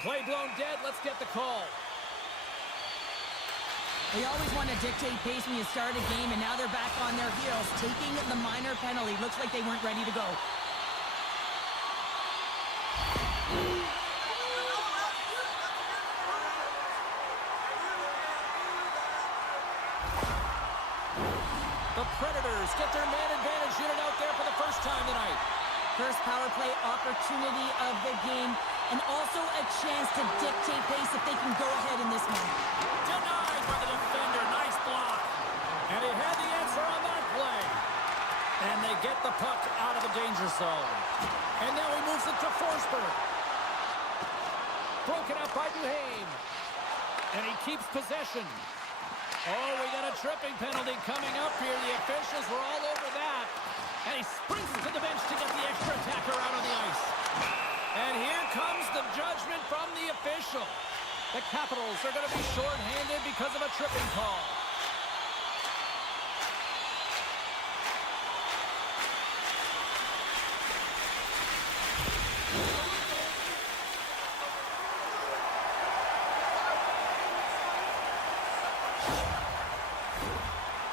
Play blown dead. Let's get the call. They always want to dictate pace when you start a game, and now they're back on their heels, taking the minor penalty. Looks like they weren't ready to go. The Predators get their man advantage unit out there for the first time tonight. First power play opportunity of the game, and also a chance to dictate pace if they can go ahead in this one. Denied by the defender. Nice block. And he had the answer on that play. And they get the puck out of the danger zone. And now he moves it to Forsberg. Broken up by Duhaime. And he keeps possession. Oh, we got a tripping penalty coming up here. The officials were all over that. And he sprints to the bench to get the extra attacker out on the ice. And here comes the judgment from the official. The Capitals are going to be shorthanded because of a tripping call.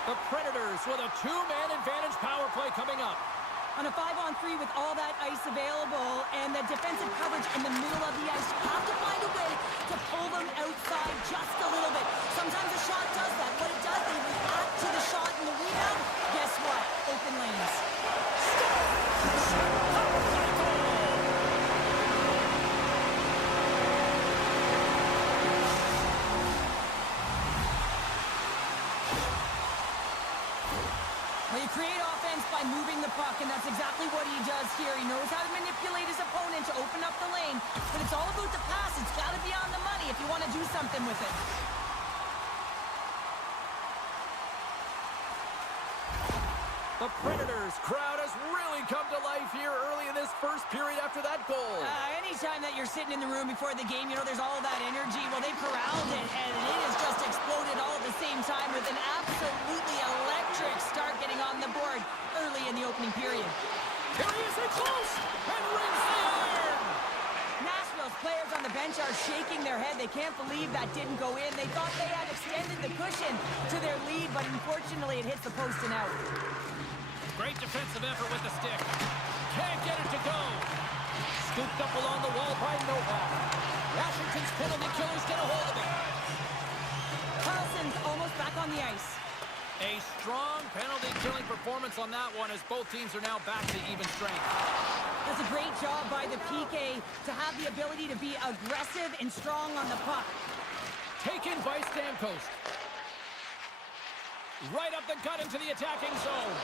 The Predators with a two-man advantage power play coming up. On a 5-on-3 with all that ice available and the defensive coverage in the middle of the ice, you have to find a way to pull them outside just a little bit. Sometimes a shot does that. What it does, they react to the shot and the rebound. Guess what? Open lanes. Well, you create offense by moving the puck, and that's exactly what he does here. He knows how to manipulate his opponent to open up the lane, but it's all about the pass. It's got to be on the money if you want to do something with it. The Predators crowd has really come to life here early in this first period after that goal. Anytime that you're sitting in the room before the game, you know, there's all that energy. Well, they corralled it, and it has just exploded all at the same time with an absolutely electric start getting on the board early in the opening period. Here he is, in close, and rings the iron. Nashville's players on the bench are shaking their head. They can't believe that didn't go in. They thought they had extended the cushion to their lead, but unfortunately it hits the post and out. Great defensive effort with the stick. Can't get it to go. Scooped up along the wall by Novak. Washington's penalty killers get a hold of it. Carlson's almost back on the ice. A strong penalty-killing performance on that one as both teams are now back to even strength. That's a great job by the PK to have the ability to be aggressive and strong on the puck. Taken by Stamkos. Right up the gut into the attacking zone.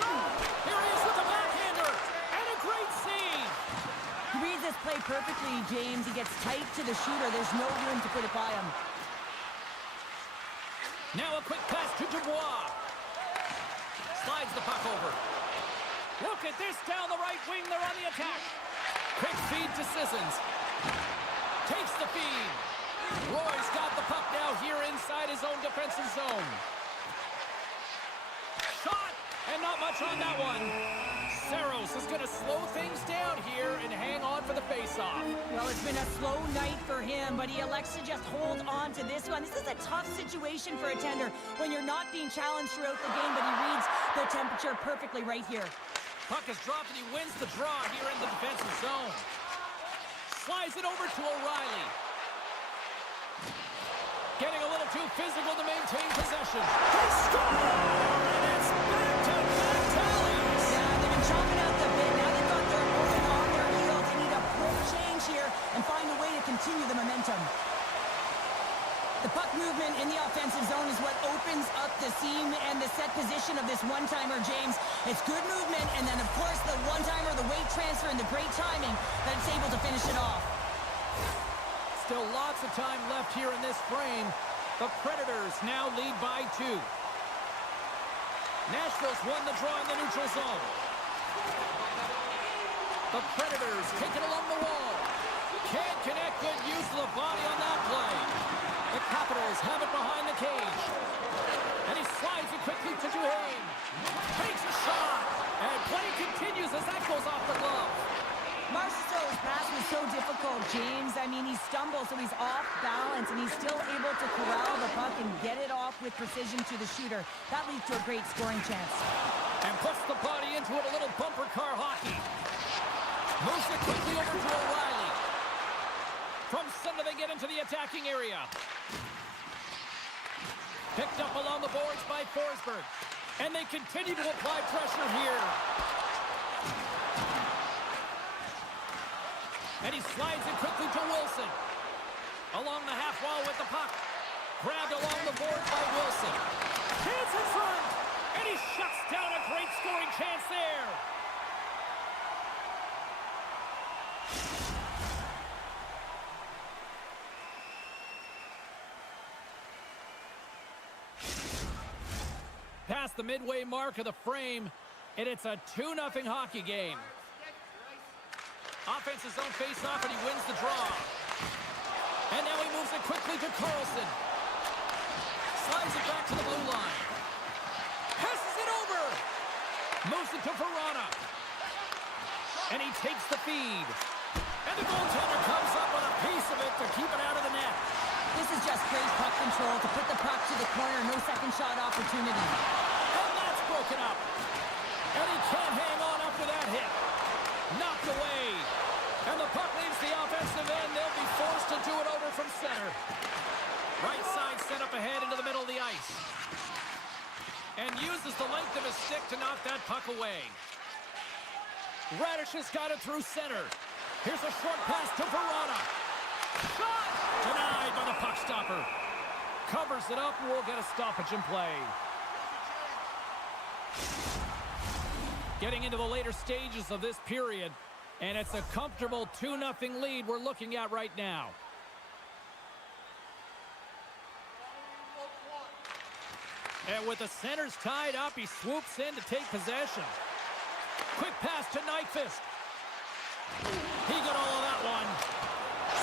Here he is with the backhander, and a great save. He reads this play perfectly, James. He gets tight to the shooter. There's no room to put it by him. Now a quick pass to Dubois. Slides the puck over. Look at this down the right wing. They're on the attack. Quick feed to Sissons. Takes the feed. Roy's got the puck now here inside his own defensive zone. Shot! And not much on that one. Saros is going to slow things down here and hang on for the faceoff. Well, it's been a slow night for him, but he elects to just hold on to this one. This is a tough situation for a tender when you're not being challenged throughout the game, but he reads the temperature perfectly right here. Puck is dropped and he wins the draw here in the defensive zone. Slides it over to O'Reilly. Getting a little too physical to maintain possession. They score! And it's back-to-back tallies! Yeah, they've been chopping out the bit. Now they've got their opponent on their heels. They need a quick change here and find a way to continue the momentum. The puck movement in the offensive zone is what opens up the seam and the set position of this one-timer, James. It's good movement, and then, of course, the one-timer, the weight transfer, and the great timing that it's able to finish it off. Still lots of time left here in this frame. The Predators now lead by 2. Nashville's won the draw in the neutral zone. The Predators take it along the wall. Can't connect. Good use of the body on that play. The Capitals have it behind the cage. And he slides it quickly to Duhaime. Takes a shot. And play continues as that goes off the glove. Marchessault's pass was so difficult, James. I with precision to the shooter. That leads to a great scoring chance. And puts the body into it, a little bumper car hockey. Moves it quickly over to O'Reilly. From center, they get into the attacking area. Picked up along the boards by Forsberg. And they continue to apply pressure here. And he slides it quickly to Wilson. Along the half wall with the puck. Grabbed along the board by Wilson. Chance in front. And he shuts down a great scoring chance there. Past the midway mark of the frame, and it's a 2-0 hockey game. Offense's own face-off, and he wins the draw. And now he moves it quickly to Carlson. Slides it back to the blue line. Passes it over. Moves it to Verona. And he takes the feed. And the goaltender comes up with a piece of it to keep it out of the net. This is just great puck control to put the puck to the corner. No second shot opportunity. And that's broken up. And he can't hang on after that hit. Knocked away. And the puck leaves the offensive end. They'll be forced to do it over from center. Right side set up ahead into the middle of the ice. And uses the length of his stick to knock that puck away. Radish has got it through center. Here's a short pass to Verona. Shot! Denied by the puck stopper. Covers it up, and we'll get a stoppage in play. Getting into the later stages of this period, and it's a comfortable 2-0 lead we're looking at right now. And with the centers tied up, he swoops in to take possession. Quick pass to Nyquist. He got all of that one.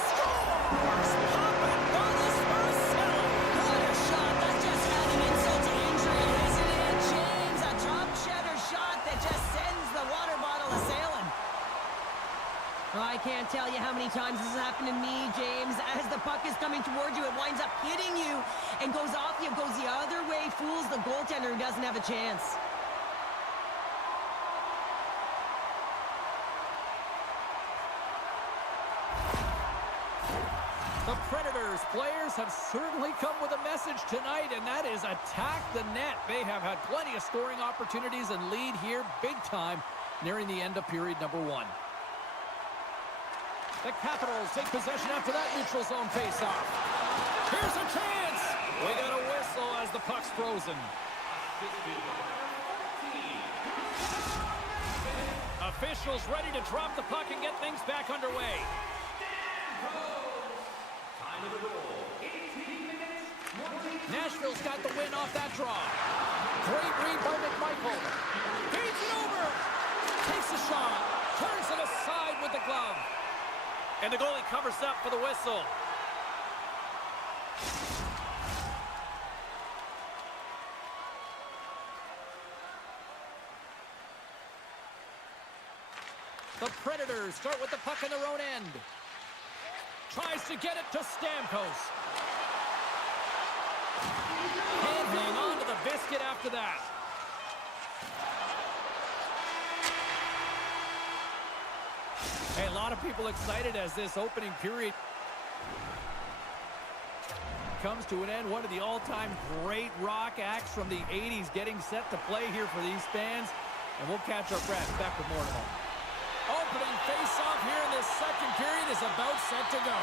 Scores! Poppin' bonus for Sella. What a shot. That's just adding insult to injury, isn't it? James, a top cheddar shot that just sends the water bottle a-sailing. I can't tell you how many times this has happened to me, James. As the puck is coming towards you, it winds up hitting you and goes off you, goes the other way, fools the goaltender who doesn't have a chance. The Predators players have certainly come with a message tonight, and that is attack the net. They have had plenty of scoring opportunities and lead here big time nearing the end of period number 1. The Capitals take possession after that neutral zone faceoff. Here's a chance. We got a whistle as the puck's frozen. Officials ready to drop the puck and get things back underway. Nashville's got the win off that draw. Great read by McMichael. Feeds it over. Takes a shot. Turns it aside with the glove. And the goalie covers up for the whistle. The Predators start with the puck in their own end. Tries to get it to Stamkos. Can't hang on to the biscuit after that. Hey, a lot of people excited as this opening period comes to an end. One of the all-time great rock acts from the 80s getting set to play here for these fans. And we'll catch our breath. Back with more in a moment. Opening face-off here in this second period is about set to go.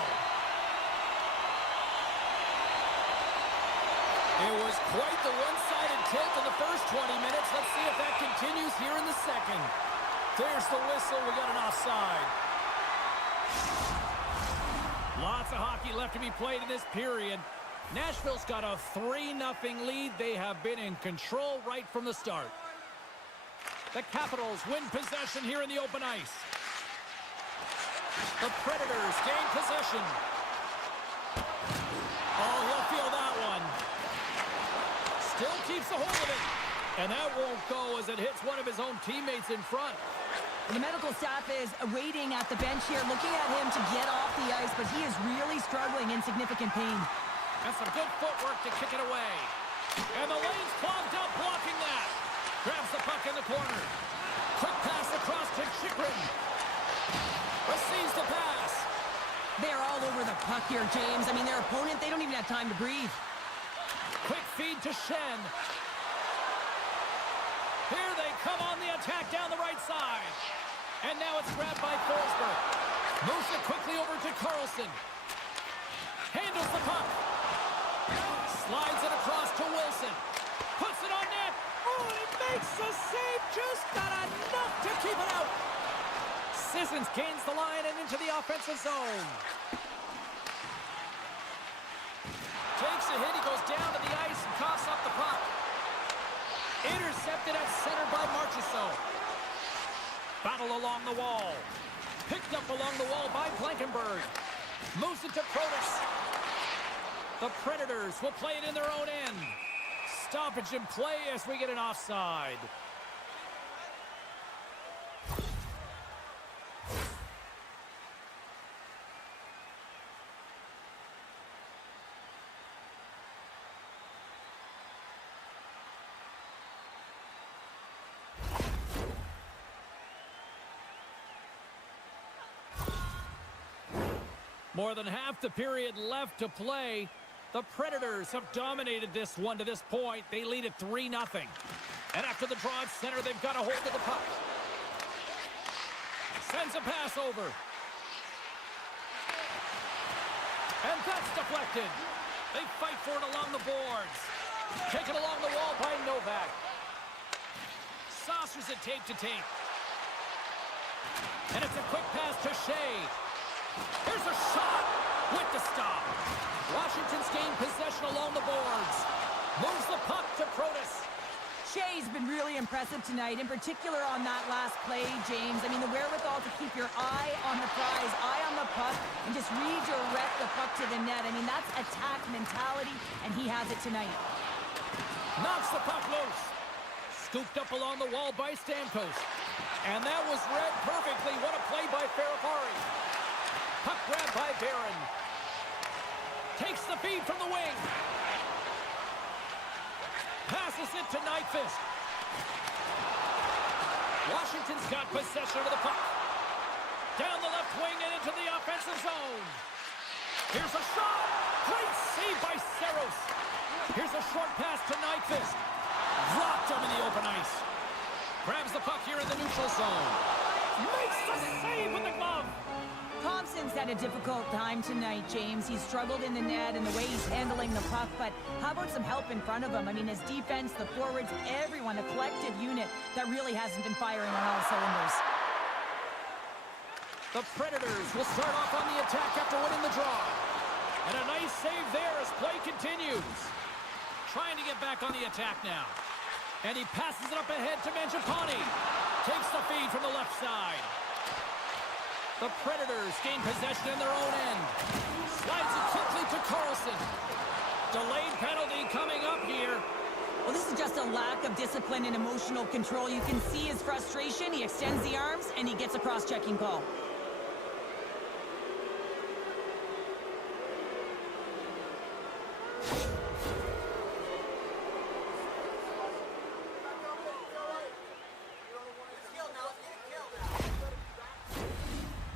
It was quite the one-sided tilt in the first 20 minutes. Let's see if that continues here in the second. There's the whistle. We got an offside. Lots of hockey left to be played in this period. Nashville's got a 3-0 lead. They have been in control right from the start. The Capitals win possession here in the open ice. The Predators gain possession. Oh, he'll feel that one. Still keeps a hold of it. And that won't go as it hits one of his own teammates in front. The medical staff is waiting at the bench here, looking at him to get off the ice, but he is really struggling in significant pain. And some good footwork to kick it away. And the lane's clogged up, blocking that. Grabs the puck in the corner. Quick pass across to Chikrin. Receives the pass. They're all over the puck here, James. I mean, their opponent, they don't even have time to breathe. Quick feed to Shen. Here they come on the attack down the right side. And now it's grabbed by Forsberg. Moves it quickly over to Carlson. Handles the puck. Slides it across to Wilson. Puts it on net. Oh, and he makes the save. Just not enough to keep it out. Sissons gains the line and into the offensive zone. Takes a hit. He goes down to the ice and coughs up the puck. Intercepted at center by Marchessault. Battle along the wall. Picked up along the wall by Blankenberg. Moves it to Protas. The Predators will play it in their own end. Stoppage in play as we get an offside. More than half the period left to play. The Predators have dominated this one to this point. They lead it 3-0. And after the draw at center, they've got a hold of the puck. Sends a pass over. And that's deflected. They fight for it along the boards. Taken along the wall by Novak. Saucers it tape to tape. And it's a quick pass to Shea. Here's a shot with the stop. Washington's gained possession along the boards. Moves the puck to Protas. Shea's been really impressive tonight, in particular on that last play, James. I mean, the wherewithal to keep your eye on the prize, eye on the puck, and just redirect the puck to the net. I mean, that's attack mentality, and he has it tonight. Knocks the puck loose. Scooped up along the wall by Stamkos. And that was read perfectly. What a play by Ferrapari. Puck grab by Barron. Takes the feed from the wing. Passes it to Nyquist. Washington's got possession of the puck. Down the left wing and into the offensive zone. Here's a shot. Great save by Saros. Here's a short pass to Nyquist. Dropped him in the open ice. Grabs the puck here in the neutral zone. Makes the save with the glove. Thompson's had a difficult time tonight, James. He's struggled in the net and the way he's handling the puck, but how about some help in front of him? I mean, his defense, the forwards, everyone, a collective unit that really hasn't been firing on all cylinders. The Predators will start off on the attack after winning the draw. And a nice save there as play continues. Trying to get back on the attack now. And he passes it up ahead to Mangiapane. Takes the feed from the left side. The Predators gain possession in their own end. Slides it quickly to Carlson. Delayed penalty coming up here. Well, this is just a lack of discipline and emotional control. You can see his frustration. He extends the arms, and he gets a cross-checking call.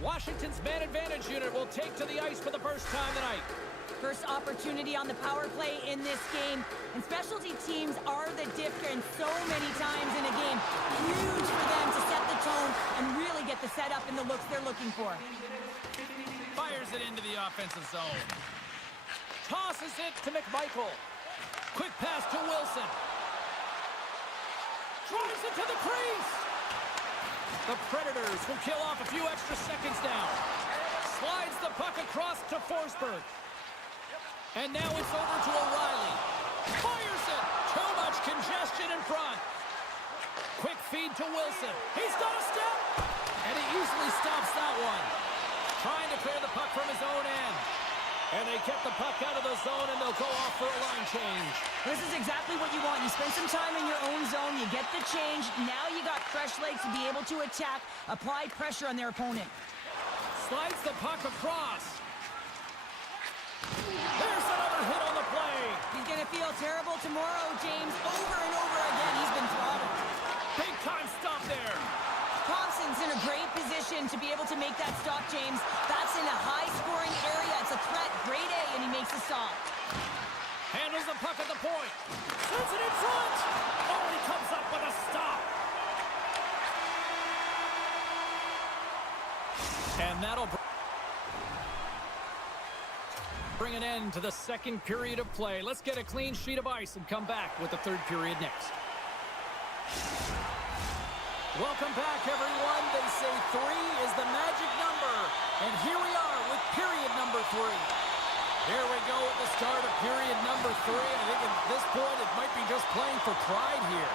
Washington's man advantage unit will take to the ice for the first time tonight. First opportunity on the power play in this game. And specialty teams are the difference so many times in a game. Huge for them to set the tone and really get the setup and the looks they're looking for. Fires it into the offensive zone. Tosses it to McMichael. Quick pass to Wilson. Drives it to the crease. The Predators will kill off a few extra seconds now. Slides the puck across to Forsberg. And now it's over to O'Reilly. Fires it. Too much congestion in front. Quick feed to Wilson. He's got a step. And he easily stops that one. Trying to clear the puck from his own end. And they kept the puck out of the zone, and they'll go off for a line change. This is exactly what you want. You spend some time in your own zone, you get the change. Now you got fresh legs to be able to attack, apply pressure on their opponent. Slides the puck across. There's another hit on the play. He's going to feel terrible tomorrow, James. Over and over again, he's been throttled. Big time stop there. Thompson's in a great position to be able to make that stop, James. That's in a high-scoring area. It's a threat, grade A, and he makes the stop. Handles the puck at the point. Shoots it in front. Oh, and he comes up with a stop. And that'll bring an end to the second period of play. Let's get a clean sheet of ice and come back with the third period next. Welcome back, everyone. They say 3 is the magic number. And here we are with period number 3. Here we go at the start of period number 3. I think at this point it might be just playing for pride here.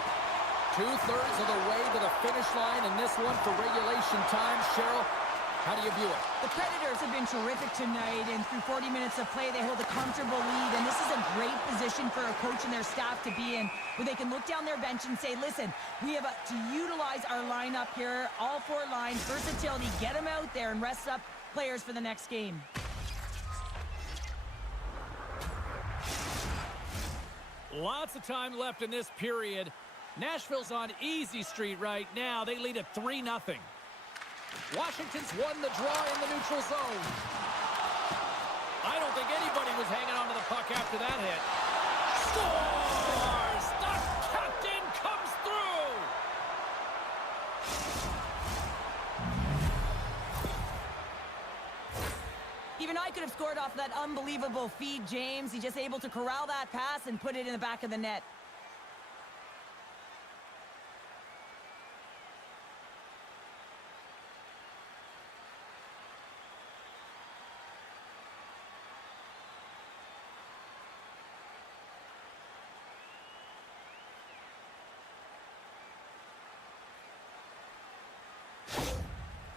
2/3 of the way to the finish line in this one for regulation time. Cheryl, how do you view it? The Predators have been terrific tonight, and through 40 minutes of play, they hold a comfortable lead, and this is a great position for a coach and their staff to be in, where they can look down their bench and say, listen, we have to utilize our lineup here, all 4 lines, versatility, get them out there and rest up players for the next game. Lots of time left in this period. Nashville's on easy street right now. They lead at 3-0. Washington's won the draw in the neutral zone. I don't think anybody was hanging on to the puck after that hit. Scores! The captain comes through! Even I could have scored off that unbelievable feed, James. He's just able to corral that pass and put it in the back of the net.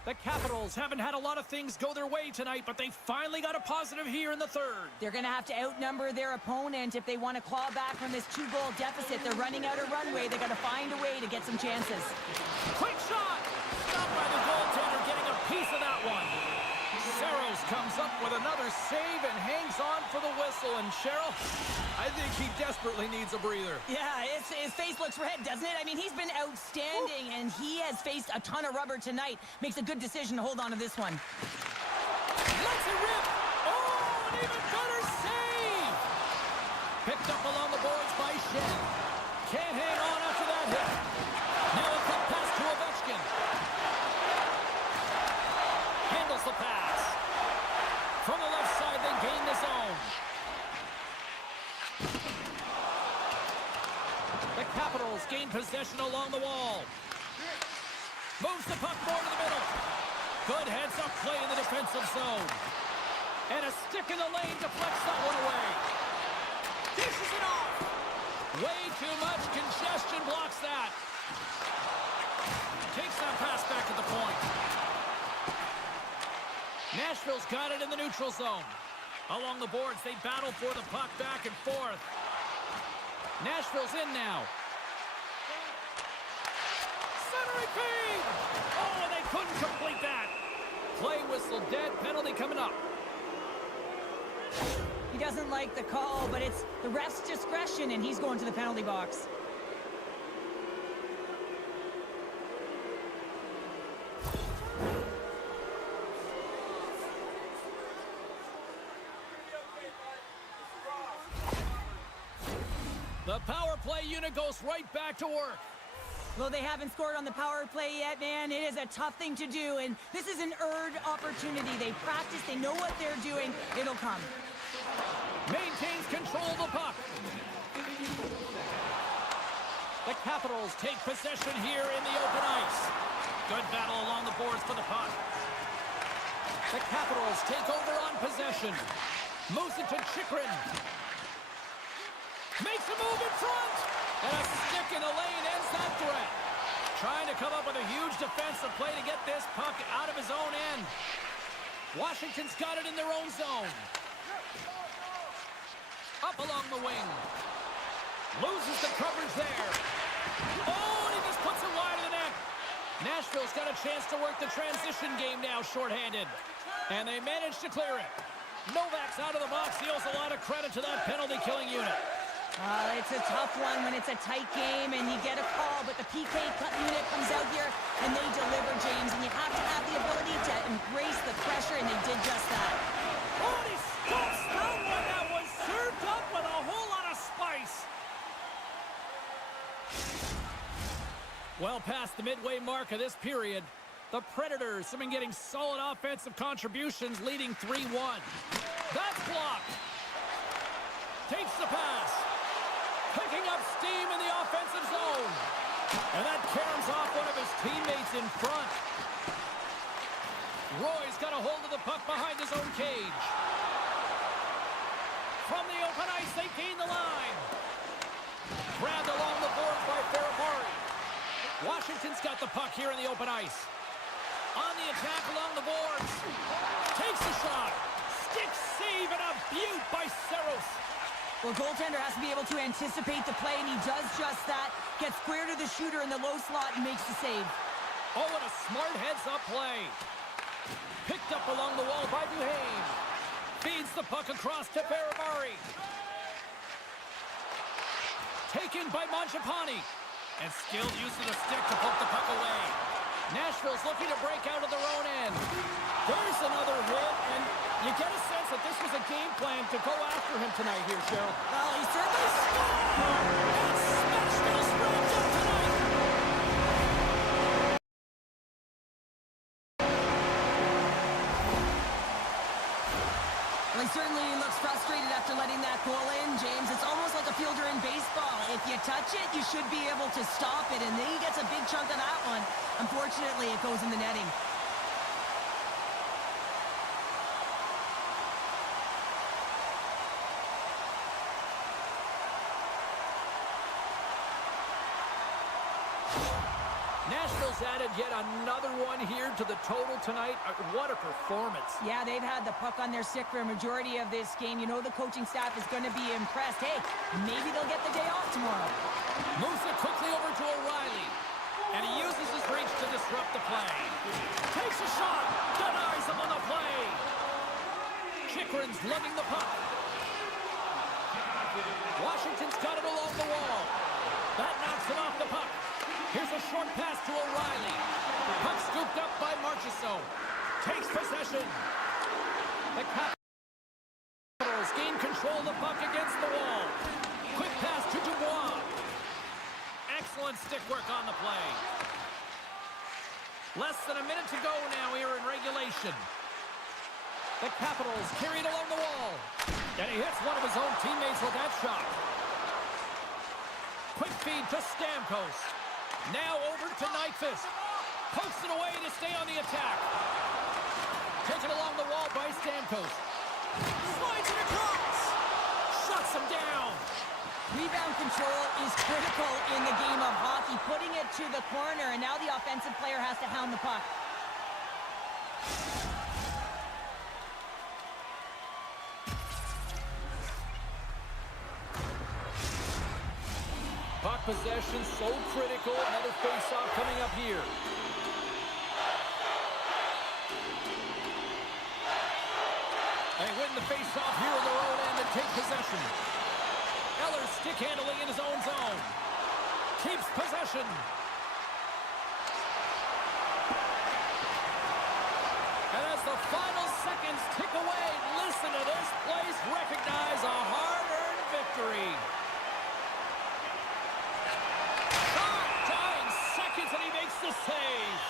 The Capitals haven't had a lot of things go their way tonight, but they finally got a positive here in the third. They're going to have to outnumber their opponent if they want to claw back from this 2-goal deficit. They're running out of runway. They've got to find a way to get some chances. Quick shot! Stopped by the goaltender, getting a piece of that one. Saros comes up with another save and hangs on for the whistle. And Cheryl, I think he desperately needs a breather. Yeah, his face looks red, doesn't it? I mean, he's been outstanding, and he has faced a ton of rubber tonight. Makes a good decision to hold on to this one. Let's it rip! Oh, an even better save! Picked up along the boards by Shen. Can't hang on after that hit. Now a quick pass to Ovechkin. Handles the pass. From the left side, they gain the zone. The Capitals gain possession along the wall. Moves the puck more to the middle. Good heads-up play in the defensive zone. And a stick in the lane deflects that one away. Dishes it off. Way too much congestion blocks that. Takes that pass back to the point. Nashville's got it in the neutral zone. Along the boards, they battle for the puck back and forth. Nashville's in now. Centering feed! Oh, and they couldn't complete that. Play whistle dead, penalty coming up. He doesn't like the call, but it's the ref's discretion, and he's going to the penalty box. The power play unit goes right back to work. Well, they haven't scored on the power play yet, man. It is a tough thing to do, and this is an earned opportunity. They practice, they know what they're doing. It'll come. Maintains control of the puck. The Capitals take possession here in the open ice. Good battle along the boards for the puck. The Capitals take over on possession. Moves it to Chikrin. Makes a move in front. And a stick in the lane ends that threat. Trying to come up with a huge defensive play to get this puck out of his own end. Washington's got it in their own zone. Up along the wing. Loses the coverage there. Oh, and he just puts it wide of the net. Nashville's got a chance to work the transition game now shorthanded. And they managed to clear it. Novak's out of the box. He owes a lot of credit to that penalty-killing unit. It's a tough one when it's a tight game and you get a call, but the PK cut unit comes out here and they deliver, James, and you have to have the ability to embrace the pressure, and they did just that. Oh, he scoops through one that was served up with a whole lot of spice. Well past the midway mark of this period, the Predators have been getting solid offensive contributions, leading 3-1. That's blocked. Takes the pass. Picking up steam in the offensive zone. And that caroms off one of his teammates in front. Roy's got a hold of the puck behind his own cage. From the open ice, they gain the line. Grabbed along the boards by Ferrari. Washington's got the puck here in the open ice. On the attack along the boards. Takes a shot. Stick save and a beaut by Saros. Well, goaltender has to be able to anticipate the play, and he does just that. Gets square to the shooter in the low slot and makes the save. Oh, what a smart heads-up play. Picked up along the wall by Duhane. Feeds the puck across to Ferrari. Taken by Mangiapane. And skilled use of the stick to poke the puck away. Nashville's looking to break out of their own end. There's another hit, and you get a sense that this was a game plan to go after him tonight here, Cheryl. Well, he certainly scored! And Smashville springs up tonight! Well, he certainly looks frustrated after letting that goal in, James. It's almost like a fielder in baseball. If you touch it, you should be able to stop it, and then he gets a big chunk of that one. Unfortunately, it goes in the netting. Nashville's added yet another one here to the total tonight. What a performance. Yeah, they've had the puck on their stick for a majority of this game. You know the coaching staff is going to be impressed. Hey, maybe they'll get the day off tomorrow. Moves it quickly over to O'Reilly. And he uses his reach to disrupt the play. Takes a shot. Denies him on the play. Chikrin's lugging the puck. Washington's got it along the wall. That knocks him off the puck. Here's a short pass to O'Reilly. Puck scooped up by Marchessault. Takes possession. The Capitals gain control of the puck against the wall. Quick pass to Dubois. Excellent stick work on the play. Less than a minute to go now here in regulation. The Capitals carry it along the wall. And he hits one of his own teammates with that shot. Quick feed to Stamkos. Now over to Nyquist. Pokes it away to stay on the attack. Taken along the wall by Stamkos. Slides it across. Shuts him down. Rebound control is critical in the game of hockey. Putting it to the corner, and now the offensive player has to hound the puck. Puck possession so critical. Another face-off coming up here. They win the face-off here in their own end and take possession. Eller's stick handling in his own zone. Keeps possession. And as the final seconds tick away, listen to this place recognize a hard-earned victory. Dying seconds, and he makes the save.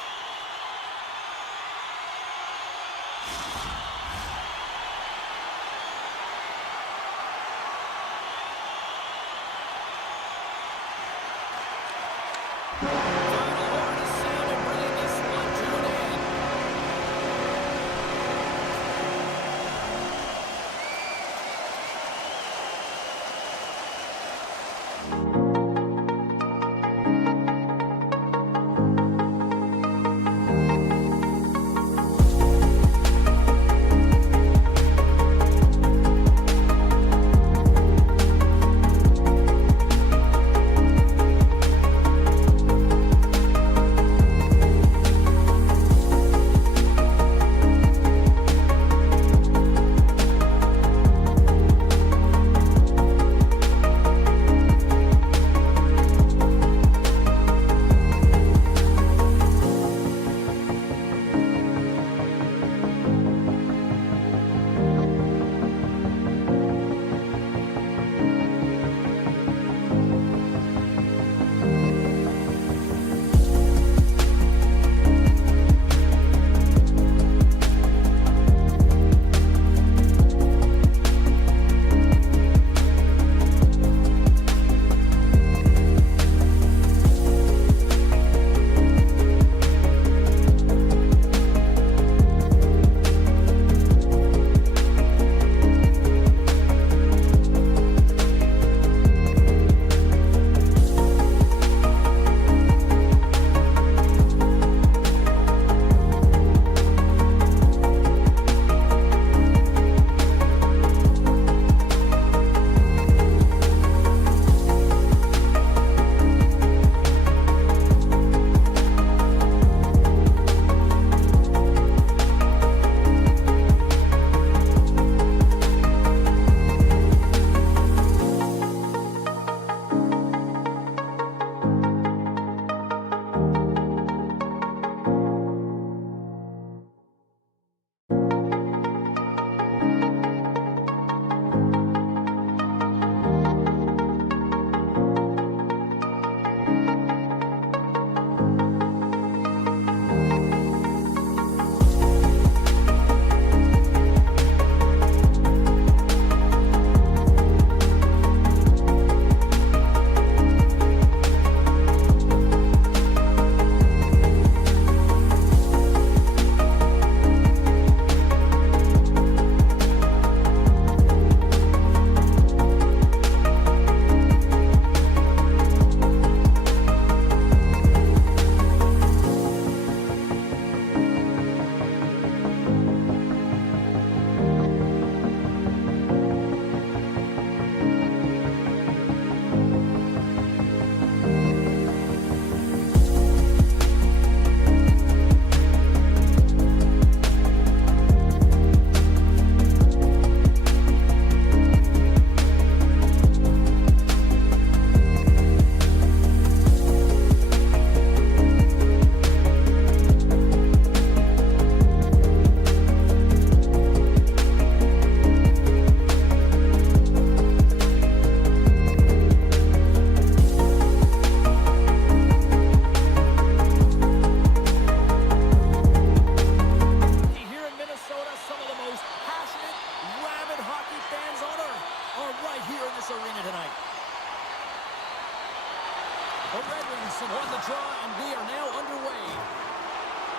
and we are now underway.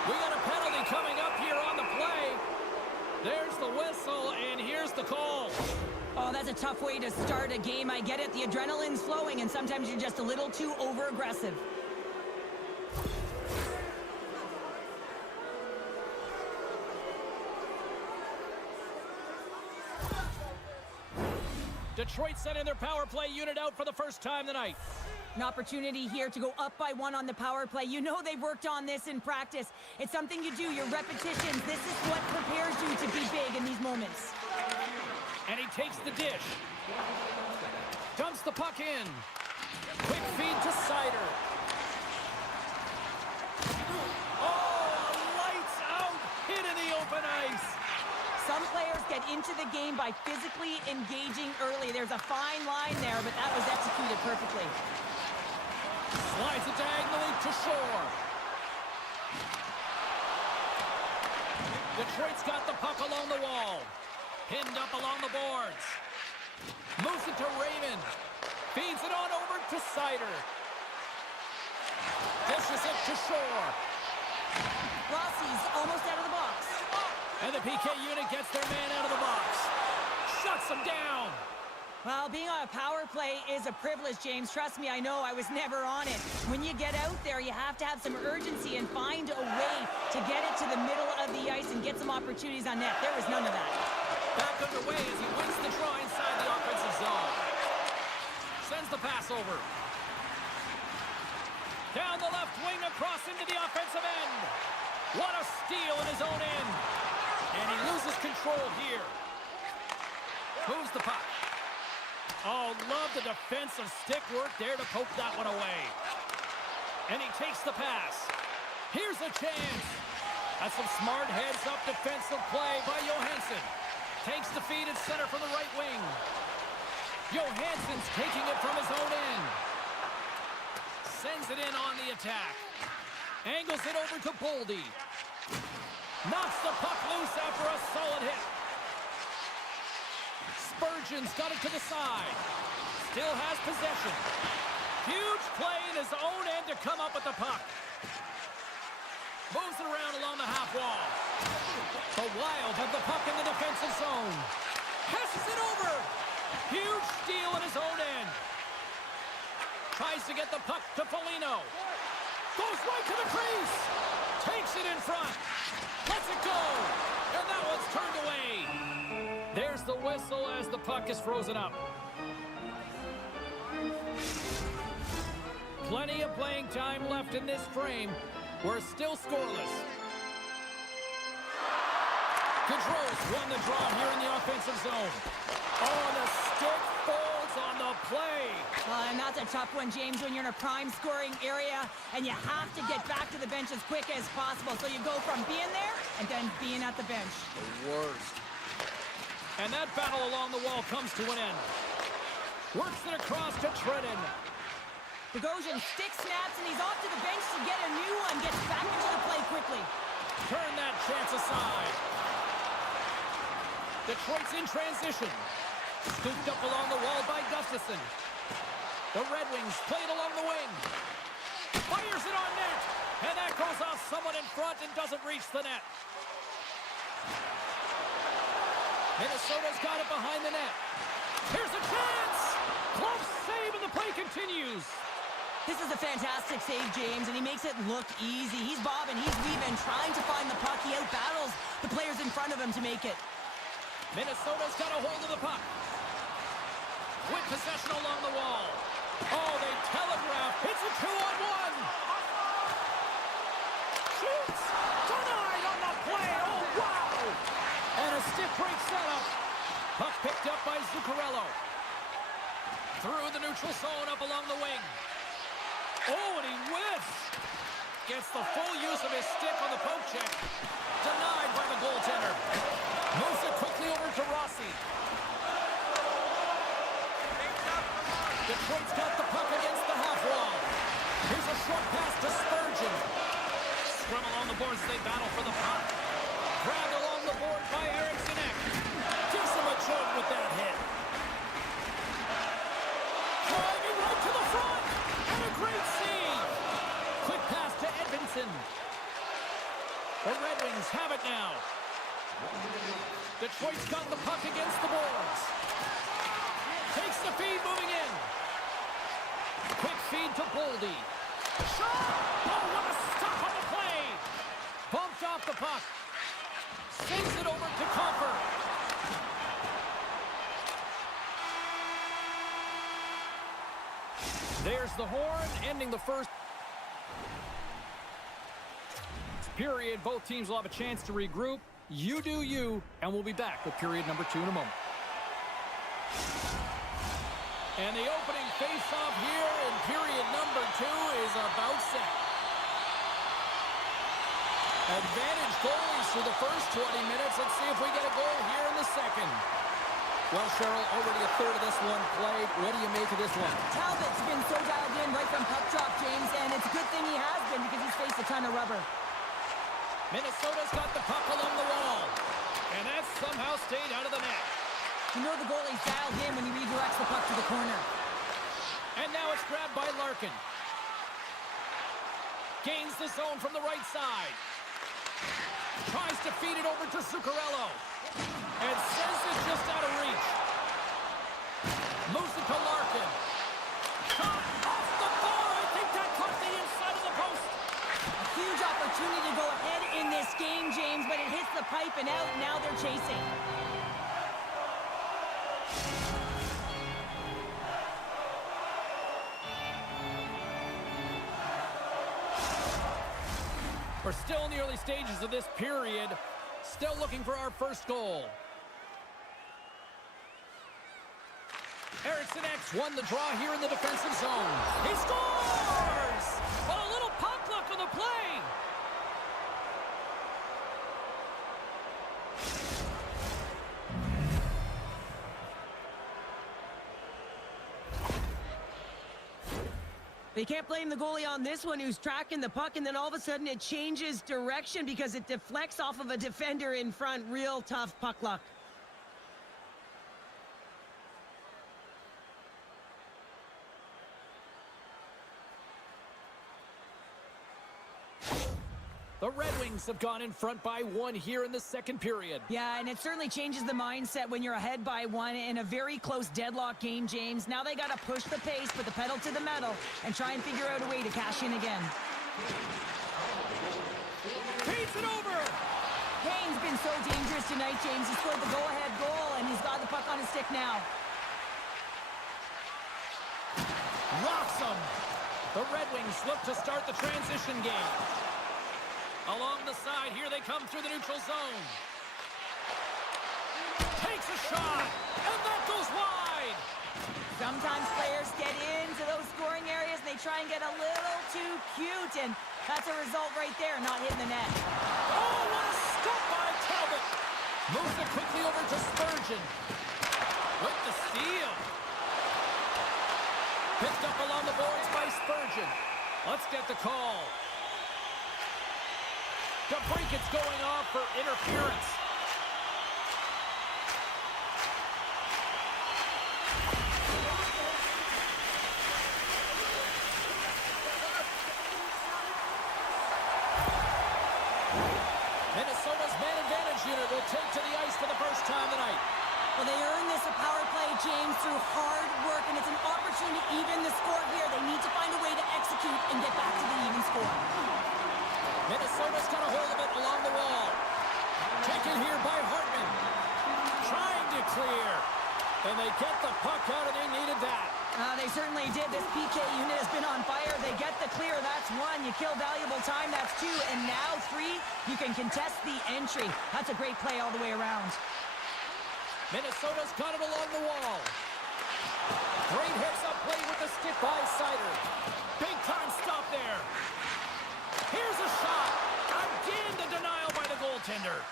We got a penalty coming up here on the play. There's the whistle, and here's the call. Oh, that's a tough way to start a game. I get it. The adrenaline's flowing, and sometimes you're just a little too over-aggressive. Detroit sending their power play unit out for the first time tonight. An opportunity here to go up by 1 on the power play. You know they've worked on this in practice. It's something you do, your repetitions. This is what prepares you to be big in these moments. And he takes the dish. Dumps the puck in. Quick feed to Sider. Oh, lights out. Hit in the open ice. Some players get into the game by physically engaging early. There's a fine line there, but that was executed perfectly. Slides it diagonally to shore. Detroit's got the puck along the wall. Pinned up along the boards. Moves it to Raymond. Feeds it on over to Sider. Dishes it to shore. Rossi's almost out of the box. And the PK unit gets their man out of the box. Shuts him down. Well, being on a power play is a privilege, James. Trust me, I know. I was never on it. When you get out there, you have to have some urgency and find a way to get it to the middle of the ice and get some opportunities on net. There was none of that. Back underway as he wins the draw inside the offensive zone. Sends the pass over. Down the left wing across into the offensive end. What a steal in his own end. And he loses control here. Moves the puck. Oh, love the defensive stick work there to poke that one away. And he takes the pass. Here's a chance. That's some smart heads-up defensive play by Johansson. Takes the feed at center from the right wing. Johansson's taking it from his own end. Sends it in on the attack. Angles it over to Boldy. Knocks the puck loose after a solid hit. Spurgeon's got it to the side. Still has possession. Huge play in his own end to come up with the puck. Moves it around along the half wall. The Wild have the puck in the defensive zone. Passes it over. Huge steal in his own end. Tries to get the puck to Foligno. Goes right to the crease. Takes it in front. Lets it go. And that one's turned away. There's the whistle as the puck is frozen up. Plenty of playing time left in this frame. We're still scoreless. Gaudreau's won the draw here in the offensive zone. Oh, the stick folds on the play. And that's a tough one, James, when you're in a prime scoring area and you have to get back to the bench as quick as possible. So you go from being there and then being at the bench. The worst. And that battle along the wall comes to an end. Works it across to Trenton. Bogosian stick snaps, and he's off to the bench to get a new one. Gets back into the play quickly. Turn that chance aside. Detroit's in transition. Scooped up along the wall by Gustafsson. The Red Wings play it along the wing. Fires it on net. And that goes off someone in front and doesn't reach the net. Minnesota's got it behind the net. Here's a chance! Close save, and the play continues. This is a fantastic save, James, and he makes it look easy. He's bobbing, he's weaving, trying to find the puck. He out-battles the players in front of him to make it. Minnesota's got a hold of the puck. With possession along the wall. Oh, they telegraph. Hits a 2-on-1. Shoots. Denied on the play. Oh, wow. And a stick break setup. Puck picked up by Zuccarello. Through the neutral zone up along the wing. Oh, and he whiffs. Gets the full use of his stick on the poke check. Denied by the goaltender. Moves it quickly over to Rossi. Detroit's got the puck against the half wall. Here's a short pass to Spurgeon. Scrum along the boards as they battle for the puck. Grabbed along the board by Eriksson. Gives him a jolt with that hit. Driving right to the front. And a great save. Quick The Red Wings have it now. Detroit's got the puck against the boards. Takes the feed, moving in. Quick feed to Boldy. Shot! Oh, what a stop on the play! Bumped off the puck. Sends it over to Comfort. There's the horn, ending the first period. Both teams will have a chance to regroup. You do you, and we'll be back with period number 2 in a moment. And the opening face-off here in period number 2 is about set. Advantage goalies through the first 20 minutes. Let's see if we get a goal here in the second. Well, Cheryl, already a third of this one played. What do you make of this one? Talbot's been so dialed in right from puck drop, James, and it's a good thing he has been because he's faced a ton of rubber. Minnesota's got the puck along the wall. And that's somehow stayed out of the net. You know the goalie's dialed in when he redirects the puck to the corner. And now it's grabbed by Larkin. Gains the zone from the right side. Tries to feed it over to Zuccarello. And sends it just out of reach. Moves it to Larkin. Shot off the bar. I think that caught the inside of the post. A huge opportunity to go ahead in this game, James, but it hits the pipe and out. Now they're chasing. We're still in the early stages of this period. Still looking for our first goal. Eriksson X won the draw here in the defensive zone. He scores! Well, a little puck luck on the play. They can't blame the goalie on this one who's tracking the puck, and then all of a sudden it changes direction because it deflects off of a defender in front. Real tough puck luck. The Red Wings have gone in front by 1 here in the second period. Yeah, and it certainly changes the mindset when you're ahead by 1 in a very close deadlock game, James. Now they got to push the pace, put the pedal to the metal, and try and figure out a way to cash in again. Feeds it over! Kane's been so dangerous tonight, James. He scored the go-ahead goal, and he's got the puck on his stick now. Rocks him! The Red Wings look to start the transition game. Along the side, here they come through the neutral zone. Takes a shot, and that goes wide. Sometimes players get into those scoring areas, and they try and get a little too cute, and that's a result right there, not hitting the net. Oh, what a stop by Talbot. Moves it quickly over to Spurgeon. With the steal. Picked up along the boards by Spurgeon. Let's get the call. DeBrincat's going off for interference. Minnesota's man advantage unit will take to the ice for the first time tonight. Well, they earned this a power play, James, through hard work, and it's an opportunity to even the score here. They need to find a way to execute and get back to the even score. Minnesota's got a hold of it along the wall. Taken here by Hartman. Trying to clear. And they get the puck out, and they needed that. They certainly did. This PK unit has been on fire. They get the clear. That's 1. You kill valuable time. That's 2. And now 3, you can contest the entry. That's a great play all the way around. Minnesota's got it along the wall. Great hits up play with the stick by Sider. Big time stop there. Here's a shot. Again, the denial by the goaltender.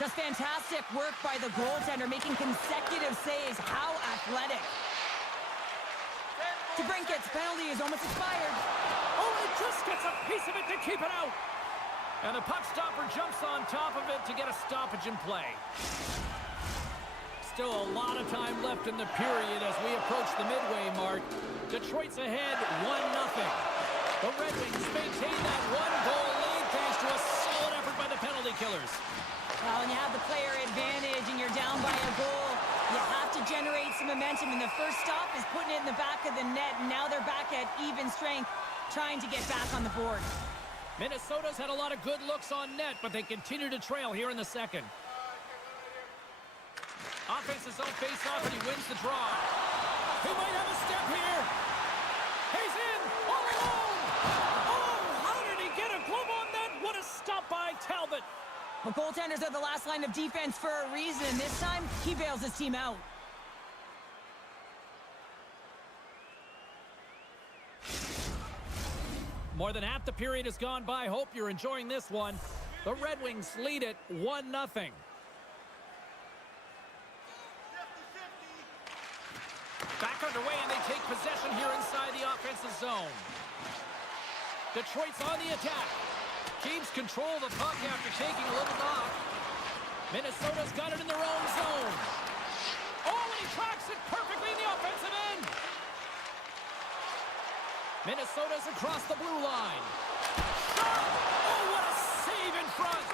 Just fantastic work by the goaltender, making consecutive saves. How athletic. DeBrincat's penalty is almost expired. Oh, it just gets a piece of it to keep it out. And the puck stopper jumps on top of it to get a stoppage in play. Still a lot of time left in the period as we approach the midway mark. Detroit's ahead 1-0. The Red Wings maintain that 1-goal lead thanks to a solid effort by the penalty at even strength, trying to get back on the board. Minnesota's had a lot of good looks on net, but they continue to trail here in the second. Offensive zone face-off, and he wins the draw. He might have a step here. He's in, all alone. Oh, how did he get a glove on that? What a stop by Talbot. Well, goaltenders are the last line of defense for a reason. This time, he bails his team out. More than half the period has gone by. Hope you're enjoying this one. The Red Wings lead it 1-0. Back underway, and they take possession here inside the offensive zone. Detroit's on the attack. Keeps control of the puck after taking a little knock. Minnesota's got it in their own zone. Oh, and he tracks it perfectly in the offensive end. Minnesota's across the blue line. Oh, what a save in front.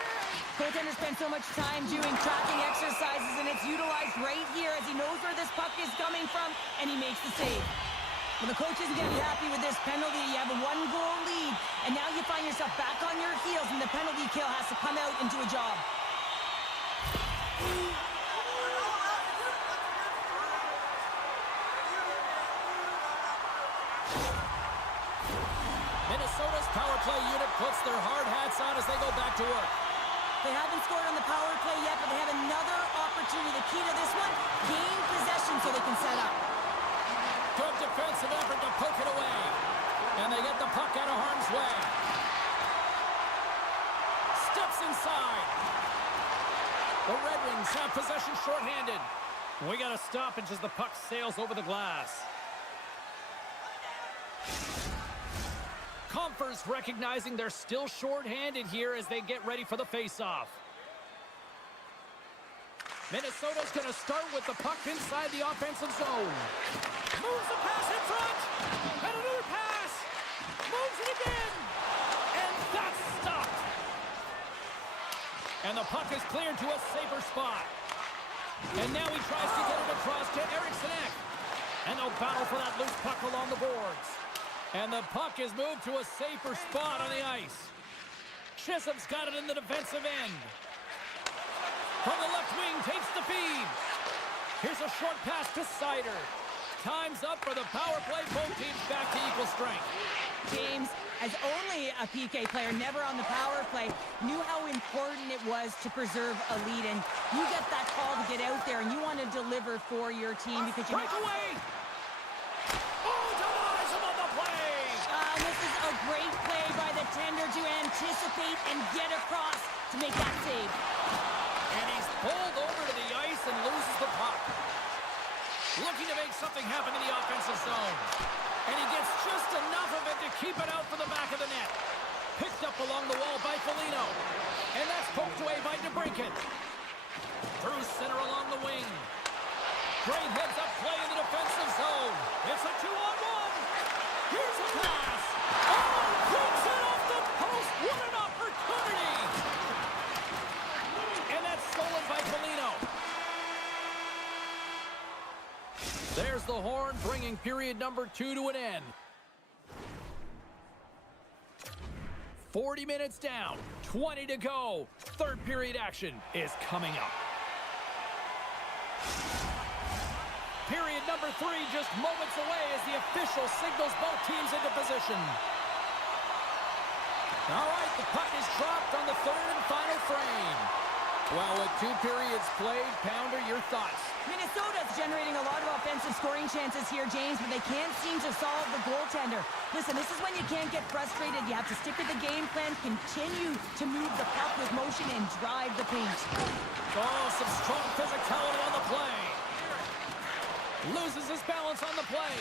Goaltenders spend so much time doing tracking exercises, and it's utilized right here as he knows where this puck is coming from, and he makes the save. Well, the coach isn't going to be happy with this penalty. You have a one-goal lead, and now you find yourself back on your heels, and the penalty kill has to come out and do a job. Minnesota's power play unit puts their hard hats on as they go back to work. They haven't scored on the power play yet, but they have another opportunity. The key to this one, gain possession so they can set up. Good defensive effort to poke it away. And they get the puck out of harm's way. Steps inside. The Red Wings have possession shorthanded. We got a stoppage as the puck sails over the glass. Compher's recognizing they're still shorthanded here as they get ready for the face-off. Minnesota's going to start with the puck inside the offensive zone. Moves the pass in front. And another pass. Moves it again. And that's stopped. And the puck is cleared to a safer spot. And now he tries to get it across to Eriksson Ek. And they'll battle for that loose puck along the boards. And the puck is moved to a safer spot on the ice. Chisholm's got it in the defensive end. From the left wing, takes the feed. Here's a short pass to Sider. Time's up for the power play. Both teams back to equal strength. James, as only a PK player, never on the power play, knew how important it was to preserve a lead. And you get that call to get out there, and you want to deliver for your team because you... Breakaway! Oh, denies him on the play! This is a great play by the tender to anticipate and get across to make that save. And he's pulled over to the ice and loses the puck. Looking to make something happen in the offensive zone. And he gets just enough of it to keep it out for the back of the net. Picked up along the wall by Foligno. And that's poked away by DeBrincat. Through center along the wing. Great heads-up play in the defensive zone. It's a 2-on-1. Here's a pass. Oh, picks it off the post. What an opportunity. And that's stolen by Foligno. There's the horn, bringing period number 2 to an end. 40 minutes down, 20 to go. Third period action is coming up. Period number 3 just moments away as the official signals both teams into position. All right, the puck is dropped on the third and final frame. Well, with 2 periods played, Pounder, your thoughts? Minnesota's generating a lot of offensive scoring chances here, James, but they can't seem to solve the goaltender. Listen, this is when you can't get frustrated. You have to stick with the game plan, continue to move the puck with motion, and drive the paint. Oh, some strong physicality on the play. Loses his balance on the play.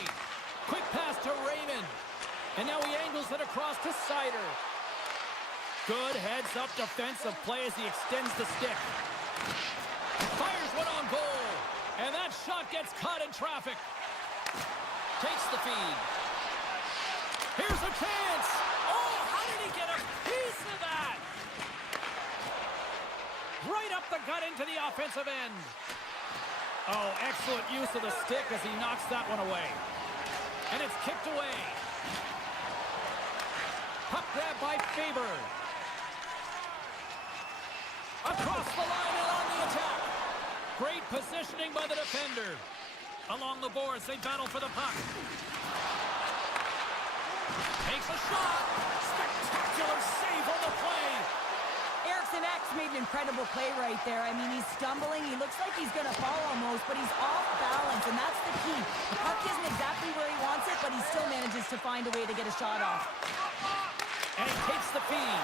Quick pass to Raymond. And now he angles it across to Sider. Good heads-up defensive play as he extends the stick. Fires one on goal. And that shot gets caught in traffic. Takes the feed. Here's a chance. Oh, how did he get a piece of that? Right up the gut into the offensive end. Oh, excellent use of the stick as he knocks that one away. And it's kicked away. Puck grab by Faber. Across the line and on the attack. Great positioning by the defender. Along the boards, they battle for the puck. Takes a shot. Spectacular save on the play. Eriksson X made an incredible play right there. I mean, he's stumbling. He looks like he's going to fall almost, but he's off balance, and that's the key. The puck isn't exactly where he wants it, but he still manages to find a way to get a shot off. And he takes the feed.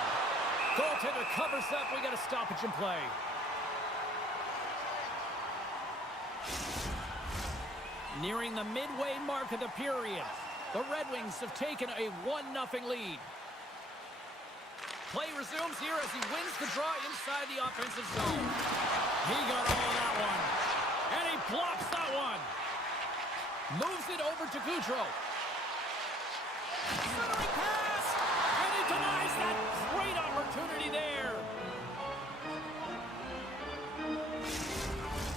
Goaltender covers up. We got a stoppage in play. Nearing the midway mark of the period, the Red Wings have taken a 1-0 lead. Play resumes here as he wins the draw inside the offensive zone. He got all of that one. And he blocks that one. Moves it over to Goudreau. Centering pass. And he denies that great opportunity there.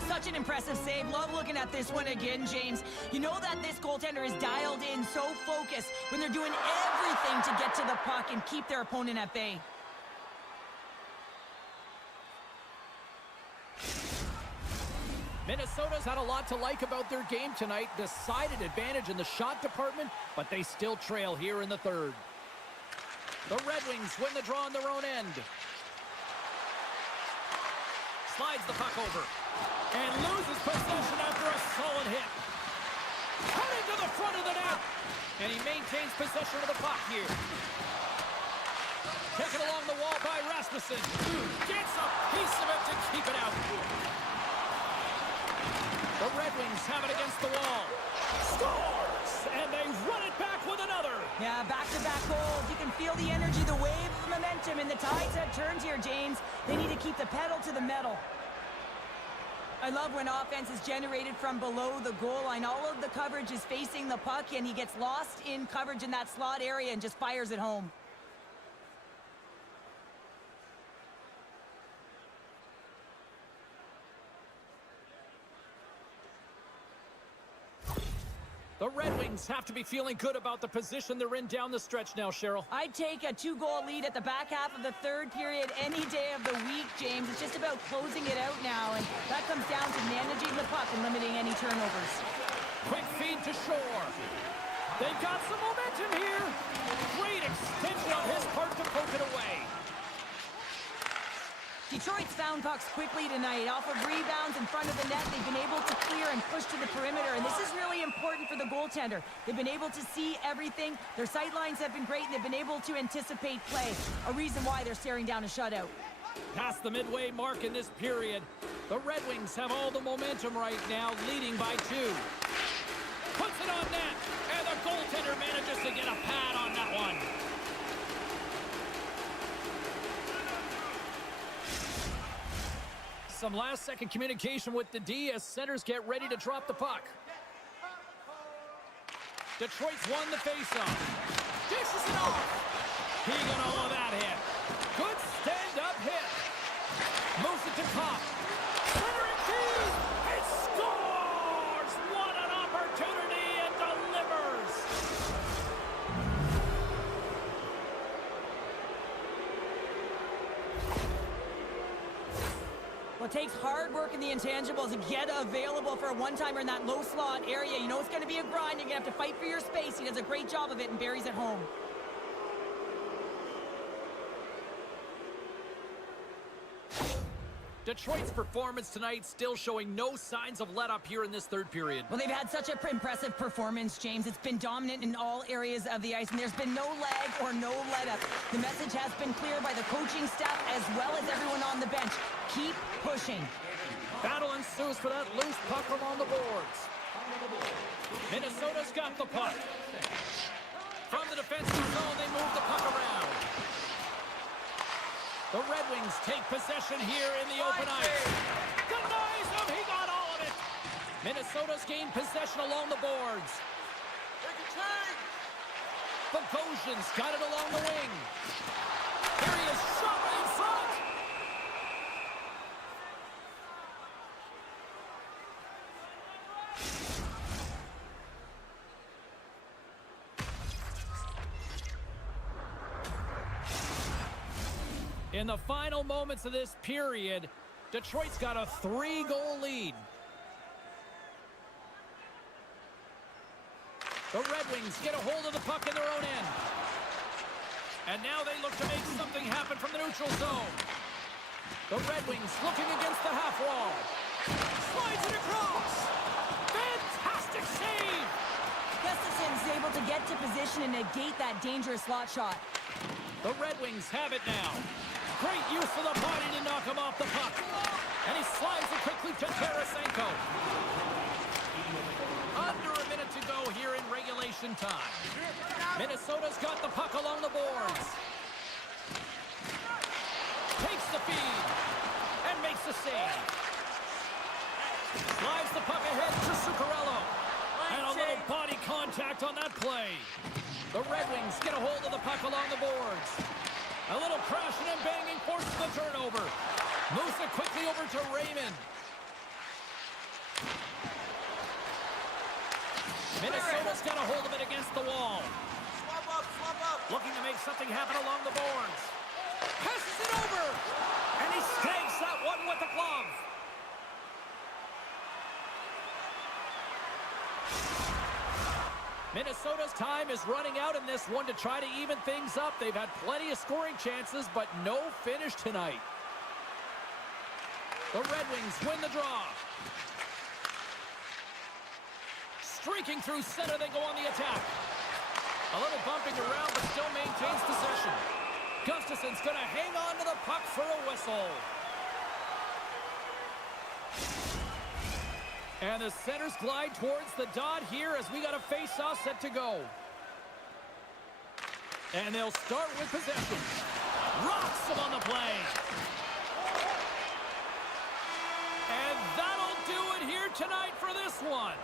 Such an impressive save. Love looking at this one again, James. You know that this goaltender is dialed in, so focused when they're doing everything to get to the puck and keep their opponent at bay. Minnesota's had a lot to like about their game tonight. Decided advantage in the shot department, but they still trail here in the third. The Red Wings win the draw on their own end. Slides the puck over. And loses possession after a solid hit. Heading to the front of the net. And he maintains possession of the puck here. Taken along the wall by Rasmussen. Gets a piece of it to keep it out. The Red Wings have it against the wall. Scores! And they run it back with another. Yeah, back-to-back goals. You can feel the energy, the wave of momentum, and the tides have turned here, James. They need to keep the pedal to the metal. I love when offense is generated from below the goal line. All of the coverage is facing the puck, and he gets lost in coverage in that slot area and just fires it home. The Red Wings have to be feeling good about the position they're in down the stretch now, Cheryl. I'd take a 2-goal lead at the back half of the third period any day of the week, James. It's just about closing it out now, and that comes down to managing the puck and limiting any turnovers. Quick feed to Shore. They've got some momentum here. Great extension on his part to poke it away. Detroit's found pucks quickly tonight. Off of rebounds in front of the net, they've been able to clear and push to the perimeter, and this is really important for the goaltender. They've been able to see everything. Their sight lines have been great, and they've been able to anticipate play, a reason why they're staring down a shutout. Past the midway mark in this period, the Red Wings have all the momentum right now, leading by 2. Puts it on net, and the goaltender manages to get a pad on that one. Some last-second communication with the D as centers get ready to drop the puck. Detroit's won the faceoff. Dishes it off. He got all of that hit. Good stand-up hit. Moves it to top. Centering feed. He scores! What an opportunity and delivers. Well, it takes hard work in the intangibles to get available for a one-timer in that low slot area. You know it's going to be a grind. You're going to have to fight for your space. He does a great job of it and buries it home. Detroit's performance tonight still showing no signs of let-up here in this third period. Well, they've had such an impressive performance, James. It's been dominant in all areas of the ice, and there's been no lag or no let-up. The message has been clear by the coaching staff as well as everyone on the bench. Keep pushing. Battle ensues for that loose puck along the boards. Minnesota's got the puck. From the defensive zone, they move the puck around. The Red Wings take possession here in the open ice. Denies him, he got all of it. Minnesota's gained possession along the boards. Bogosian's got it along the wing. Here he is, shot in front. In the final moments of this period, Detroit's got a 3-goal lead. The Red Wings get a hold of the puck in their own end. And now they look to make something happen from the neutral zone. The Red Wings looking against the half wall. Slides it across. Fantastic save. Gustafson's able to get to position and negate that dangerous slot shot. The Red Wings have it now. Great use of the body to knock him off the puck. And he slides it quickly to Tarasenko. Under a minute to go here in regulation time. Minnesota's got the puck along the boards. Takes the feed and makes the save. Slides the puck ahead to Zuccarello. And a little body contact on that play. The Red Wings get a hold of the puck along the boards. A little crashing and banging forces the turnover. Moves it quickly over to Raymond. Minnesota's got a hold of it against the wall. Swap up. Looking to make something happen along the boards. Passes it over. And he snags that one with the glove. Minnesota's time is running out in this one to try to even things up. They've had plenty of scoring chances, but no finish tonight. The Red Wings win the draw. Streaking through center, they go on the attack. A little bumping around, but still maintains possession. Gustafson's going to hang on to the puck for a whistle. And the centers glide towards the dot here as we got a face-off set to go. And they'll start with possession. Rocks him on the play. And that'll do it here tonight for this one.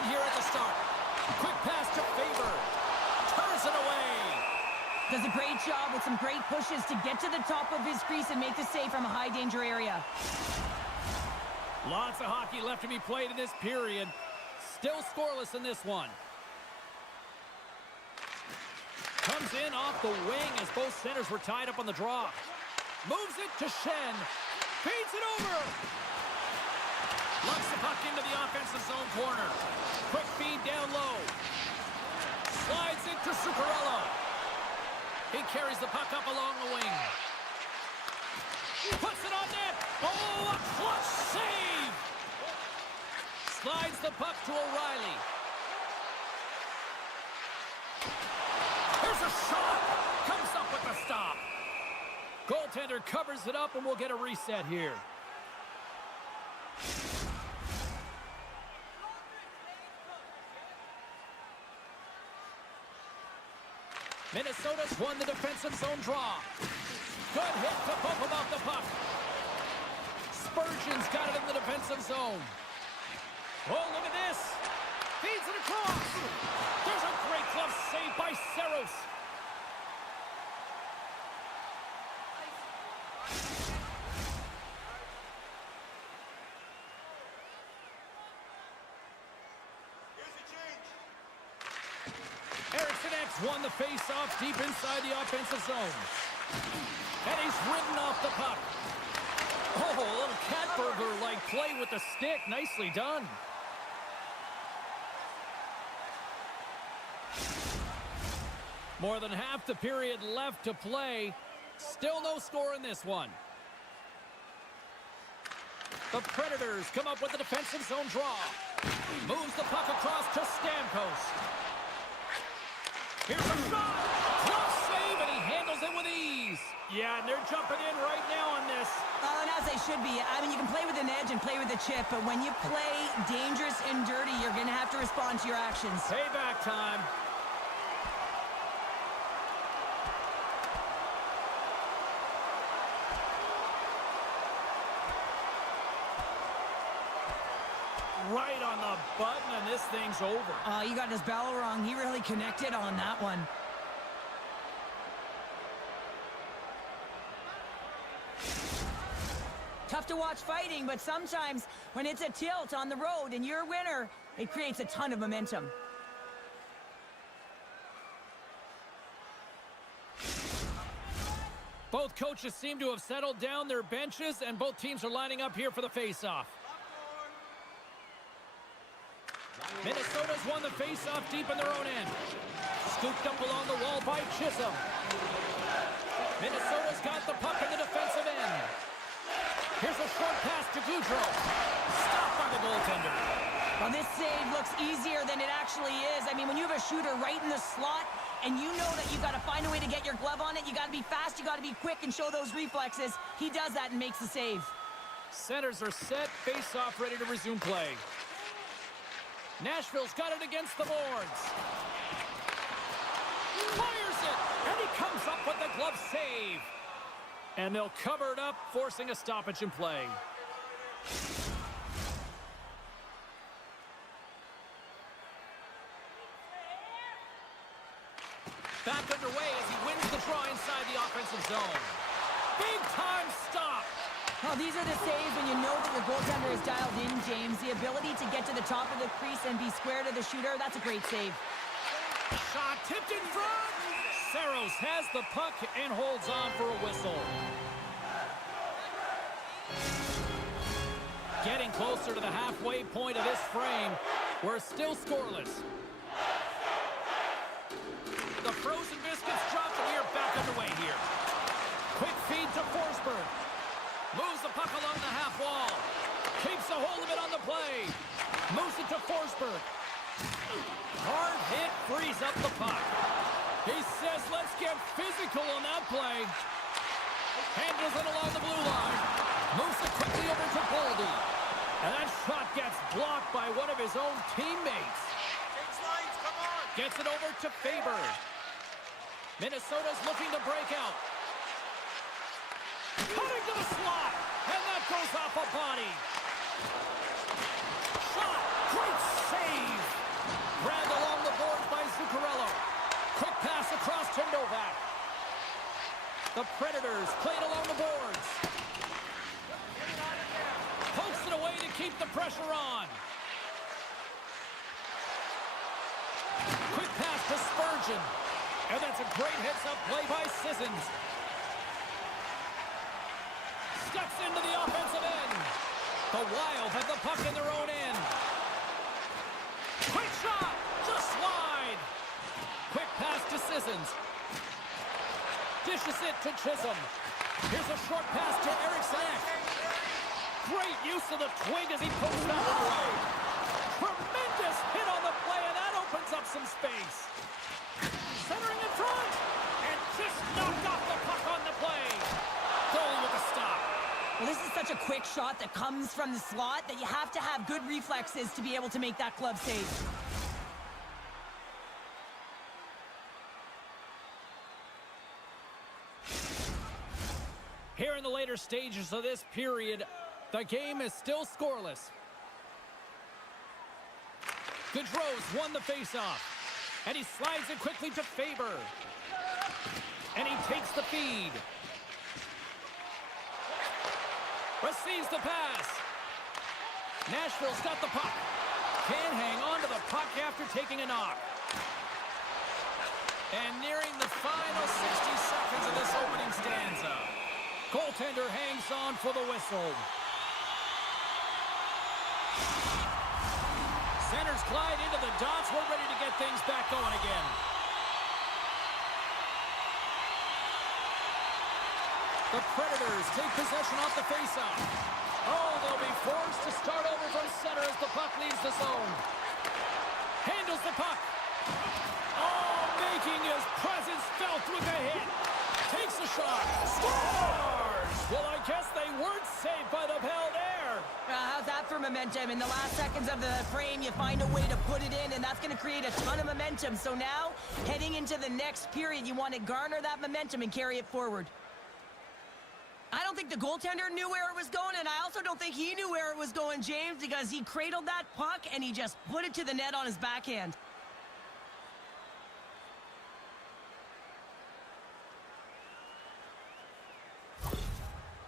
possession here at the start. Quick pass to Faber. Turns it away. Does a great job with some great pushes to get to the top of his crease and make the save from a high-danger area. Lots of hockey left to be played in this period. Still scoreless in this one. Comes in off the wing as both centers were tied up on the draw. Moves it to Shen. Feeds it over. Locks the puck into the offensive zone corner. Quick feed down low. Slides it to Zuccarello. He carries the puck up along the wing. Puts it on net. Oh, a clutch save. Slides the puck to O'Reilly. Here's a shot. Comes up with the stop. Goaltender covers it up, and we'll get a reset here. Minnesota's won the defensive zone draw. Good hit to bump him off the puck. Spurgeon's got it in the defensive zone. Oh, look at this. Feeds it across. There's a great glove save by Saros. Won the face-off deep inside the offensive zone. And he's ridden off the puck. Oh, a little cat burglar-like play with the stick. Nicely done. More than half the period left to play. Still no score in this one. The Predators come up with the defensive zone draw. Moves the puck across to Stamkos. Here's a shot. Glove save, and he handles it with ease. Yeah, and they're jumping in right now on this. And as they should be. I mean, you can play with an edge and play with a chip, but when you play dangerous and dirty, you're going to have to respond to your actions. Payback time. Right on the button, and this thing's over. You got his bell wrong. He really connected on that one. Tough to watch fighting, but sometimes when it's a tilt on the road and you're a winner, it creates a ton of momentum. Both coaches seem to have settled down their benches, and both teams are lining up here for the face-off. Minnesota's won the face-off deep in their own end. Scooped up along the wall by Chisholm. Minnesota's got the puck in the defensive end. Here's a short pass to Goudreau. Stopped by the goaltender. Well, this save looks easier than it actually is. I mean, when you have a shooter right in the slot and you know that you've got to find a way to get your glove on it, you got to be fast, you got to be quick and show those reflexes. He does that and makes the save. Centers are set, face-off ready to resume play. Nashville's got it against the boards. Fires it, and he comes up with the glove save. And they'll cover it up, forcing a stoppage in play. Back underway as he wins the draw inside the offensive zone. Big time stop. Well, these are the saves when you know that your goaltender is dialed in, James. The ability to get to the top of the crease and be square to the shooter, that's a great save. Shot tipped in front. Saros has the puck and holds on for a whistle. Getting closer to the halfway point of this frame. We're still scoreless. The frozen biscuits dropped, and we are back underway here. Quick feed to Forsberg. Moves the puck along the half wall. Keeps a hold of it on the play. Moves it to Forsberg. Hard hit, frees up the puck. He says, let's get physical on that play. Handles it along the blue line. Moves it quickly over to Boldy. And that shot gets blocked by one of his own teammates. Takes lines, come on. Gets it over to Faber. Minnesota's looking to break out. Cutting to the slot. And that goes off a body. Shot. Great save. Grabbed along the boards by Zuccarello. Quick pass across to Novak. The Predators played along the boards. Pokes it away to keep the pressure on. Quick pass to Spurgeon. And that's a great heads-up play by Sissons. Steps into the offensive end. The Wild have the puck in their own end. Quick shot! Just wide! Quick pass to Sissons. Dishes it to Chisholm. Here's a short pass to Eriksson. Great use of the twig as he pulls that one away. Tremendous hit on the play, and that opens up some space. Centering in front, and just knocked off the puck on the play. Goalie with a stop. Well, this is such a quick shot that comes from the slot that you have to have good reflexes to be able to make that glove save. Here in the later stages of this period, the game is still scoreless. Gaudreau's won the faceoff, and he slides it quickly to Faber. And he takes the feed. Receives the pass. Nashville's got the puck. Can't hang on to the puck after taking a knock. And nearing the final 60 seconds of this opening stanza. Goaltender hangs on for the whistle. Centers glide into the dots. We're ready to get things back going again. The Predators take possession off the faceoff. Oh, they'll be forced to start over from center as the puck leaves the zone. Handles the puck. Oh, making his presence felt with a hit. Takes a shot. Scores! Well, I guess they weren't safe by the bell there. How's that for momentum? In the last seconds of the frame, you find a way to put it in, and that's going to create a ton of momentum. So now, heading into the next period, you want to garner that momentum and carry it forward. I don't think the goaltender knew where it was going, and I also don't think he knew where it was going, James, because he cradled that puck, and he just put it to the net on his backhand.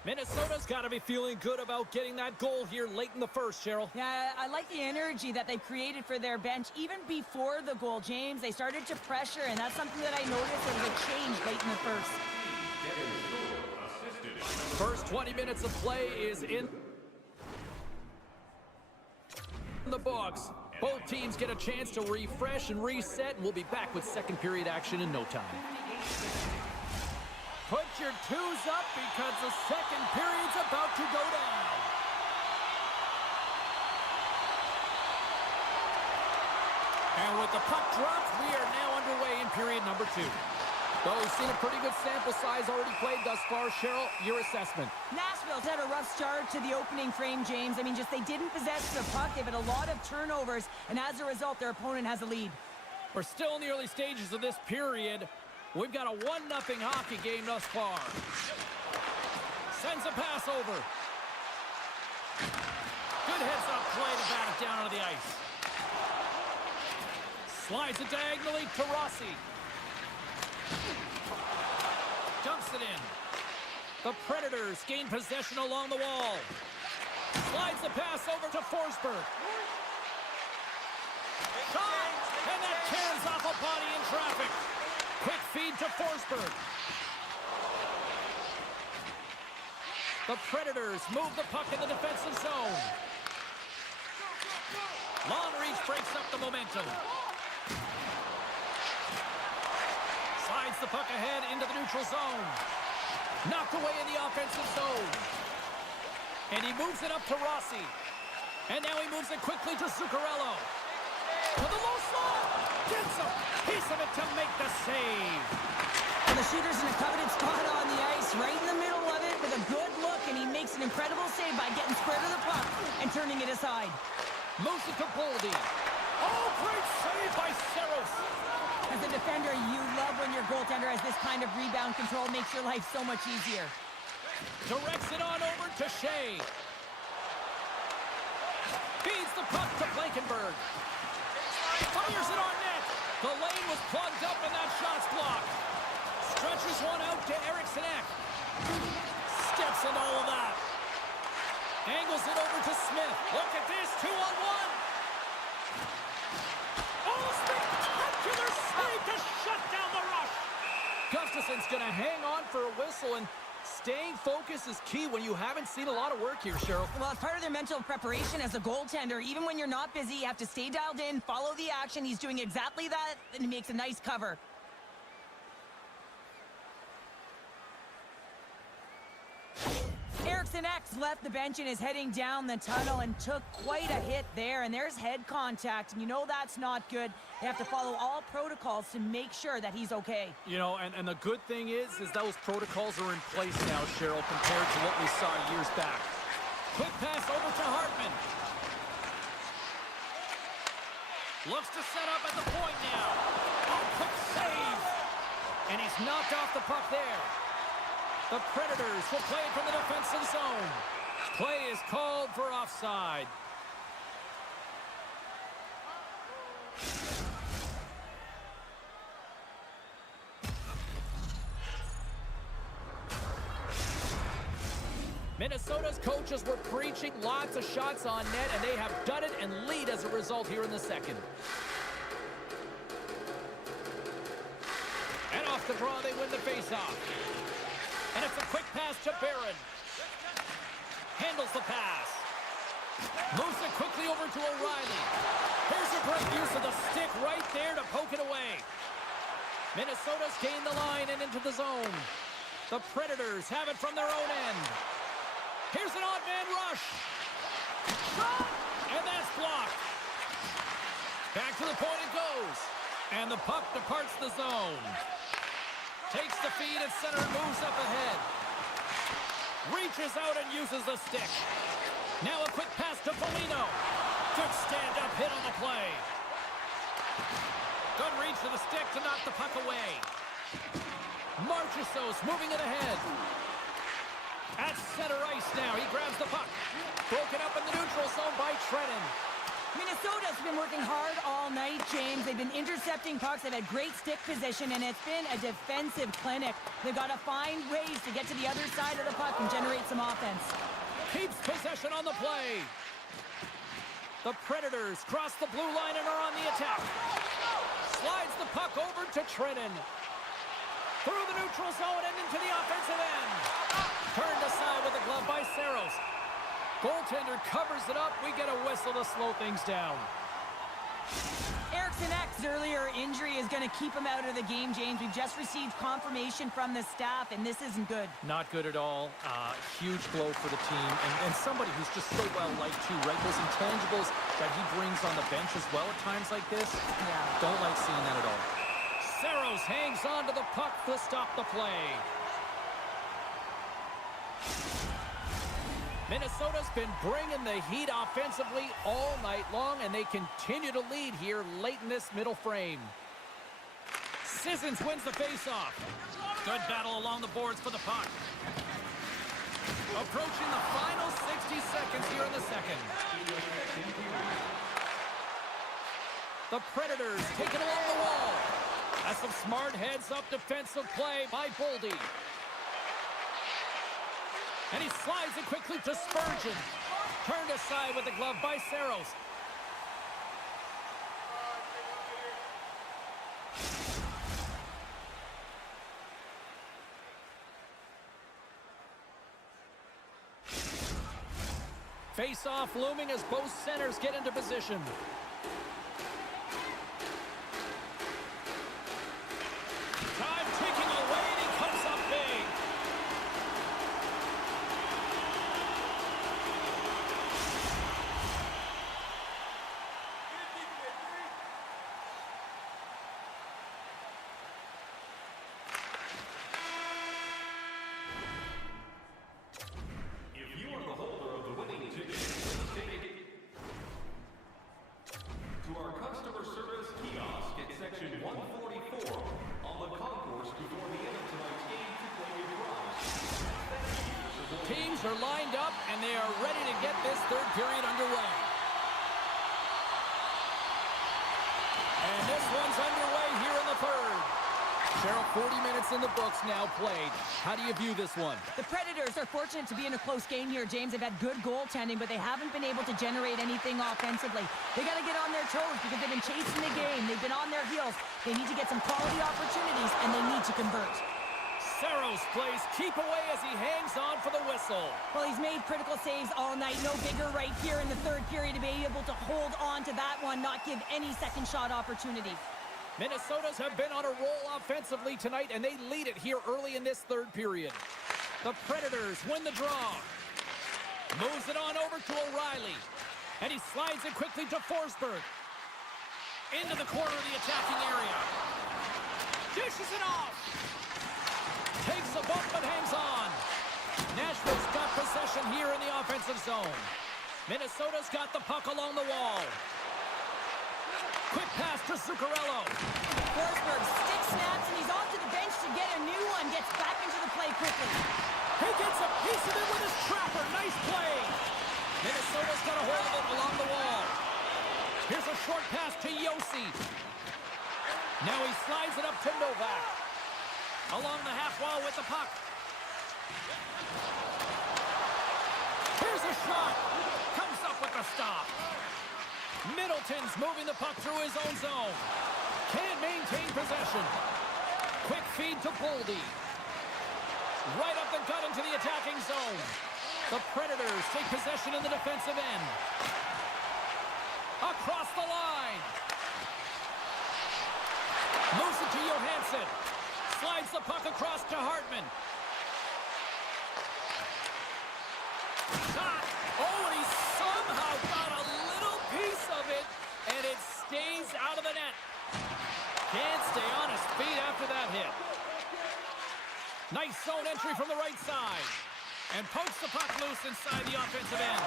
Minnesota's got to be feeling good about getting that goal here late in the first, Cheryl. Yeah, I like the energy that they created for their bench. Even before the goal, James, they started to pressure, and that's something that I noticed. There was a change late in the first. First 20 minutes of play is in the books. Both teams get a chance to refresh and reset, and we'll be back with second period action in no time. Put your twos up because the second period's about to go down. And with the puck dropped, we are now underway in period number 2. Well, we've seen a pretty good sample size already played thus far. Cheryl, your assessment. Nashville's had a rough start to the opening frame, James. I mean, just they didn't possess the puck. They've had a lot of turnovers, and as a result, their opponent has a lead. We're still in the early stages of this period. We've got a 1-0 hockey game thus far. Sends a pass over. Good heads-up play to bat it down onto the ice. Slides it diagonally to Rossi. Dumps it in. The Predators gain possession along the wall. Slides the pass over to Forsberg. Shot! And that tears off a body in traffic. Quick feed to Forsberg. The Predators move the puck in the defensive zone. Long reach breaks up the momentum. Slides the puck ahead into the neutral zone. Knocked away in the offensive zone. And he moves it up to Rossi. And now he moves it quickly to Zuccarello. To the low slot. Gets a piece of it to make the save. And the shooter's in a coveted spot on the ice, right in the middle of it with a good look, and he makes an incredible save by getting square to the puck and turning it aside. Moves it to Boldy. Oh, great save by Saros. As a defender, you love when your goaltender has this kind of rebound control. Makes your life so much easier. Directs it on over to Shea. Feeds the puck to Blankenberg. Fires plugged up and that shot's blocked. Stretches one out to Eriksson Ek. Steps into all of that. Angles it over to Smith. Look at this, 2-on-1. Oh, spectacular save to shut down the rush. Gustafson's going to hang on for a whistle, and staying focused is key when you haven't seen a lot of work here, Cheryl. Well, it's part of their mental preparation as a goaltender. Even when you're not busy, you have to stay dialed in, follow the action. He's doing exactly that, and he makes a nice cover. Eriksson Ek left the bench and is heading down the tunnel and took quite a hit there, and there's head contact, and you know that's not good. They have to follow all protocols to make sure that he's okay. You know, and the good thing is those protocols are in place now, Cheryl, compared to what we saw years back. Quick pass over to Hartman. Looks to set up at the point now. Oh, quick save. And he's knocked off the puck there. The Predators will play it from the defensive zone. Play is called for offside. Minnesota's coaches were preaching lots of shots on net, and they have done it and lead as a result here in the second. And off the draw, they win the faceoff. And it's a quick pass to Barron. Handles the pass. Moves it quickly over to O'Reilly. Here's a great use of the stick right there to poke it away. Minnesota's gained the line and into the zone. The Predators have it from their own end. Here's an odd man rush. Shot! And that's blocked. Back to the point it goes. And the puck departs the zone. Takes the feed at center and moves up ahead. Reaches out and uses the stick. Now a quick pass to Foligno. Good stand-up hit on the play. Good reach to the stick to knock the puck away. Marchessault moving it ahead. At center ice now. He grabs the puck. Broken up in the neutral zone by Trenton. Minnesota's been working hard all night, James. They've been intercepting pucks. They've had great stick position, and it's been a defensive clinic. They've got to find ways to get to the other side of the puck and generate some offense. Keeps possession on the play. The Predators cross the blue line and are on the attack. Slides the puck over to Trenton. Through the neutral zone and into the offensive end. Turned aside with a glove by Saros. Goaltender covers it up. We get a whistle to slow things down. Eriksson Ek's earlier injury is going to keep him out of the game, James. We've just received confirmation from the staff, and this isn't good. Not good at all. Huge blow for the team. And somebody who's just so well-liked, too, right? Those intangibles that he brings on the bench as well at times like this. Yeah. Don't like seeing that at all. Saros hangs on to the puck to stop the play. Minnesota's been bringing the heat offensively all night long, and they continue to lead here late in this middle frame. Sissons wins the faceoff. Good battle along the boards for the puck. Approaching the final 60 seconds here in the second. The Predators take it along the wall. That's some smart heads-up defensive play by Boldy. And he slides it quickly to Spurgeon. Turned aside with the glove by Saros. Face-off looming as both centers get into position. Time ticking away, and he comes up big. Cheryl, 40 minutes in the books now played. How do you view this one? The Predators are fortunate to be in a close game here, James. They've had good goaltending, but they haven't been able to generate anything offensively. They got to get on their toes because they've been chasing the game. They've been on their heels. They need to get some quality opportunities, and they need to convert. Saros plays keep away as he hangs on for the whistle. Well, he's made critical saves all night. No bigger right here in the third period to be able to hold on to that one, not give any second shot opportunity. Minnesota's have been on a roll offensively tonight, and they lead it here early in this third period. The Predators win the draw. Moves it on over to O'Reilly. And he slides it quickly to Forsberg. Into the corner of the attacking area. Dishes it off. Takes a bump but hangs on. Nashville's got possession here in the offensive zone. Minnesota's got the puck along the wall. Quick pass to Zuccarello. Forsberg stick snaps, and he's off to the bench to get a new one. Gets back into the play quickly. He gets a piece of it with his trapper. Nice play. Minnesota's got a hold of it along the wall. Here's a short pass to Yossi. Now he slides it up to Novak. Along the half wall with the puck. Here's a shot. Comes up with the stop. Middleton's moving the puck through his own zone. Can't maintain possession. Quick feed to Boldy. Right up the gut into the attacking zone. The Predators take possession in the defensive end. Across the line. Moves it to Johansson. Slides the puck across to Hartman. Shot. Oh, and he somehow got a little piece of it, and it stays out of the net. Can't stay on his feet after that hit. Nice zone entry from the right side. And pokes the puck loose inside the offensive end.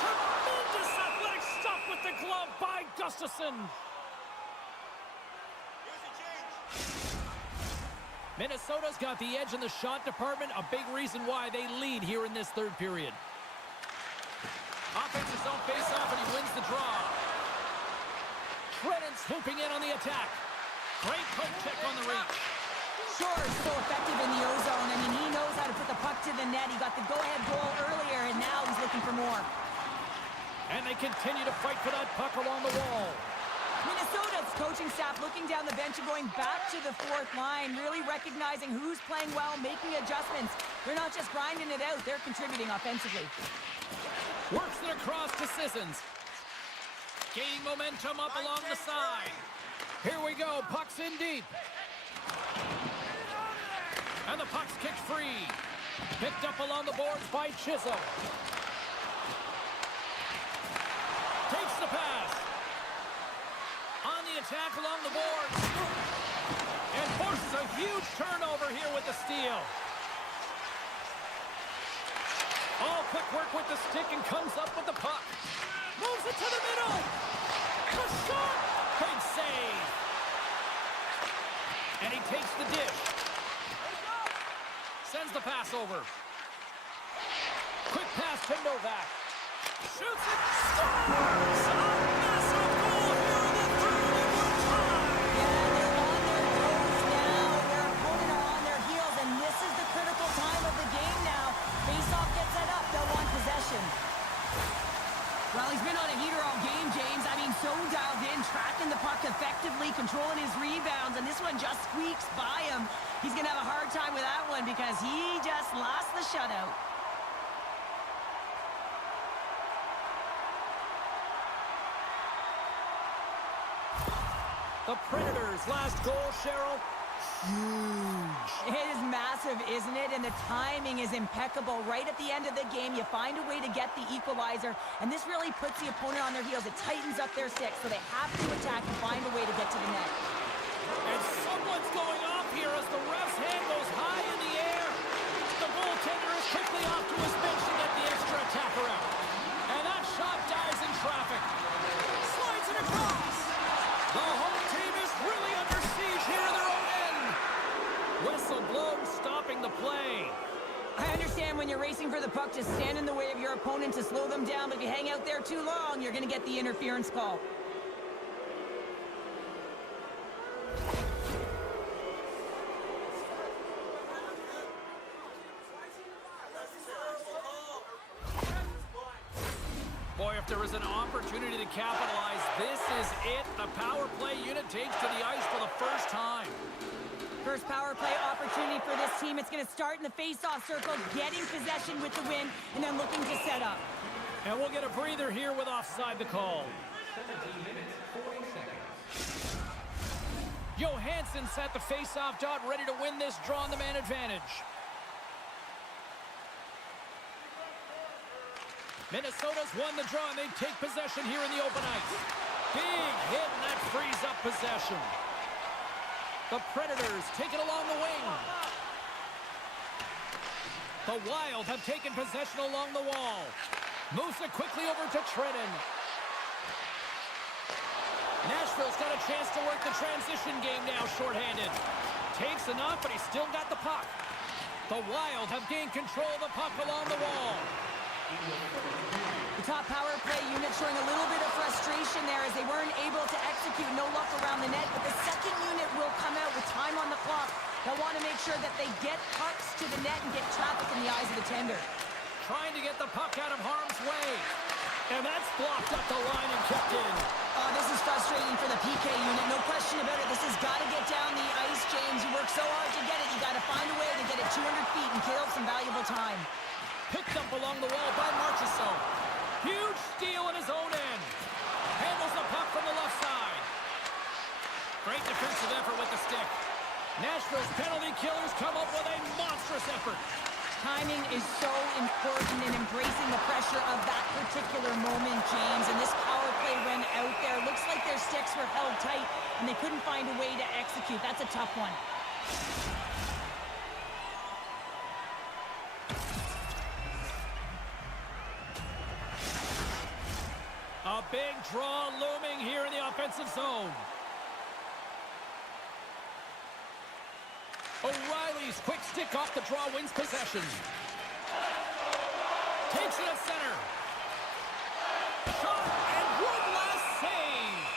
Tremendous athletic stop with the glove by Gustafsson. Minnesota's got the edge in the shot department, a big reason why they lead here in this third period. Offensive zone face-off, and he wins the draw. Trenton swooping in on the attack. Great poke check on the reach. Sure, so effective in the O-zone. I mean, he knows how to put the puck to the net. He got the go-ahead goal earlier, and now he's looking for more. And they continue to fight for that puck along the wall. Minnesota's coaching staff looking down the bench and going back to the fourth line, really recognizing who's playing well, making adjustments. They're not just grinding it out, they're contributing offensively. Works it across to Sissons. Gaining momentum up along the side. Here we go, puck's in deep. And the puck's kicked free. Picked up along the boards by Chisholm. Takes the pass. On the attack along the boards. And forces a huge turnover here with the steal. All quick work with the stick and comes up with the puck. Moves it to the middle. The shot. Big save. And he takes the dish. Sends the pass over. Quick pass to Novak. Shoots it. Scores! A massive goal here in the third and one time. Yeah, they're on their toes now. Their opponent are on their heels, and this is the critical time of the game now. Face-off gets set up. They'll want possession. Well, he's been on a heater all game, James. I mean, so dialed in, tracking the puck effectively, controlling his rebounds, and this one just squeaks by him. He's going to have a hard time with that one because he just lost the shutout. The Predators' last goal, Cheryl, huge. It is massive, isn't it? And the timing is impeccable. Right at the end of the game, you find a way to get the equalizer, and this really puts the opponent on their heels. It tightens up their sticks, so they have to attack and find a way to get to the net. And someone's going off here as the ref's hand goes high in the air. The goaltender is quickly off to his bench to get the extra attacker out. And that shot dies in traffic. Slides it across. The home team is really under siege here in their own end. Whistle blows, stopping the play. I understand when you're racing for the puck to stand in the way of your opponent to slow them down, but if you hang out there too long, you're going to get the interference call. was an opportunity to capitalize. This is it. The power play unit takes to the ice for the first time. First power play opportunity for this team. It's going to start in the face-off circle, getting possession with the win, and then looking to set up. And we'll get a breather here with offside the call. 17 minutes, 40 seconds. Johansson's at the face-off dot, ready to win this draw on the man advantage. Minnesota's won the draw, and they take possession here in the open ice. Big hit, and that frees up possession. The Predators take it along the wing. The Wild have taken possession along the wall. Moves it quickly over to Trenton. Nashville's got a chance to work the transition game now, shorthanded. Takes enough, but he's still got the puck. The Wild have gained control of the puck along the wall. The top power play unit showing a little bit of frustration there as they weren't able to execute. No luck around the net, but the second unit will come out with time on the clock. They'll want to make sure that they get pucks to the net and get traffic in the eyes of the tender. Trying to get the puck out of harm's way. And that's blocked up the line and kept in. Oh, this is frustrating for the PK unit. No question about it. This has got to get down the ice, James. You work so hard to get it. You got to find a way to get it 200 feet and kill some valuable time. Picked up along the wall by Marchessault. Huge steal in his own end. Handles the puck from the left side. Great defensive effort with the stick. Nashville's penalty killers come up with a monstrous effort. Timing is so important in embracing the pressure of that particular moment, James. And this power play run out there. Looks like their sticks were held tight, and they couldn't find a way to execute. That's a tough one. A big draw looming here in the offensive zone. O'Reilly's quick stick off the draw wins possession. Takes it at center. Shot and one last save.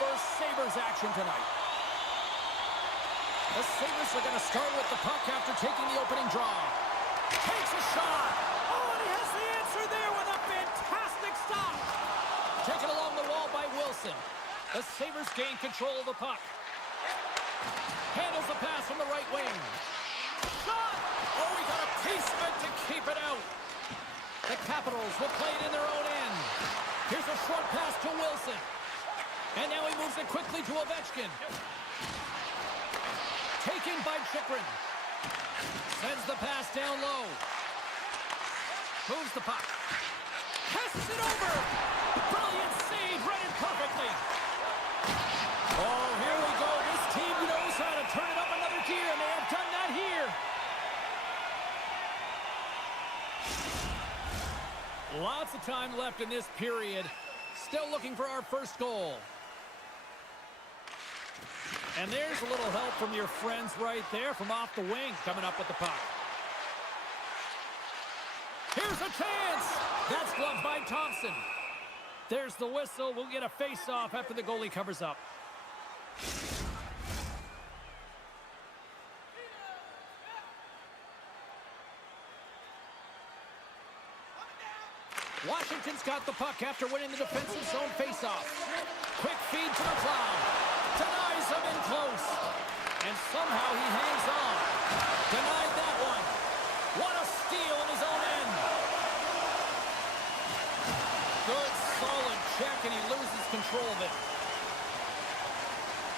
first Sabers action tonight. The Sabers are going to start with the puck after taking the opening draw. Takes a shot. Oh, and he has the answer there with a fantastic stop. Taken along the wall by Wilson. The Sabers gain control of the puck. Handles the pass from the right wing. Shot! Oh, he got a pieceman to keep it out. The Capitals will play it in their own end. Here's a short pass to Wilson. And now he moves it quickly to Ovechkin. Taken by Chychrun. Sends the pass down low. Moves the puck. Passes it over. Brilliant save, read it perfectly. Oh, here we go. This team knows how to turn it up another gear, and they have done that here. Lots of time left in this period. Still looking for our first goal. And there's a little help from your friends right there from off the wing coming up with the puck. Here's a chance. That's gloved by Thompson. There's the whistle. We'll get a face-off after the goalie covers up. Washington's got the puck after winning the defensive zone face-off. Quick feed to the cloud. Denies him in close. And somehow he hangs on. Denied that one. What a steal in his own end. Good, solid check, and he loses control of it.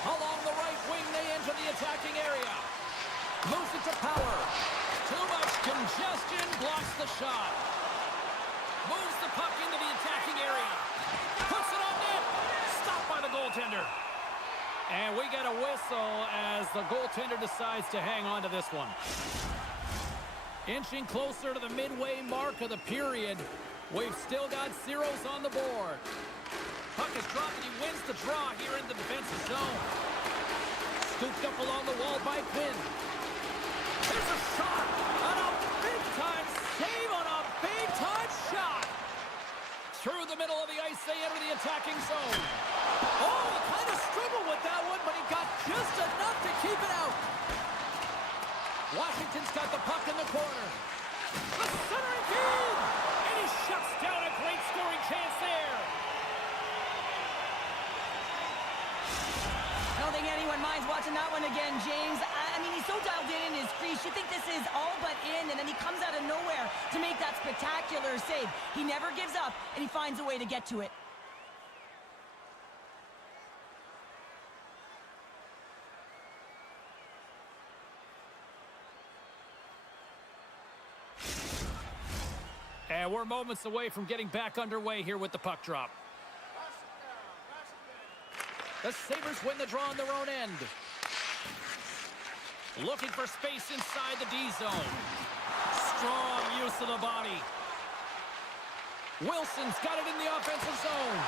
Along the right wing, they enter the attacking area. Moves it to Power. Too much congestion, blocks the shot. Moves the puck into the attacking area. Puts it on net. Stopped by the goaltender. And we get a whistle as the goaltender decides to hang on to this one. Inching closer to the midway mark of the period. We've still got zeros on the board. Puck is dropped and he wins the draw here in the defensive zone. Scooped up along the wall by Quinn. There's a shot. And a big-time save on a big-time shot. Through the middle of the ice, they enter the attacking zone. Oh, he kind of struggled with that one, but he got just enough to keep it out. Washington's got the puck in the corner. The centering feed! And he shuts down a great scoring chance there. I don't think anyone minds watching that one again, James. I mean, he's so dialed in his crease. You think this is all but in, and then he comes out of nowhere to make that spectacular save. He never gives up, and he finds a way to get to it. And we're moments away from getting back underway here with the puck drop. The Sabres win the draw on their own end. Looking for space inside the D zone. Strong use of the body. Wilson's got it in the offensive zone.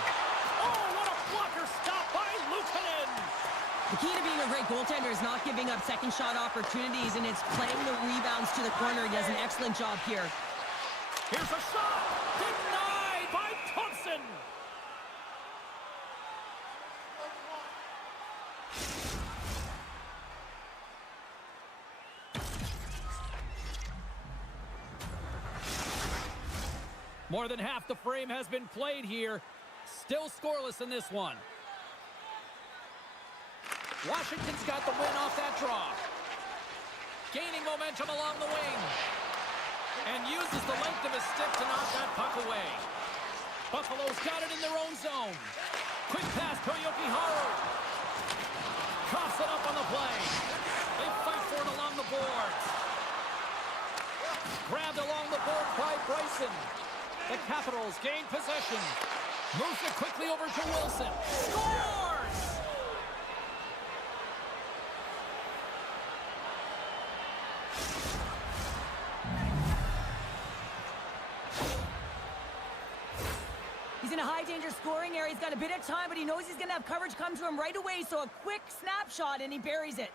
Oh, what a blocker stop by Luukkonen. The key to being a great goaltender is not giving up second shot opportunities, and it's playing the rebounds to the corner. He does an excellent job here. Here's a shot. Denied by Thompson. More than half the frame has been played here. Still scoreless in this one. Washington's got the win off that draw. Gaining momentum along the wing. And uses the length of his stick to knock that puck away. Buffalo's got it in their own zone. Quick pass to Jokiharju. Coughs it up on the play. They fight for it along the boards. Grabbed along the board by Bryson. The Capitals gain possession. Moves it quickly over to Wilson. Scores! He's in a high-danger scoring area. He's got a bit of time, but he knows he's going to have coverage come to him right away, so a quick snapshot, and he buries it.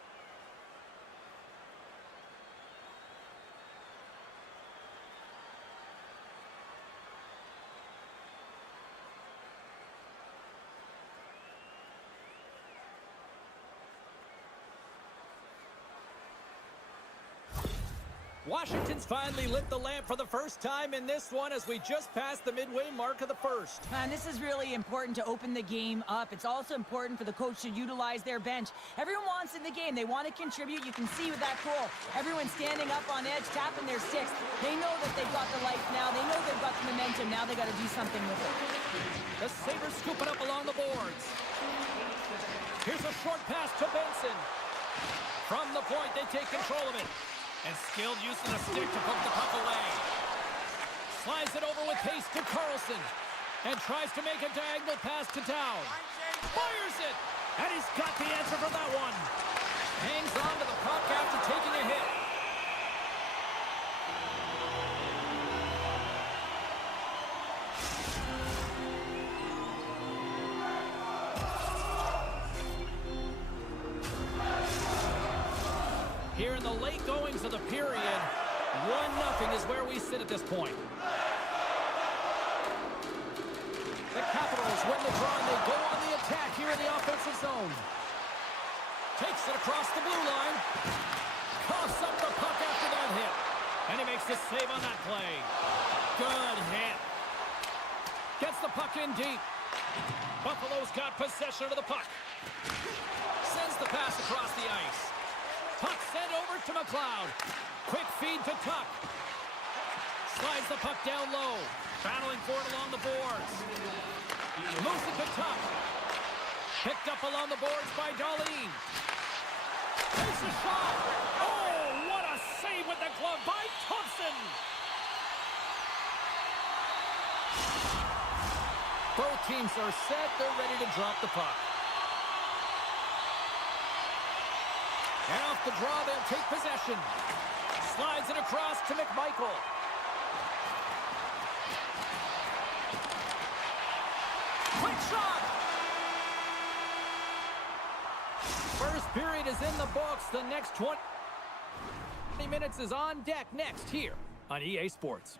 Washington's finally lit the lamp for the first time in this one as we just passed the midway mark of the first. And this is really important to open the game up. It's also important for the coach to utilize their bench. Everyone wants in the game. They want to contribute. You can see with that goal, everyone's standing up on edge, tapping their sticks. They know that they've got the life now. They know they've got the momentum. Now they got to do something with it. The Sabers scoop it up along the boards. Here's a short pass to Benson. From the point, they take control of it. And skilled use of the stick to poke the puck away. Slides it over with pace to Carlson. And tries to make a diagonal pass to Dowd. Fires it! And he's got the answer for that one. Hangs on to the puck after taking a hit. Here in the late goings of the period, 1-0 is where we sit at this point. The Capitals win the draw and they go on the attack here in the offensive zone. Takes it across the blue line. Coughs up the puck after that hit. And he makes the save on that play. Good hit. Gets the puck in deep. Buffalo's got possession of the puck. Sends the pass across the ice. Puck sent over to McLeod. Quick feed to Tuck. Slides the puck down low. Battling for it along the boards. Moves it to Tuck. Picked up along the boards by Darlene. Takes a shot. Oh, what a save with the glove by Thompson. Both teams are set. They're ready to drop the puck. And off the draw, they'll take possession. Slides it across to McMichael. Quick shot! First period is in the books. The next 20 minutes is on deck next here on EA Sports.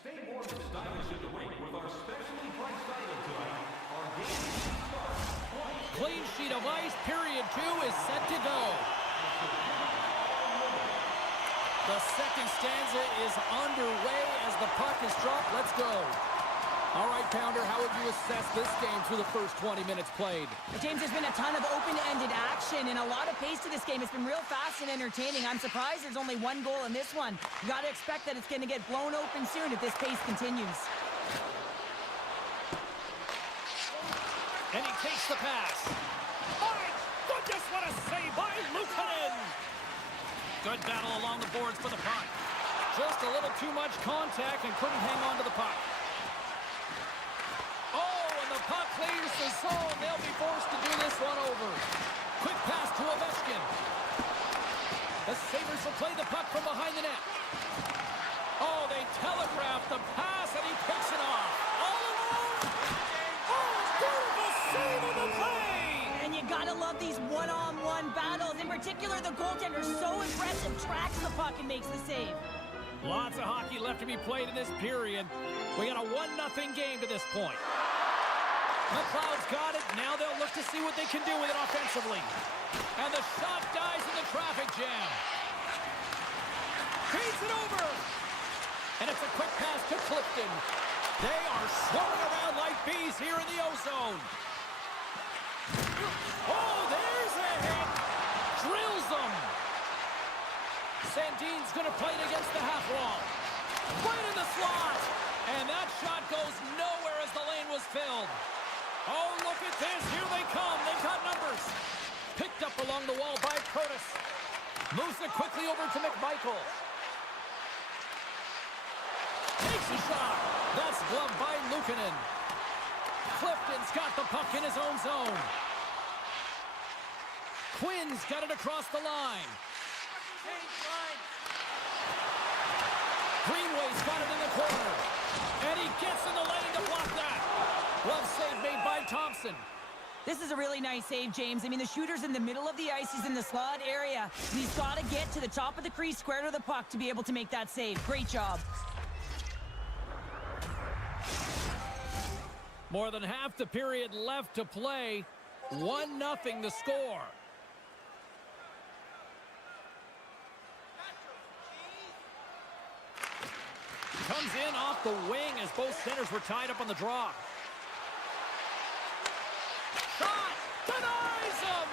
Stay warm and stylish at the rink with our specially priced item tonight. Our game starts. Clean sheet of ice. Period 2 is set to go. The second stanza is underway as the puck is dropped. Let's go. All right, Pounder, how would you assess this game through the first 20 minutes played? James, there's been a ton of open-ended action and a lot of pace to this game. It's been real fast and entertaining. I'm surprised there's only one goal in this one. You got to expect that it's going to get blown open soon if this pace continues. And he takes the pass. My goodness, what a save by Luukkonen! Good battle along the boards for the puck. Just a little too much contact and couldn't hang on to the puck. Oh, and the puck clears the zone. They'll be forced to do this one over. Quick pass to Ovechkin. The Sabres will play the puck from behind the net. Oh, they telegraph the pass, and he picks it off. All alone. Oh, beautiful save of the play. And you gotta love these one-on-one battles. In particular, the goaltender, so impressive, tracks the puck and makes the save. Lots of hockey left to be played in this period. We got a 1-0 game to this point. McLeod's got it. Now they'll look to see what they can do with it offensively. And the shot dies in the traffic jam. Feeds it over. And it's a quick pass to Clifton. They are swarming around like bees here in the O-zone. Oh, there's a hit. Drills them. Sandin's going to play it against the half wall. Right in the slot. And that shot goes nowhere as the lane was filled. Oh, look at this. Here they come. They've got numbers. Picked up along the wall by Curtis. Moves it quickly over to McMichael. Takes a shot. That's gloved by Luukkonen. Clifton's got the puck in his own zone. Quinn's got it across the line. Greenway's got it in the corner. And he gets in the lane to block that. Glove save made by Thompson. This is a really nice save, James. I mean, the shooter's in the middle of the ice. He's in the slot area. He's got to get to the top of the crease, square to the puck to be able to make that save. Great job. More than half the period left to play. 1-0 the score. Comes in off the wing as both centers were tied up on the draw. Shot! Denies him!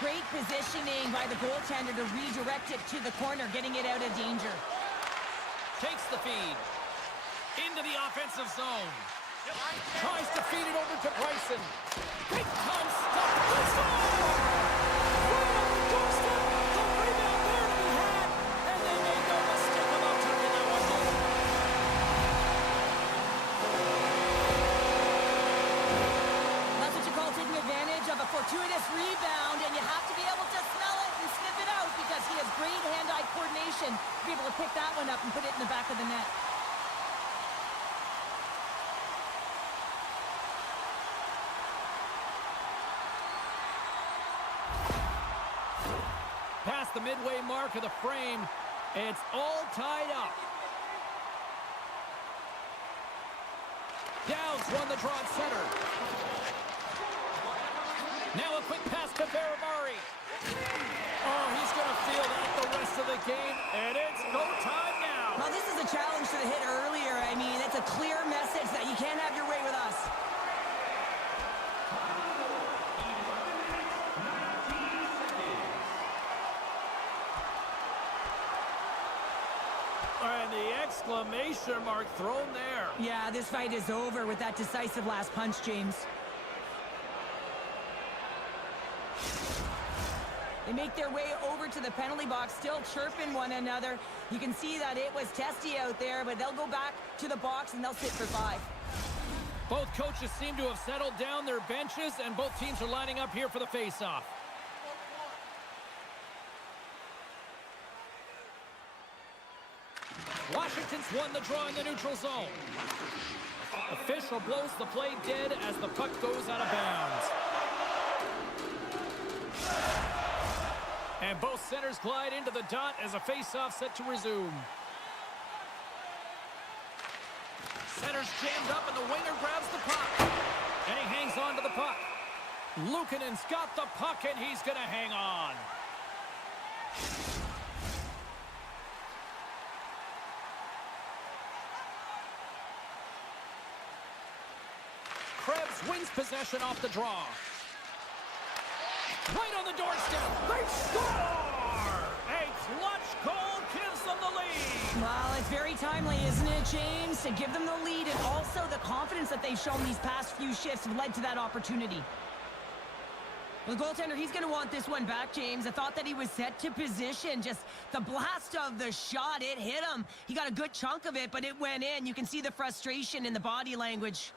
Great positioning by the goaltender to redirect it to the corner, getting it out of danger. Takes the feed. Into the offensive zone. Tries to feed it over to Bryson. Big time stuff. They score! Right on the doorstep. The rebound there to be had. And they made no mistake about tucking that one home. That's what you call taking advantage of a fortuitous rebound, and you have to be able to smell it and sniff it out because he has great hand-eye coordination to be able to pick that one up and put it in the back of the net. Past the midway mark of the frame, it's all tied up. Downs won the draw at center. Now a quick pass to Barabari. Oh, he's going to feel that the rest of the game, and it's go time now. Well, this is a challenge to the hit earlier. I mean, it's a clear message that you can't have your way with us. And the exclamation mark thrown there. Yeah, this fight is over with that decisive last punch, James. They make their way over to the penalty box, still chirping one another. You can see that it was testy out there, but they'll go back to the box and they'll sit for 5. Both coaches seem to have settled down their benches, and both teams are lining up here for the face-off. Washington's won the draw in the neutral zone. Official blows the play dead as the puck goes out of bounds. And both centers glide into the dot as a face-off set to resume. Center's jammed up and the winger grabs the puck. And he hangs on to the puck. Luukkonen's got the puck and he's going to hang on. Krebs wins possession off the draw. Right on the doorstep. They score! A clutch goal gives them the lead. Well, it's very timely, isn't it, James? To give them the lead, and also the confidence that they've shown these past few shifts have led to that opportunity. The goaltender, he's going to want this one back, James. I thought that he was set to position. Just the blast of the shot, it hit him. He got a good chunk of it, but it went in. You can see the frustration in the body language.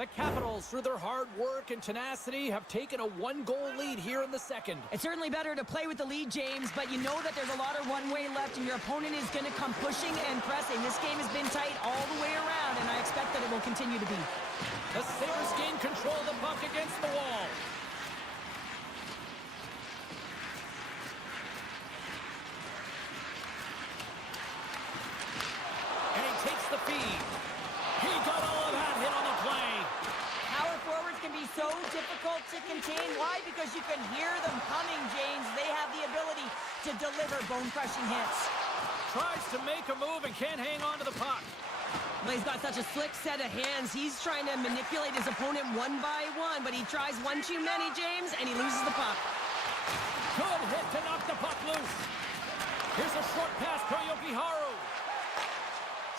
The Capitals, through their hard work and tenacity, have taken a one-goal lead here in the second. It's certainly better to play with the lead, James, but you know that there's a lot of one-way left, and your opponent is going to come pushing and pressing. This game has been tight all the way around, and I expect that it will continue to be. The Sabers gain control of the puck against the wall. And he takes the feed. He got all of that hit on the play. Power forwards can be so difficult to contain. Why? Because you can hear them coming, James. They have the ability to deliver bone-crushing hits. Tries to make a move and can't hang on to the puck. Well, he's got such a slick set of hands. He's trying to manipulate his opponent one by one, but he tries one too many, James, and he loses the puck. Good hit to knock the puck loose. Here's a short pass to Jokiharju.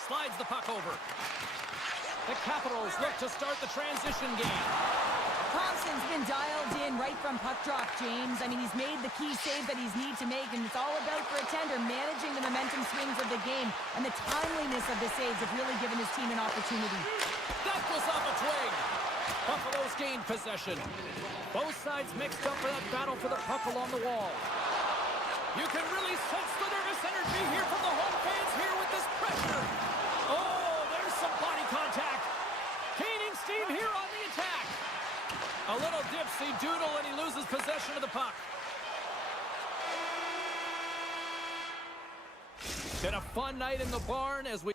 Slides the puck over. The Capitals look to start the transition game. Thompson's been dialed in right from puck drop, James. I mean, he's made the key save that he's need to make, and it's all about, for a tender, managing the momentum swings of the game, and the timeliness of the saves have really given his team an opportunity. That was off a twig. Buffalo's gained possession. Both sides mixed up for that battle for the puck along the wall. You can really sense the nervous energy here from the home fans here with this pressure. Oh, there's some body contact. Gaining steam here on the attack. A little dipsy-doodle and he loses possession of the puck. Been a fun night in the barn as we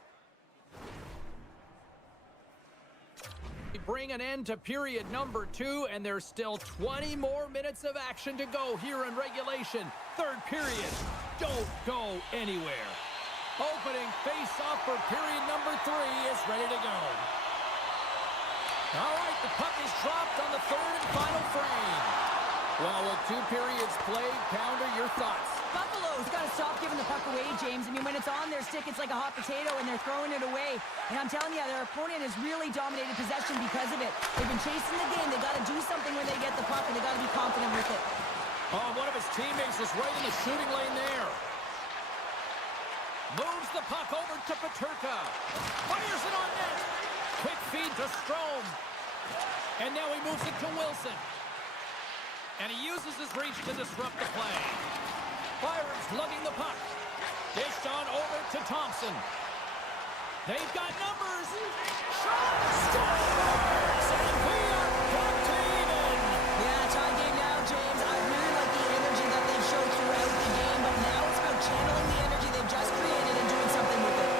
bring an end to period number 2, and there's still 20 more minutes of action to go here in regulation. Third period. Don't go anywhere. Opening face-off for period number 3 is ready to go. All right, the puck is dropped on the third and final frame. Well, with 2 periods played, Pounder, your thoughts? Buffalo's got to stop giving the puck away, James. I mean, when it's on their stick, it's like a hot potato, and they're throwing it away. And I'm telling you, their opponent has really dominated possession because of it. They've been chasing the game. They got to do something when they get the puck, and they got to be confident with it. Oh, one of his teammates was right in the shooting lane there. Moves the puck over to Peterka. Fires it on net. Quick feed to Strome. And now he moves it to Wilson. And he uses his reach to disrupt the play. Byron's lugging the puck. Dished on over to Thompson. They've got numbers. Shot! Scores! And we are back to even. Yeah, tie game now, James. I really like the energy that they showed throughout the game, but now it's about channeling the energy they've just created and doing something with it.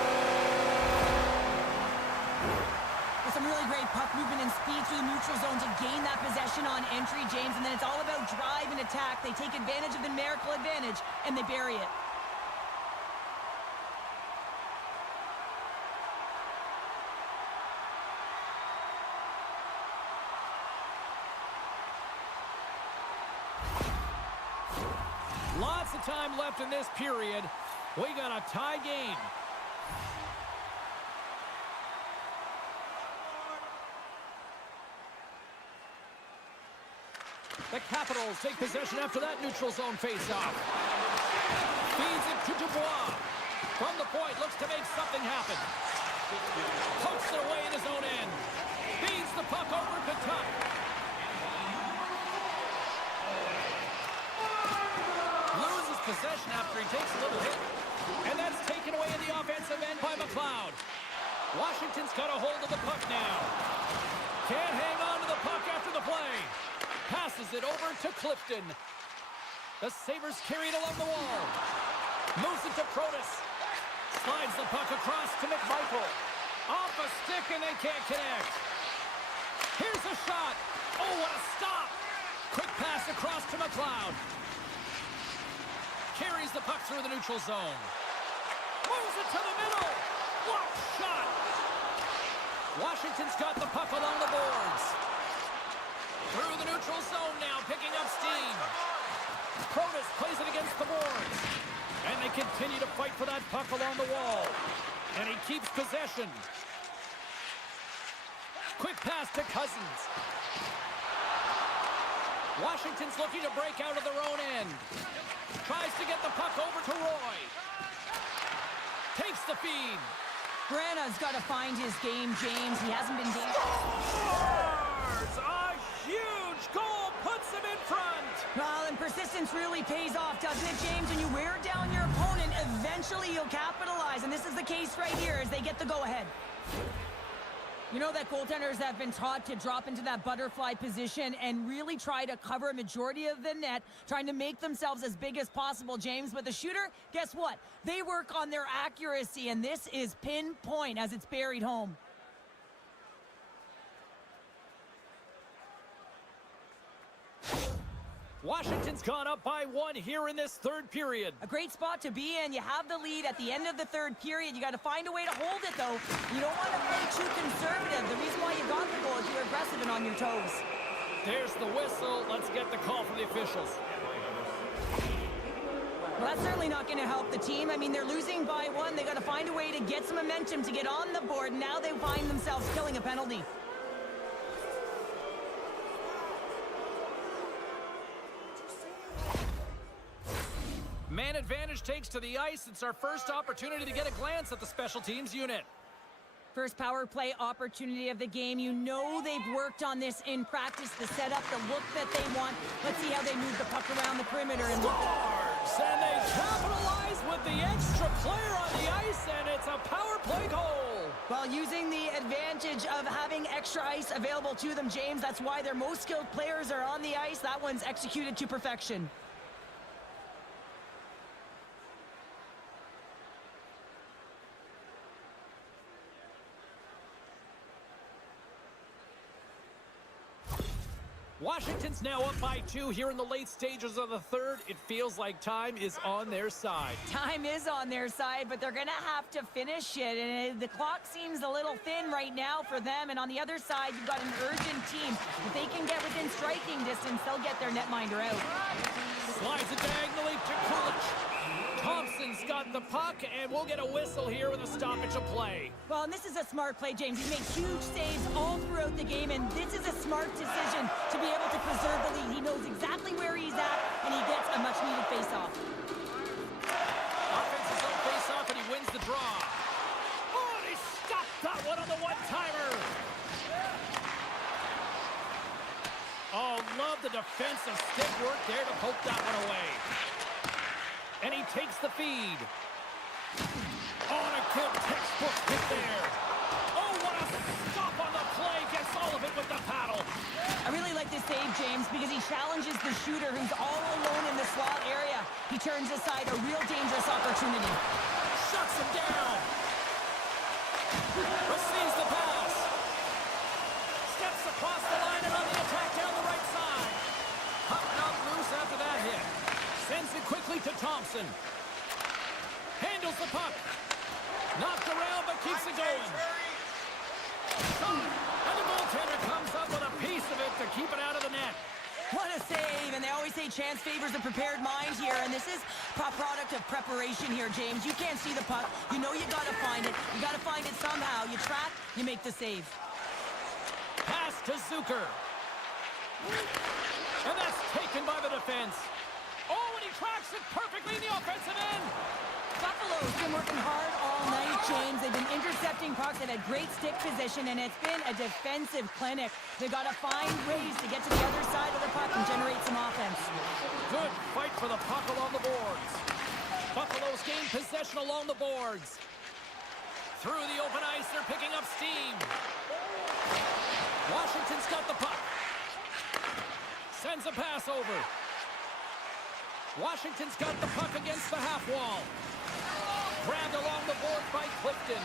With some really great puck movement and speed through the neutral zone to gain that possession on entry, James, and then it's all about drive and attack. They take advantage of the numerical advantage, and they bury it. Lots of time left in this period. We got a tie game. The Capitals take possession after that neutral zone face-off. Feeds it to Dubois. From the point, looks to make something happen. Pokes it away in his own end. Feeds the puck over to Tuck. Loses possession after he takes a little hit. And that's taken away in the offensive end by McLeod. Washington's got a hold of the puck now. Can't hang on to the puck after the play. Passes it over to Clifton. The Sabers carry it along the wall. Moves it to Protas. Slides the puck across to McMichael. Off a stick and they can't connect. Here's a shot. Oh, what a stop. Quick pass across to McLeod. Carries the puck through the neutral zone. Moves it to the middle. What shot. Washington's got the puck along the boards. Through the neutral zone now, picking up steam. Protas plays it against the boards. And they continue to fight for that puck along the wall. And he keeps possession. Quick pass to Cousins. Washington's looking to break out of their own end. Tries to get the puck over to Roy. Takes the feed. Branagh's got to find his game, James. He hasn't been Scores! A huge goal puts him in front. Well, and persistence really pays off, doesn't it, James? When you wear down your opponent, eventually you'll capitalize. And this is the case right here as they get the go-ahead. You know that goaltenders have been taught to drop into that butterfly position and really try to cover a majority of the net, trying to make themselves as big as possible, James. But the shooter, guess what? They work on their accuracy, and this is pinpoint as it's buried home. Washington's gone up by 1 here in this third period. A great spot to be in. You have the lead at the end of the third period. You got to find a way to hold it, though. You don't want to play too conservative. The reason why you got the goal is you're aggressive and on your toes. There's the whistle. Let's get the call from the officials. Well, that's certainly not going to help the team. I mean, they're losing by 1. They got to find a way to get some momentum to get on the board. Now they find themselves killing a penalty. Man advantage takes to the ice. It's our first opportunity to get a glance at the special teams unit. First power play opportunity of the game. You know they've worked on this in practice, the setup, the look that they want. Let's see how they move the puck around the perimeter. And Scores! And they capitalize with the extra player on the ice, and it's a power play goal. While using the advantage of having extra ice available to them, James, that's why their most skilled players are on the ice. That one's executed to perfection. Washington's now up by 2 here in the late stages of the third. It feels like time is on their side. Time is on their side, but they're going to have to finish it. And the clock seems a little thin right now for them. And on the other side, you've got an urgent team. If they can get within striking distance, they'll get their netminder out. Slides it diagonally to Kulich. Thompson's got the puck, and we'll get a whistle here with a stoppage of play. Well, and this is a smart play, James. He's made huge saves all throughout the game, and this is a smart decision to be able to preserve the lead. He knows exactly where he's at, and he gets a much-needed face-off. Offensive zone face-off, and he wins the draw. Oh, and he stopped that one on the one-timer. Oh, love the defensive stick work there to poke that one away. And he takes the feed. Oh, and a good textbook hit there. Oh, what a stop on the play. Gets all of it with the paddle. I really like this save, James, because he challenges the shooter who's all alone in the slot area. He turns aside a real dangerous opportunity. Shuts him down. Receives the pass. Steps across the line and on the attack down the right side. Popped out loose after that hit. Sends it quickly to Thompson. Handles the puck. Knocked around, but keeps it going. And the goaltender comes up with a piece of it to keep it out of the net. What a save, and they always say chance favors a prepared mind here, and this is a product of preparation here, James. You can't see the puck. You know you got to find it. You got to find it somehow. You track, you make the save. Pass to Zucker. And that's taken by the defense. Oh, and he tracks it perfectly in the offensive end. Buffalo's been working hard all night, James. They've been intercepting pucks. They've had great stick position, and it's been a defensive clinic. They've got to find ways to get to the other side of the puck and generate some offense. Good fight for the puck along the boards. Buffalo's gained possession along the boards. Through the open ice, they're picking up steam. Washington's got the puck. Sends a pass over. Washington's got the puck against the half wall. Grabbed along the board by Clifton.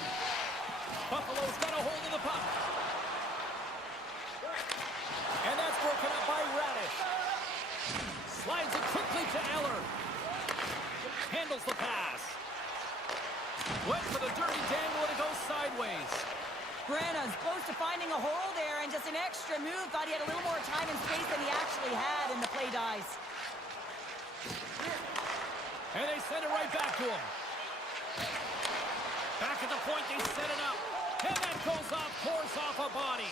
Buffalo's got a hold of the puck. And that's broken up by Radish. Slides it quickly to Eller. Handles the pass. Went for the dirty dangle and it goes sideways. Branagh's close to finding a hole there, and just an extra move. Thought he had a little more time and space than he actually had, and the play dies. And they send it right back to him. Back at the point, they set it up. And that goes off, pours off a body.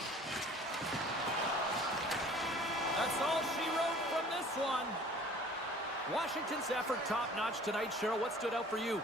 That's all she wrote from this one. Washington's effort top-notch tonight. Cheryl, what stood out for you?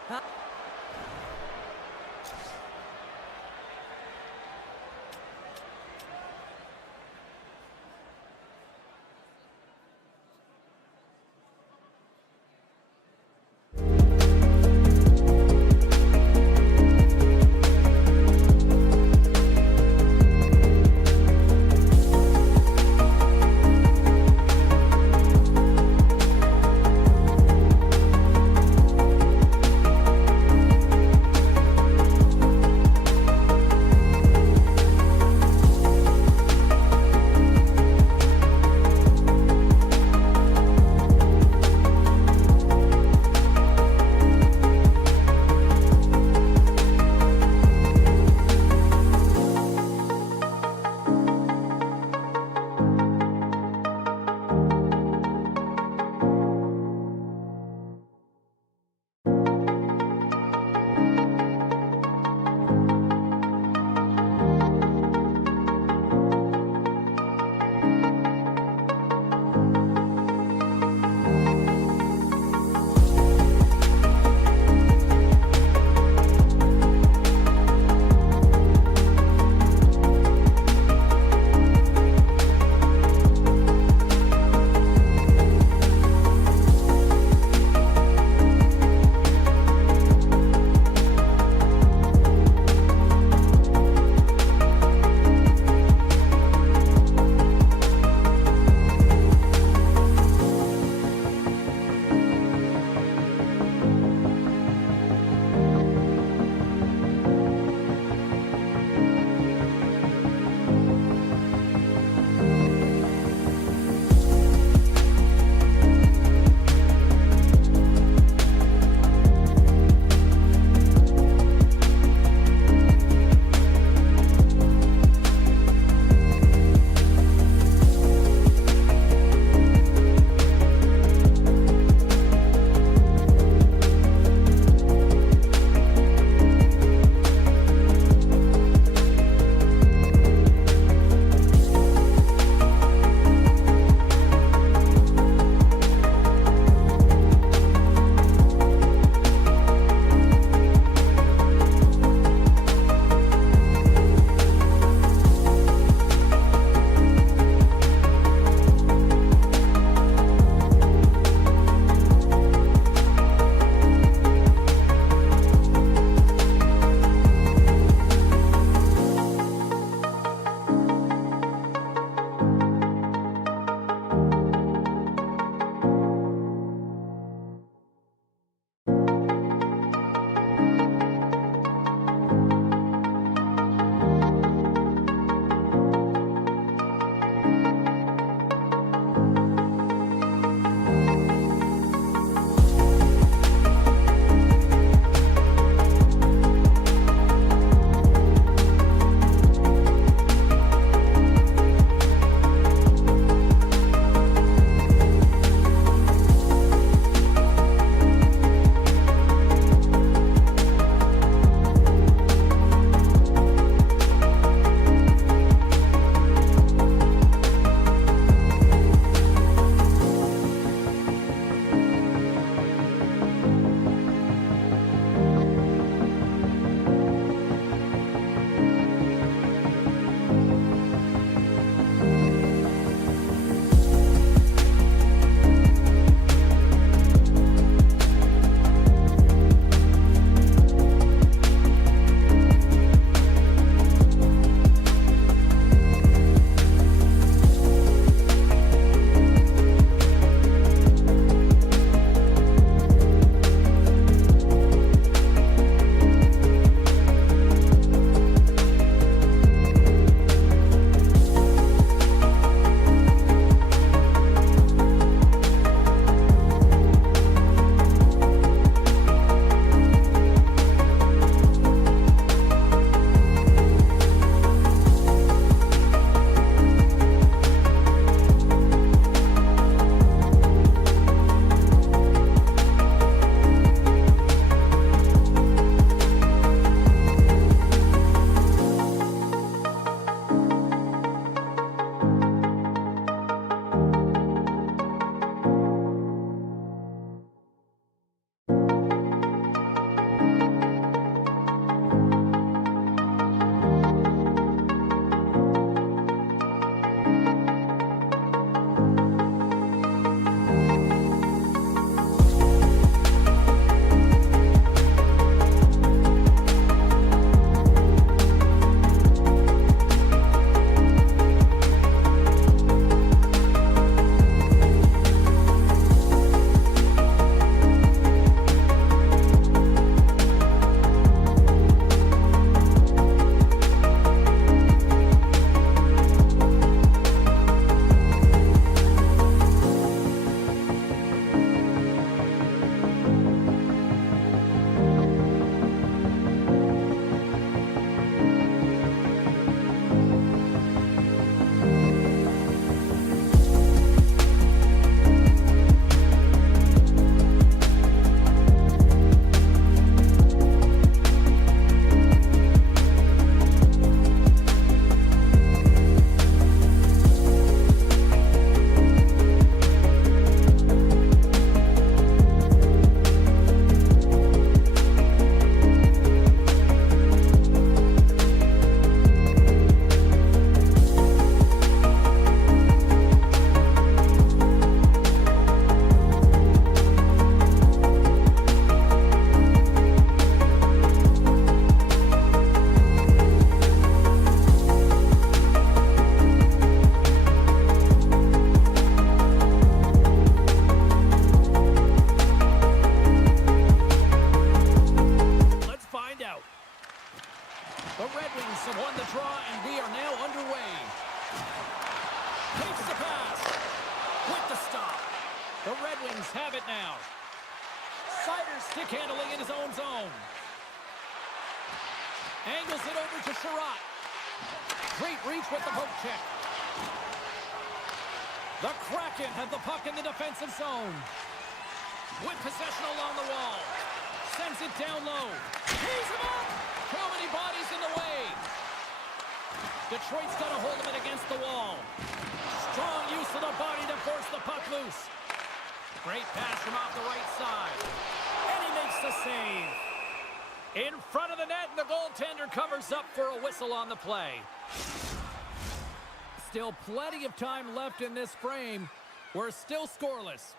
And we are now underway. Takes the pass. With the stop. The Red Wings have it now. Sabers stick handling in his own zone. Angles it over to Sherratt. Great reach with the poke check. The Kraken have the puck in the defensive zone. With possession along the wall. Sends it down low. Tees him up! Too many bodies in the way. Detroit's got a hold of it against the wall. Strong use of the body to force the puck loose. Great pass from off the right side. And he makes the save. In front of the net, and the goaltender covers up for a whistle on the play. Still plenty of time left in this frame. We're still scoreless.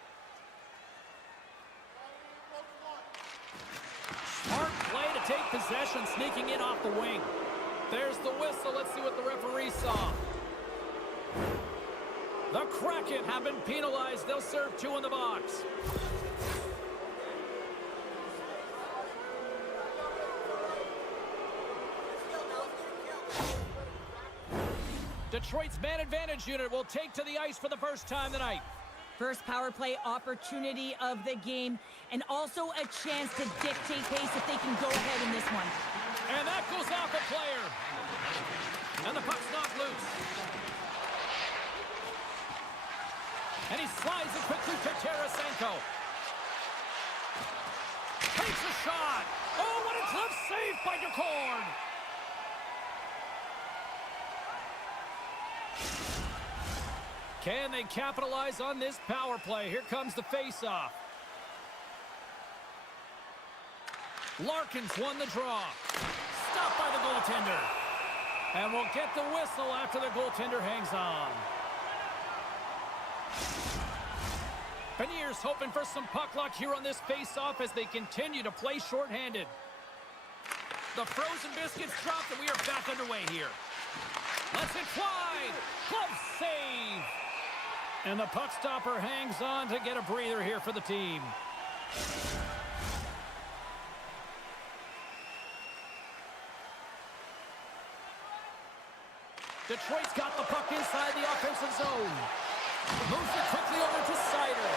Smart play to take possession, sneaking in off the wing. There's the whistle. Let's see what the referee saw. The Kraken have been penalized. They'll serve 2 in the box. Detroit's man advantage unit will take to the ice for the first time tonight. First power play opportunity of the game, and also a chance to dictate pace if they can go ahead in this one. And that goes off a player. And the puck's knocked loose. And he slides it quickly to Tarasenko. Takes a shot. Oh, what a glove save by DeCorn. Can they capitalize on this power play? Here comes the face-off. Larkin's won the draw. Stopped by the goaltender. And we'll get the whistle after the goaltender hangs on. Beniers hoping for some puck luck here on this face-off as they continue to play shorthanded. The frozen biscuits dropped and we are back underway here. Lets it fly. Glove save. And the puck stopper hangs on to get a breather here for the team. Detroit's got the puck inside the offensive zone. Moves it quickly over to Seider.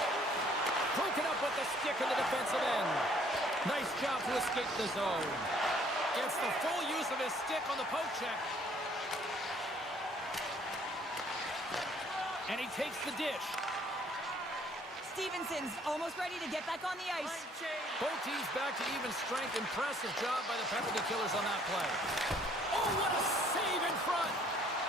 Broken up with the stick in the defensive end. Nice job to escape the zone. Gets the full use of his stick on the poke check. And he takes the dish. Stevenson's almost ready to get back on the ice. Both teams back to even strength. Impressive job by the penalty killers on that play. Oh, what a save in front.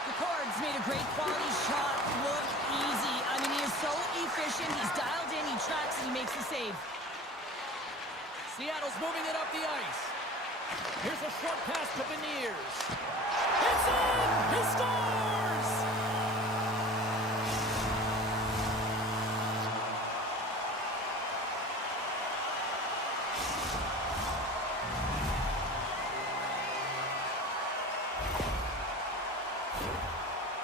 The Cards made a great quality shot look easy. I mean, he is so efficient. He's dialed in, he tracks, and he makes the save. Seattle's moving it up the ice. Here's a short pass to Beniers. It's in! He scores!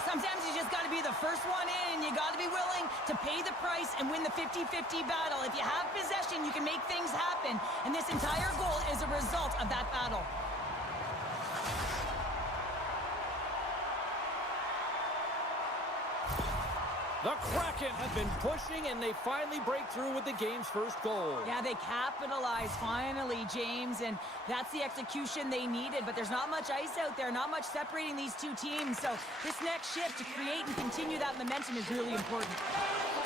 Sometimes you just got to be the first one in, and you got to be willing to pay the price and win the 50-50 battle. If you have possession, you can make things happen, and this entire goal is a result of that battle. The Kraken have been pushing, and they finally break through with the game's first goal. Yeah, they capitalize finally, James, and that's the execution they needed, but there's not much ice out there, not much separating these two teams, so this next shift to create and continue that momentum is really important.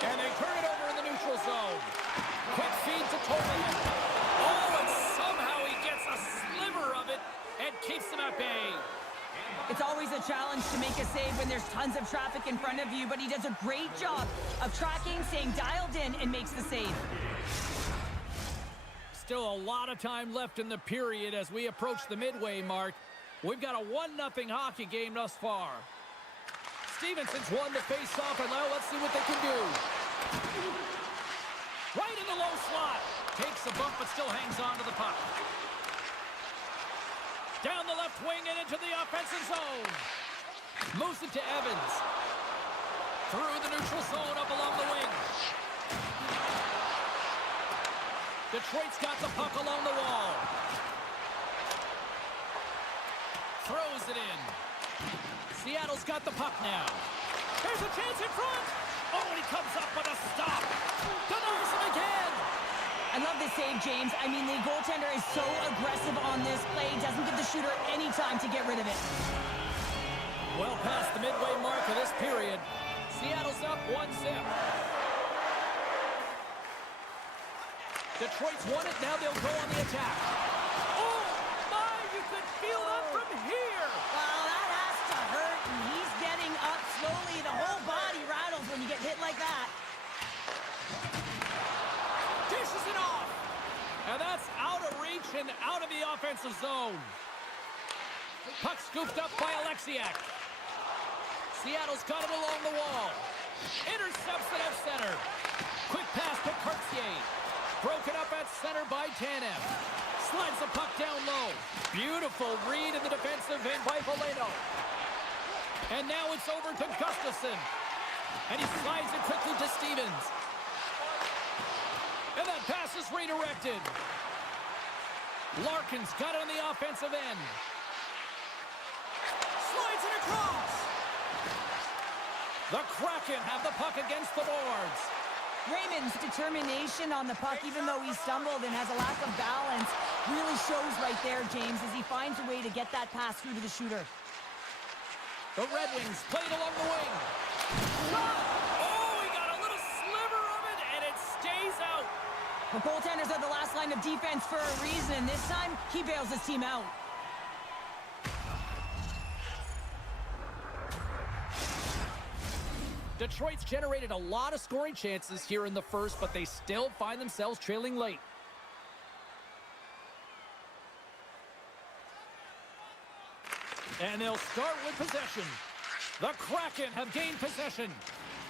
And they turn it over in the neutral zone. Quick feed to Torrey. Oh, and somehow he gets a sliver of it and keeps them at bay. It's always a challenge to make a save when there's tons of traffic in front of you, but he does a great job of tracking, staying dialed in, and makes the save. Still a lot of time left in the period as we approach the midway mark. We've got a 1-0 hockey game thus far. Stevenson's won the face-off, and now let's see what they can do. Right in the low slot. Takes a bump, but still hangs on to the puck. Down the left wing and into the offensive zone. Moves it to Evans. Through the neutral zone up along the wing. Detroit's got the puck along the wall. Throws it in. Seattle's got the puck now. There's a chance in front. Oh, and he comes up with a stop. Denies him again. I love this save, James. I mean, the goaltender is so aggressive on this play. Doesn't give the shooter any time to get rid of it. Well past the midway mark of this period. Seattle's up 1-0. Detroit's won it. Now they'll go on the attack. Oh, my, you could feel that from here. Well, that has to hurt, and he's getting up slowly. The whole body rattles when you get hit like that. Dishes it off. And that's out of reach and out of the offensive zone. Puck scooped up by Alexiak. Seattle's got it along the wall. Intercepts it at center. Quick pass to Cartier. Broken up at center by Tanev. Slides the puck down low. Beautiful read in the defensive end by Valeno. And now it's over to Gustafsson. And he slides it quickly to Stevens. And that pass is redirected. Larkin's got it on the offensive end. Slides it across. The Kraken have the puck against the boards. Raymond's determination on the puck, even though he stumbled and has a lack of balance, really shows right there, James, as he finds a way to get that pass through to the shooter. The Red Wings played along the wing. Shot! Oh, he got a little sliver of it, and it stays out. The goaltenders are the last line of defense for a reason, and this time, he bails his team out. Detroit's generated a lot of scoring chances here in the first, but they still find themselves trailing late. And they'll start with possession. The Kraken have gained possession.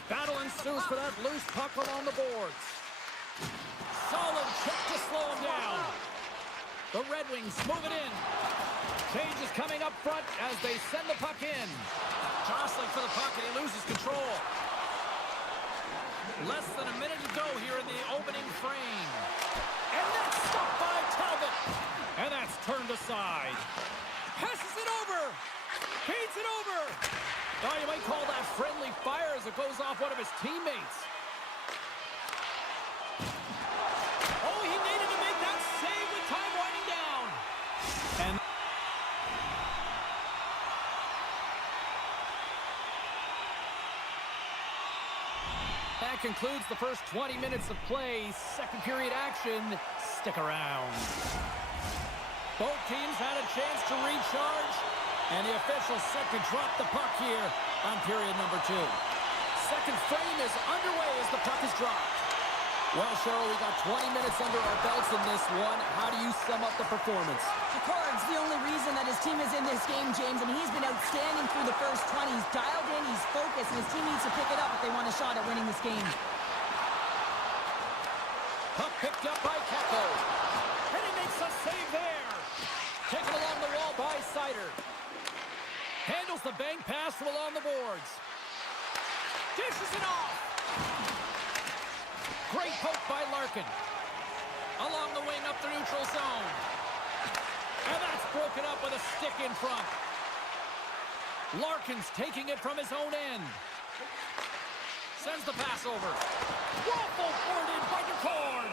Battle ensues for that loose puck along the boards. Solid check to slow him down. The Red Wings move it in. Change is coming up front as they send the puck in. Jostling for the puck, and he loses control. Less than a minute to go here in the opening frame. And that's stopped by Talbot. And that's turned aside. Passes it over. Feeds it over. Oh, you might call that friendly fire as it goes off one of his teammates. Oh, he needed to make that save with time winding down. And that concludes the first 20 minutes of play. Second period action. Stick around. Both teams had a chance to recharge, and the officials set to drop the puck here on period number 2. Second frame is underway as the puck is dropped. Well, Cheryl, we got 20 minutes under our belts in this one. How do you sum up the performance? Picard's the only reason that his team is in this game, James, and he's been outstanding through the first 20. He's dialed in, he's focused, and his team needs to pick it up if they want a shot at winning this game. Puck picked up by Kakko. And he makes a save there. Taken along the wall by Sider. Handles the bank pass from along the boards. Dishes it off. Great poke by Larkin. Along the wing up the neutral zone. And that's broken up with a stick in front. Larkin's taking it from his own end. Sends the pass over. Waffle forwarded by Ducorn.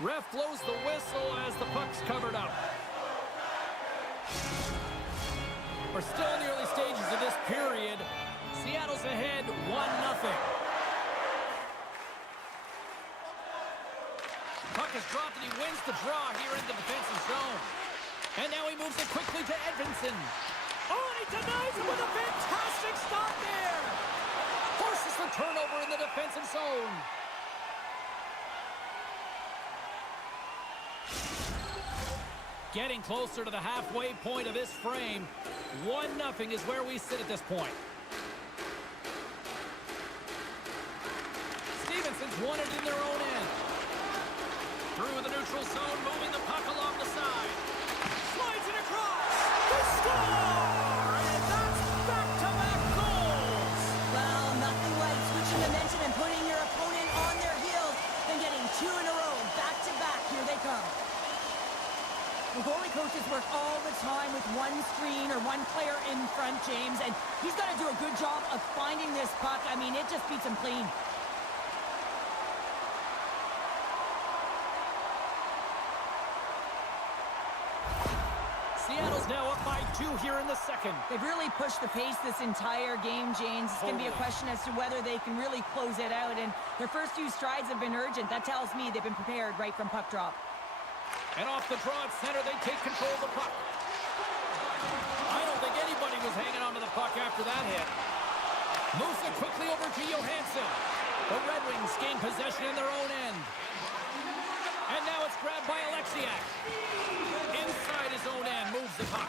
Ref blows the whistle as the puck's covered up. We're still in the early stages of this period. Seattle's ahead 1-0. Puck is dropped and he wins the draw here in the defensive zone. And now he moves it quickly to Edvinsson. Oh, and he denies it with a fantastic stop there. Forces the turnover in the defensive zone. Getting closer to the halfway point of this frame. 1-0 is where we sit at this point. Stevenson's won it in their own end. Through the neutral zone, moving the puck along the side. Slides it across. They score! And that's back-to-back goals. Well, nothing like switching momentum and putting your opponent on their heels than getting 2 in a row. Back-to-back, here they come. The goalie coaches work all the time with one screen or one one player in front, James, and he's got to do a good job of finding this puck. I mean, it just beats him clean. Seattle's now up by 2 here in the second. They've really pushed the pace this entire game, James. It's going to be a question as to whether they can really close it out, and their first few strides have been urgent. That tells me they've been prepared right from puck drop. And off the draw at center, they take control of the puck. I don't think anybody was hanging onto the puck after that hit. Moves it quickly over to Johansson. The Red Wings gain possession in their own end. And now it's grabbed by Alexiak. Inside his own end, moves the puck.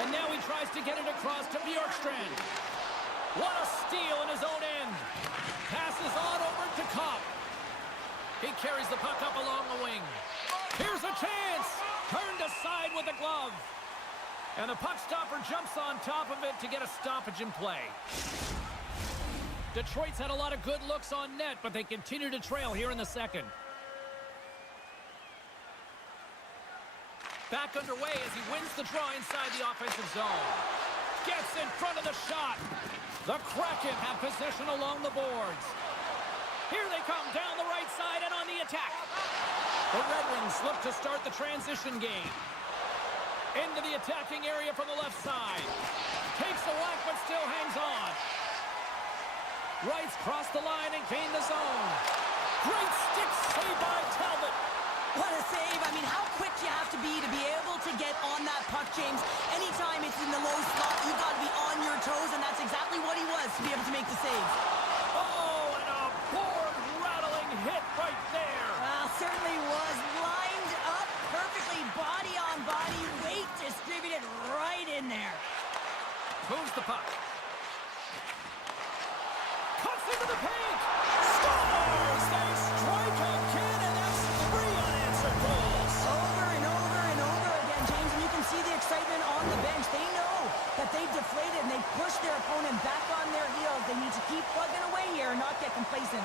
And now he tries to get it across to Bjorkstrand. What a steal in his own end. Passes on over to Kopp. He carries the puck up along the wing. Here's a chance. Turned aside with the glove. And the puck stopper jumps on top of it to get a stoppage in play. Detroit's had a lot of good looks on net, but they continue to trail here in the second. Back underway as he wins the draw inside the offensive zone. Gets in front of the shot. The Kraken have possession along the boards. Here they come down the right side and on the attack. The Red Wings look to start the transition game. Into the attacking area from the left side. Takes a whack but still hangs on. Wrights cross the line and gain the zone. Great stick save by Talbot. What a save. I mean, how quick you have to be able to get on that puck, James. Anytime it's in the low slot, you've got to be on your toes, and that's exactly what he was to be able to make the save. Oh, and a board-rattling hit right there. Well, certainly was lined up perfectly, body on body, weight distributed right in there. Moves the puck. Cuts into the paint. Scores! They strike again, and that's 3 unanswered goals. Over and over and over again, James, and you can see the excitement on the bench. They know that they've deflated and they've pushed their opponent back on their heels. They need to keep plugging away here and not get complacent.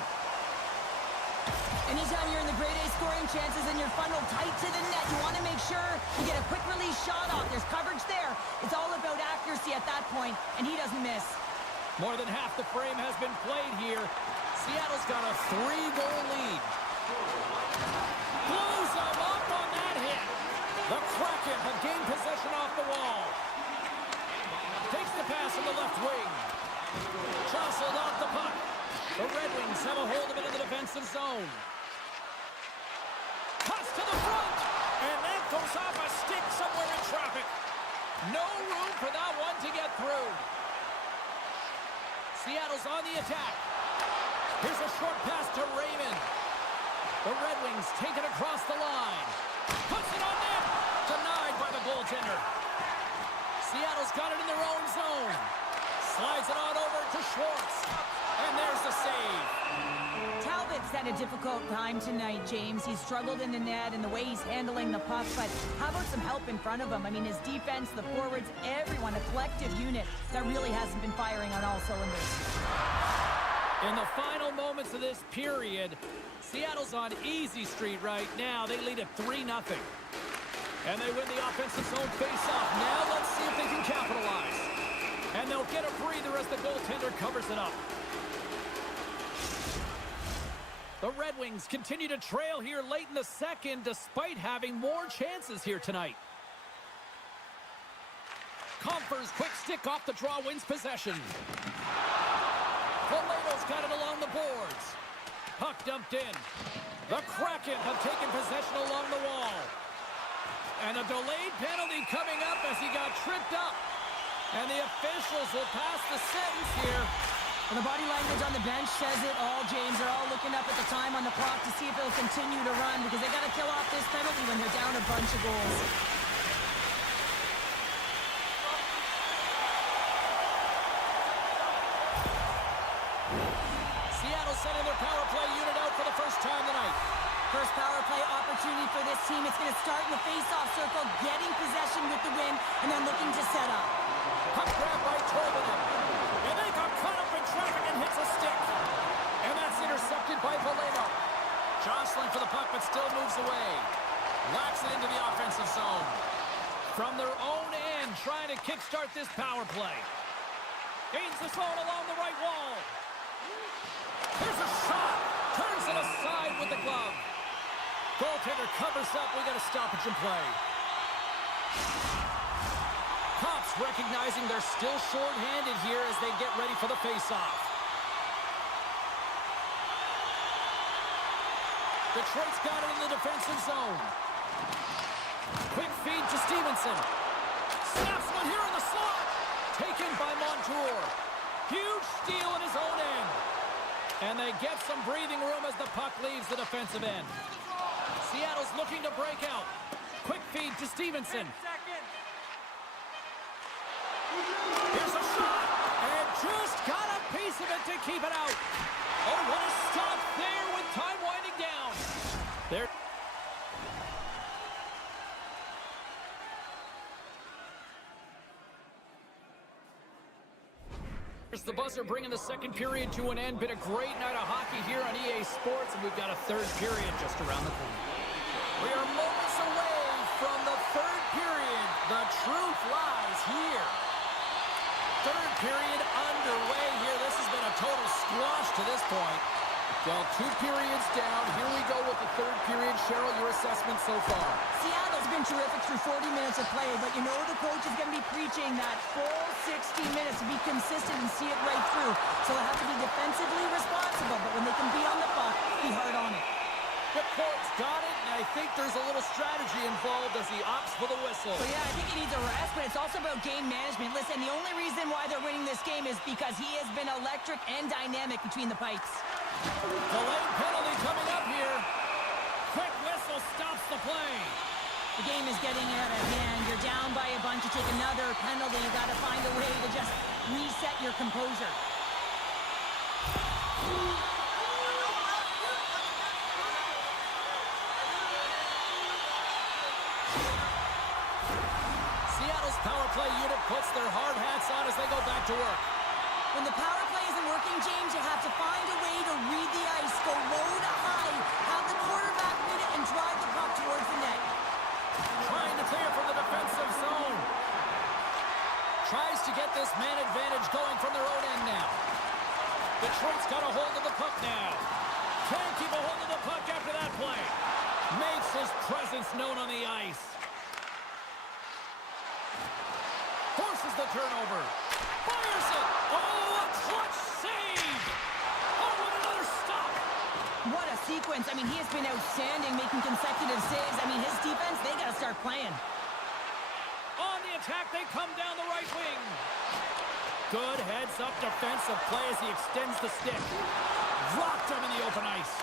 Anytime you're in the grade A scoring chances and you're funneled tight to the net, you want to make sure you get a quick release shot off. There's coverage there. It's all about accuracy at that point, and he doesn't miss. More than half the frame has been played here. Seattle's got a 3-goal lead. Blows them up on that hit. The Kraken have gained possession off the wall. Takes the pass in the left wing. Jostled off the puck. The Red Wings have a hold of it in the defensive zone. Cuts to the front. And that goes off a stick somewhere in traffic. No room for that one to get through. Seattle's on the attack. Here's a short pass to Raymond. The Red Wings take it across the line. Puts it on net. Denied by the goaltender. Seattle's got it in their own zone. Slides it on over to Schwartz. And there's the save. Talbot's had a difficult time tonight, James. He's struggled in the net and the way he's handling the puck, but how about some help in front of him? I mean, his defense, the forwards, everyone, a collective unit that really hasn't been firing on all cylinders. In the final moments of this period, Seattle's on easy street right now. They lead at 3-0. And they win the offensive zone face-off. Now let's see if they can capitalize. And they'll get a breather as the goaltender covers it up. The Red Wings continue to trail here late in the second despite having more chances here tonight. Comfer's quick stick off the draw wins possession. Valeto's got it along the boards. Puck dumped in. The Kraken have taken possession along the wall. And a delayed penalty coming up as he got tripped up. And the officials will pass the sentence here. Well, the body language on the bench says it all, James. They're all looking up at the time on the clock to see if they'll continue to run because they got to kill off this penalty when they're down a bunch of goals. Seattle sending their power play unit out for the first time tonight. First power play opportunity for this team. It's going to start in the face-off circle, getting possession with the win, and then looking to set up. Puck grab by Toivonen. And they got caught up in traffic and hits a stick. And that's intercepted by Vallejo. Jostling for the puck, but still moves away. Whacks it into the offensive zone. From their own end, trying start this power play. Gains the zone along the right wall. Here's a shot. Turns it aside with the glove. Goaltender covers up. We got a stoppage in play. Cops recognizing they're still short-handed here as they get ready for the face-off. Detroit's got it in the defensive zone. Quick feed to Stevenson. Snaps one here in the slot. Taken by Montour. Huge steal in his own end. And they get some breathing room as the puck leaves the defensive end. Seattle's looking to break out. Quick feed to Stevenson. Here's a shot. And just got a piece of it to keep it out. Oh, what a stop there with time winding down. There. The buzzer bringing the second period to an end. Been a great night of hockey here on EA Sports, and we've got a third period just around the corner. We are moments away from the third period. The truth lies here. Third period underway here. This has been a total squash to this point. Well, 2 periods down. Here we go with the third period. Cheryl, your assessment so far? Seattle's been terrific through 40 minutes of play, but you know the coach is going to be preaching that full 60 minutes to be consistent and see it right through. So they have to be defensively responsible, but when they can be on the puck, be hard on it. The court's got it, and I think there's a little strategy involved as he opts for the whistle. So yeah, I think he needs a rest, but it's also about game management. Listen, the only reason why they're winning this game is because he has been electric and dynamic between the pipes. Delayed penalty coming up here. Quick whistle stops the play. The game is getting out of hand. You're down by a bunch. You take another penalty. You got to find a way to just reset your composure. Seattle's power play unit puts their hard hats on as they go back to work. When the power play isn't working, James, you have to find a way to read the ice, go low to high, have the quarterback win it, and drive the puck towards the net. Trying to clear from the defensive zone. Tries to get this man advantage going from their own end now. Detroit's got a hold of the puck now. Can't keep a hold of the puck after that play. Makes his presence known on the ice. Forces the turnover. Fires it. Oh, a clutch save. Oh, what another stop. What a sequence. I mean, he has been outstanding making consecutive saves. I mean, his defense, they got to start playing. On the attack, they come down the right wing. Good heads-up defensive play as he extends the stick. Rocked him in the open ice.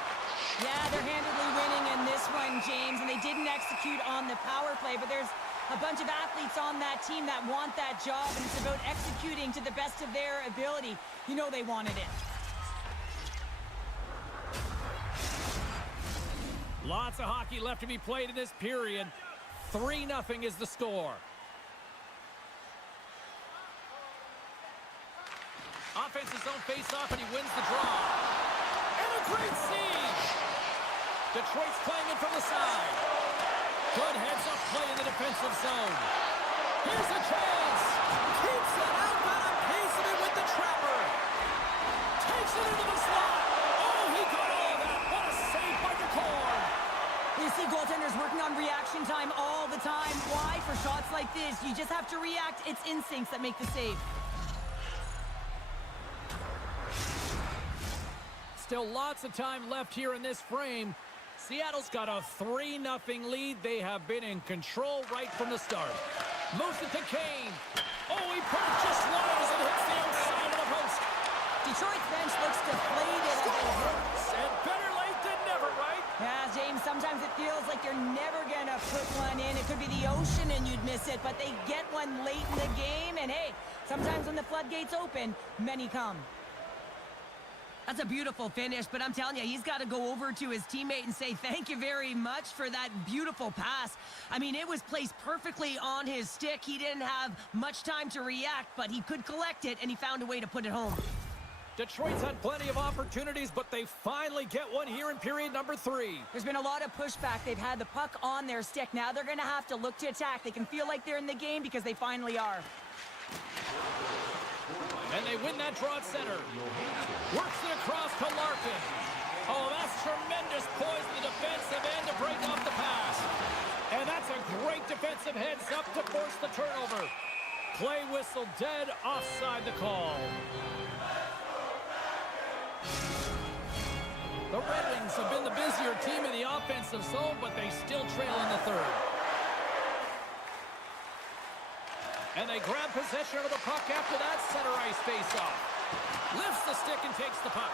Yeah, they're handedly winning in this one, James, and they didn't execute on the power play, but there's a bunch of athletes on that team that want that job, and it's about executing to the best of their ability. You know they wanted it. Lots of hockey left to be played in this period. 3-0 is the score. Offensive zone face-off, and he wins the draw. And a great siege! Detroit's playing it from the side. Good heads-up play in the defensive zone. Here's a chance. Keeps it out, got a piece of it with the trapper. Takes it into the slot. Oh, he got all of that. What a save by Decor. You see goaltenders working on reaction time all the time. Why? For shots like this, you just have to react. It's instincts that make the save. Still lots of time left here in this frame. Seattle's got a 3-0 lead. They have been in control right from the start. Moves it to Kane. Oh, he put it just wide as it hits the outside of the post. Detroit's bench looks deflated as they hit. And better late than never, right? Yeah, James, sometimes it feels like you're never going to put one in. It could be the ocean and you'd miss it, but they get one late in the game. And hey, sometimes when the floodgates open, many come. That's a beautiful finish, but I'm telling you, he's got to go over to his teammate and say thank you very much for that beautiful pass. I mean, it was placed perfectly on his stick. He didn't have much time to react, but he could collect it, and he found a way to put it home. Detroit's had plenty of opportunities, but they finally get one here in period number 3. There's been a lot of pushback. They've had the puck on their stick. Now they're going to have to look to attack. They can feel like they're in the game because they finally are. And they win that draw at center. Works it across to Larkin. Oh, that's tremendous poise in the defensive end to break off the pass. And that's a great defensive heads up to force the turnover. Play whistle dead, offside the call. The Red Wings have been the busier team in the offensive zone, but they still trail in the third. And they grab possession of the puck after that center ice face-off. Lifts the stick and takes the puck.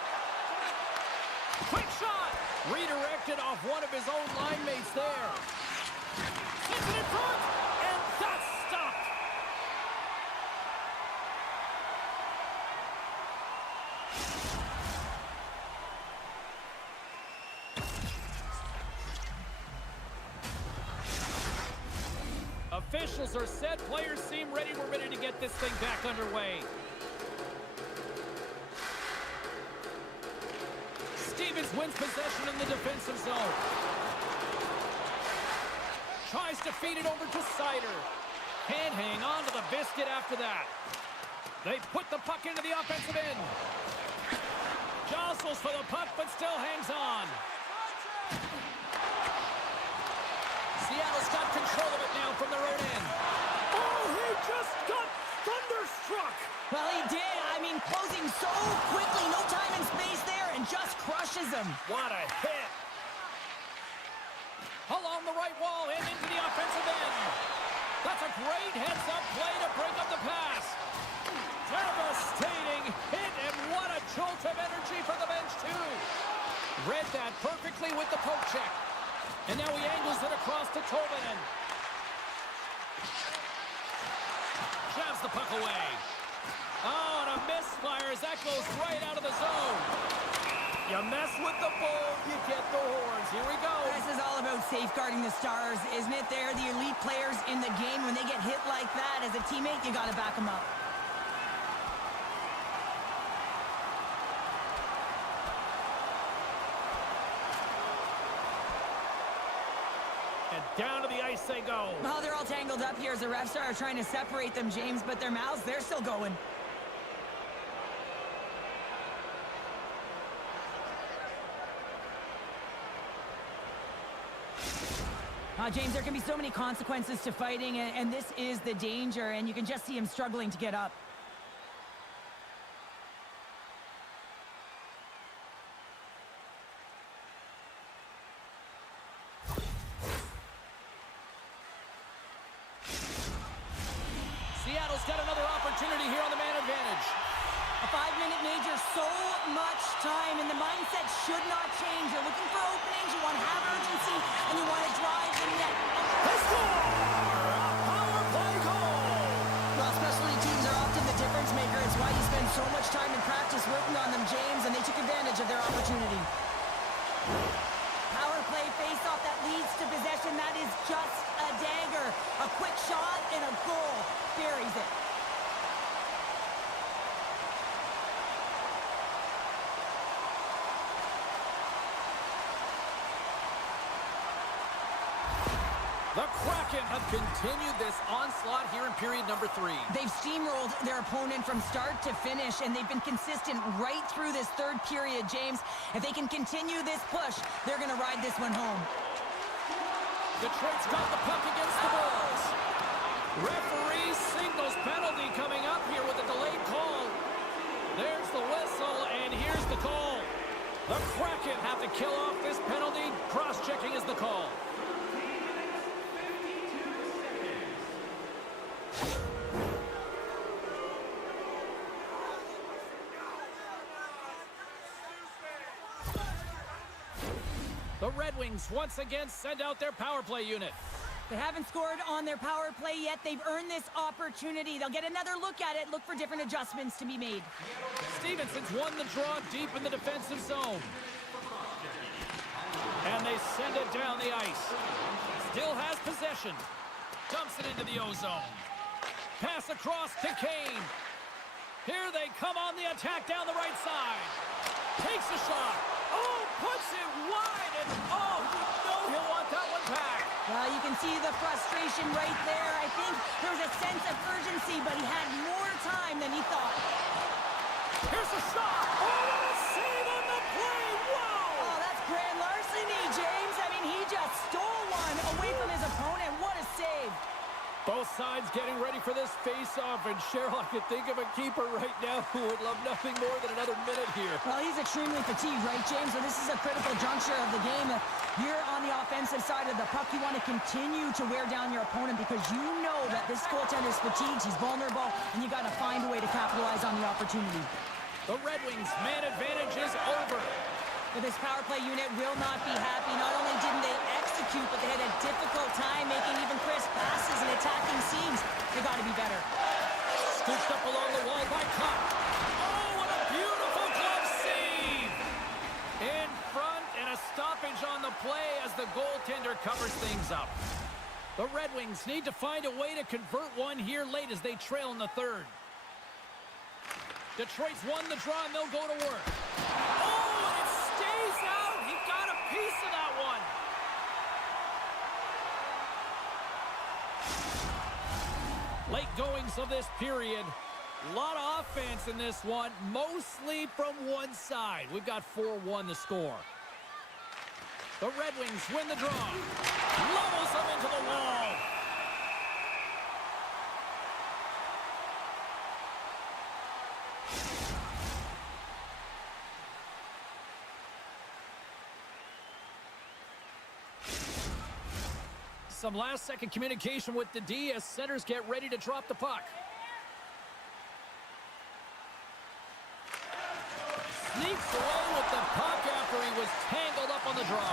Quick shot! Redirected off one of his own line mates there. Sends it in front, and that's stopped. Officials are set. Players seem ready. We're ready to get this thing back underway. Stevens wins possession in the defensive zone. Tries to feed it over to Sider. Can't hang on to the biscuit after that. They put the puck into the offensive end. Jostles for the puck, but still hangs on. Seattle's got control of it now from their own end. Oh, he just got thunderstruck. Well, he did. I mean, closing so quickly, no time and space there, and just crushes him. What a hit. Along the right wall and into the offensive end. That's a great heads-up play to break up the pass. Devastating hit, and what a jolt of energy for the bench, too. Read that perfectly with the poke check. And now he angles it across to Tolvanen. Jabs the puck away. Oh, and a misfire as that goes right out of the zone. You mess with the bull, you get the horns. Here we go. This is all about safeguarding the Stars, isn't it? They're the elite players in the game. When they get hit like that, as a teammate, you got to back them up. And down to the ice they go. Well, they're all tangled up here as the refs are trying to separate them, James, but their mouths, they're still going. James, there can be so many consequences to fighting, and this is the danger, and you can just see him struggling to get up. Seattle's got another opportunity here on the man advantage. A 5-minute major, so much time, and the mindset should not change. You're looking for openings, you want to have urgency, and you want to drive the net. They score! A power play goal! Well, specialty teams are often the difference maker. It's why you spend so much time in practice working on them, James, and they took advantage of their opportunity. Power play face-off that leads to possession. That is just a dagger. A quick shot and a goal. Buries it. The Kraken have continued this onslaught here in period number 3. They've steamrolled their opponent from start to finish, and they've been consistent right through this third period, James. If they can continue this push, they're going to ride this one home. Detroit's got the puck against the Bulls. Referee signals penalty coming up here with a delayed call. There's the whistle, and here's the call. The Kraken have to kill off this penalty. Cross-checking is the call. The Red Wings once again send out their power play unit. They haven't scored on their power play yet. They've earned this opportunity. They'll get another look at it, look for different adjustments to be made. Stevenson's won the draw deep in the defensive zone. And they send it down the ice. Still has possession. Dumps it into the O-zone. Pass across to Kane. Here they come on the attack down the right side. Takes a shot. Oh, puts it wide, and oh, you know he'll want that one back. Well, you can see the frustration right there. I think there was a sense of urgency, but he had more time than he thought. Here's a shot. Oh, what a save on the play. Wow. Oh, that's grand larceny, James. I mean, he just stole one away from his opponent. What a save. Both sides getting ready for this face-off, and Cheryl, I could think of a keeper right now who would love nothing more than another minute here. Well, he's extremely fatigued, right, James? So this is a critical juncture of the game. If you're on the offensive side of the puck, you want to continue to wear down your opponent because you know that this goaltender is fatigued, he's vulnerable, and you got to find a way to capitalize on the opportunity. The Red Wings' man advantage is over. But this power play unit will not be happy. Not only didn't they execute, but they had a difficult time making even crisp passes and attacking seams. They got to be better. Scooped up along the wall by Copp. Oh, what a beautiful glove save! In front, and a stoppage on the play as the goaltender covers things up. The Red Wings need to find a way to convert one here late as they trail in the third. Detroit's won the draw, and they'll go to work. Oh, and it stays out. He got a piece of that one. Late goings of this period. A lot of offense in this one, mostly from one side. We've got 4-1 the score. The Red Wings win the draw. Levels them into the wall. Some last-second communication with the D as centers get ready to drop the puck. Sneaks away with the puck after he was tangled up on the draw.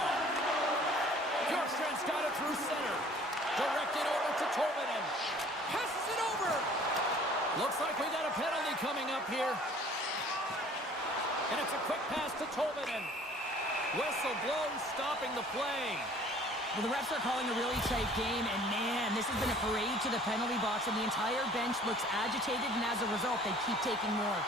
Bjorkstrand's got it through center. Directed over to Tolvanen. Passes it over. Looks like we got a penalty coming up here. And it's a quick pass to Tolvanen. Whistle blows, stopping the play. Well, the refs are calling a really tight game, and man, this has been a parade to the penalty box, and the entire bench looks agitated, and as a result, they keep taking more.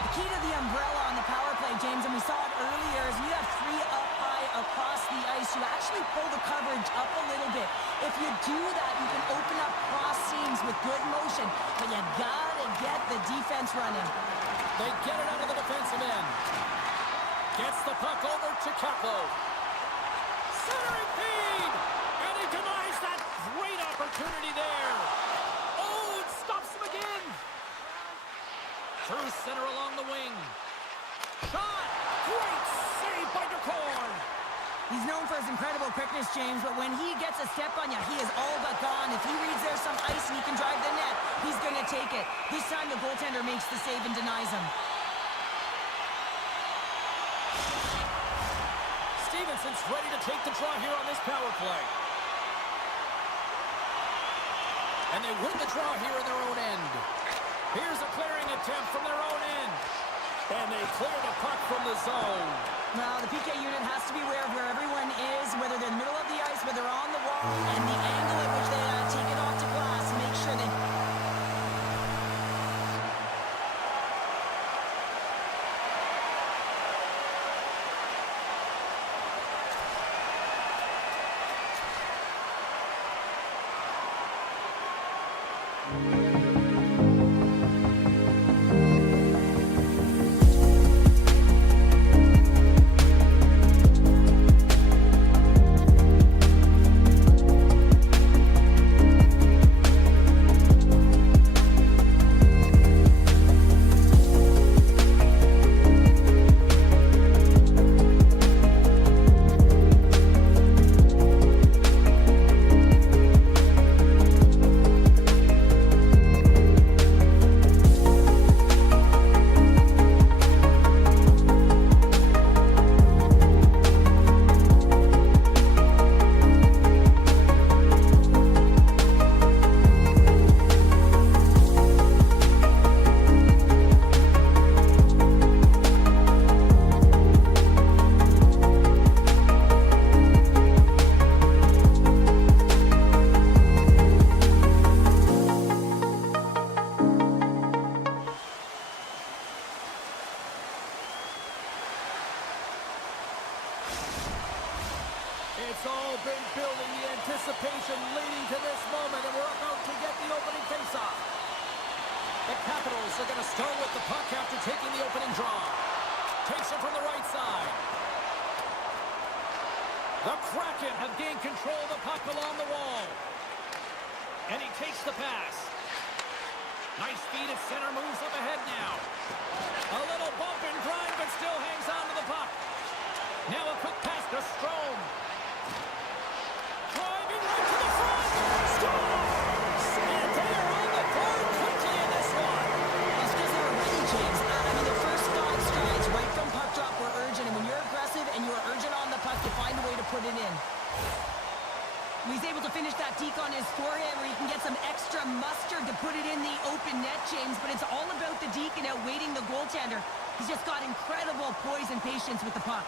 The key to the umbrella on the power play, James, and we saw it earlier, is you have three up high across the ice. You actually pull the coverage up a little bit. If you do that, you can open up cross seams with good motion, but you gotta get the defense running. They get it out of the defensive end. Gets the puck over to Keplo. Centering feed! And he denies that great opportunity there. Oh, it stops him again. Through center along the wing. Shot! Great save by DeCorn. He's known for his incredible quickness, James, but when he gets a step on you, he is all but gone. If he reads there's some ice and he can drive the net, he's going to take it. This time the goaltender makes the save and denies him. Stevenson's ready to take the draw here on this power play. And they win the draw here in their own end. Here's a clearing attempt from their own end. And they clear the puck from the zone. Now, the PK unit has to be aware of where everyone is, whether they're in the middle of the ice, whether they're on the wall, and the angle at which they take it off to glass and make sure they... It's all been building, the anticipation leading to this moment, and we're about to get the opening faceoff. The Capitals are going to start with the puck after taking the opening draw. Takes it from the right side. The Kraken have gained control of the puck along the wall. And he takes the pass. Nice feed at center, moves up ahead now. A little bump and grind, but still hangs on to the puck. Now a quick pass to Strome. Driving right to the front. Scores! And they are on the board quickly in this one. It's because they were ready, James. The first 5 strides right from puck drop were urgent, and when you're aggressive and you're urgent on the puck, you find a way to put it in. He's able to finish that deke on his forehand where he can get some extra mustard to put it in the open net, James, but it's all about the deke and outweighting the goaltender. He's just got incredible poise and patience with the puck.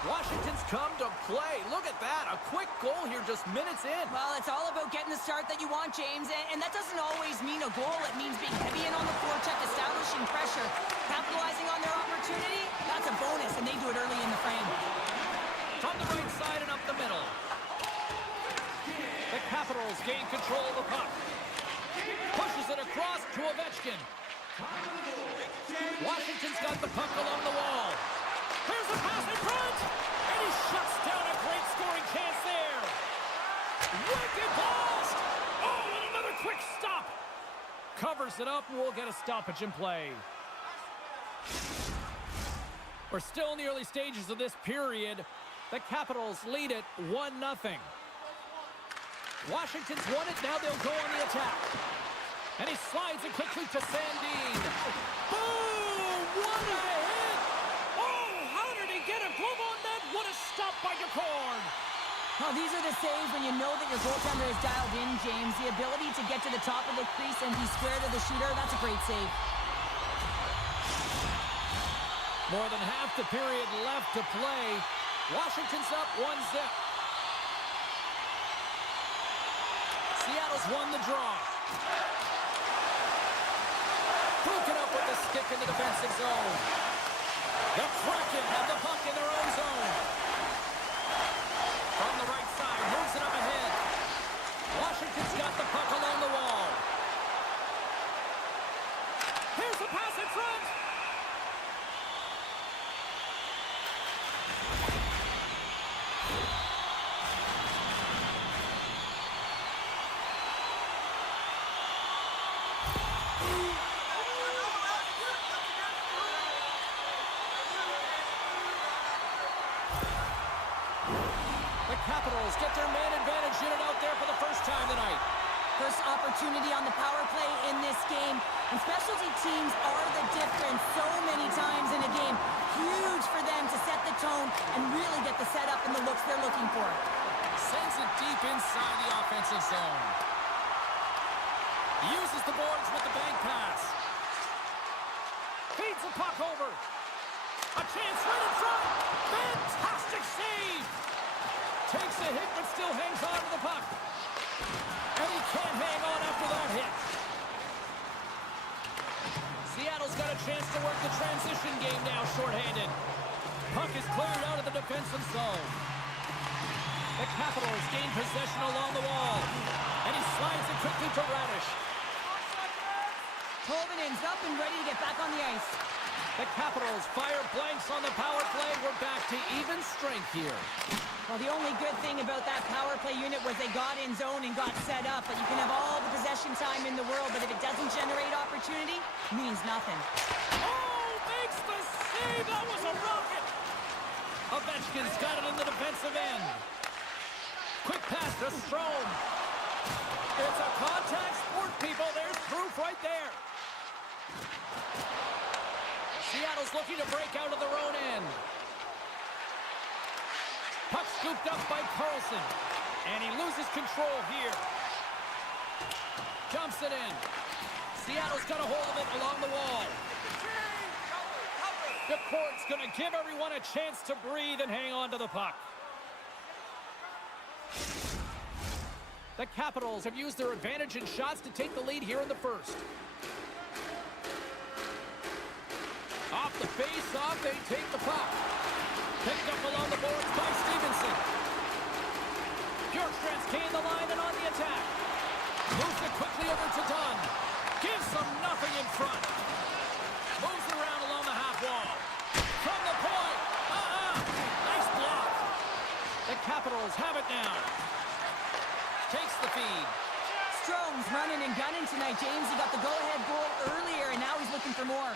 Washington's come to play. Look at that. A quick goal here just minutes in. Well, it's all about getting the start that you want, James, and that doesn't always mean a goal. It means being heavy in on the forecheck, establishing pressure, capitalizing on their opportunity. That's a bonus, and they do it early in the frame. From the right side and up the middle. The Capitals gain control of the puck. Pushes it across to Ovechkin. Washington's got the puck along the wall. Here's the pass in front! And he shuts down a great scoring chance there. Wicked blast! Oh, and another quick stop. Covers it up, and we'll get a stoppage in play. We're still in the early stages of this period. The Capitals lead it 1-0. Washington's won it, now they'll go on the attack. And he slides it quickly to Sandin. Boom! What a hit! Oh, how did he get a glove on that? What a stop by Decord! Well, these are the saves when you know that your goaltender is dialed in, James. The ability to get to the top of the crease and be square to the shooter, that's a great save. More than half the period left to play. Washington's up 1-0. Seattle's won the draw. Broken up with the stick in the defensive zone. The Kraken have the puck in their own zone. From the right side, moves it up ahead. Washington's got the puck along the wall. Here's the pass in front. Capitals get their man advantage unit out there for the first time tonight. First opportunity on the power play in this game. And specialty teams are the difference so many times in a game. Huge for them to set the tone and really get the setup and the looks they're looking for. Sends it deep inside the offensive zone. Uses the boards with the bank pass. Feeds the puck over. A chance right in front. Fantastic save. Takes a hit, but still hangs on to the puck. And he can't hang on after that hit. Seattle's got a chance to work the transition game now, shorthanded. Puck is cleared out of the defensive zone. The Capitals gain possession along the wall. And he slides it quickly to Radish. Tolvanen's up and ready to get back on the ice. The Capitals fire blanks on the power play. We're back to even strength here. Well, the only good thing about that power play unit was they got in zone and got set up. But you can have all the possession time in the world, but if it doesn't generate opportunity, it means nothing. Oh, makes the save! That was a rocket! Ovechkin's got it in the defensive end. Quick pass to Strome. It's a contact sport, people. There's proof right there. Seattle's looking to break out of their own end. Puck scooped up by Carlson. And he loses control here. Jumps it in. Seattle's got a hold of it along the wall. The court's going to give everyone a chance to breathe and hang on to the puck. The Capitals have used their advantage in shots to take the lead here in the first. Off the face-off, they take the puck. Picked up along the boards by Stevenson. Bjorkstrand's gained the line and on the attack. Moves it quickly over to Dunn. Gives them nothing in front. Moves it around along the half wall. From the point. Nice block. The Capitals have it now. Takes the feed. Strome's running and gunning tonight, James. He got the go-ahead goal earlier, and now he's looking for more.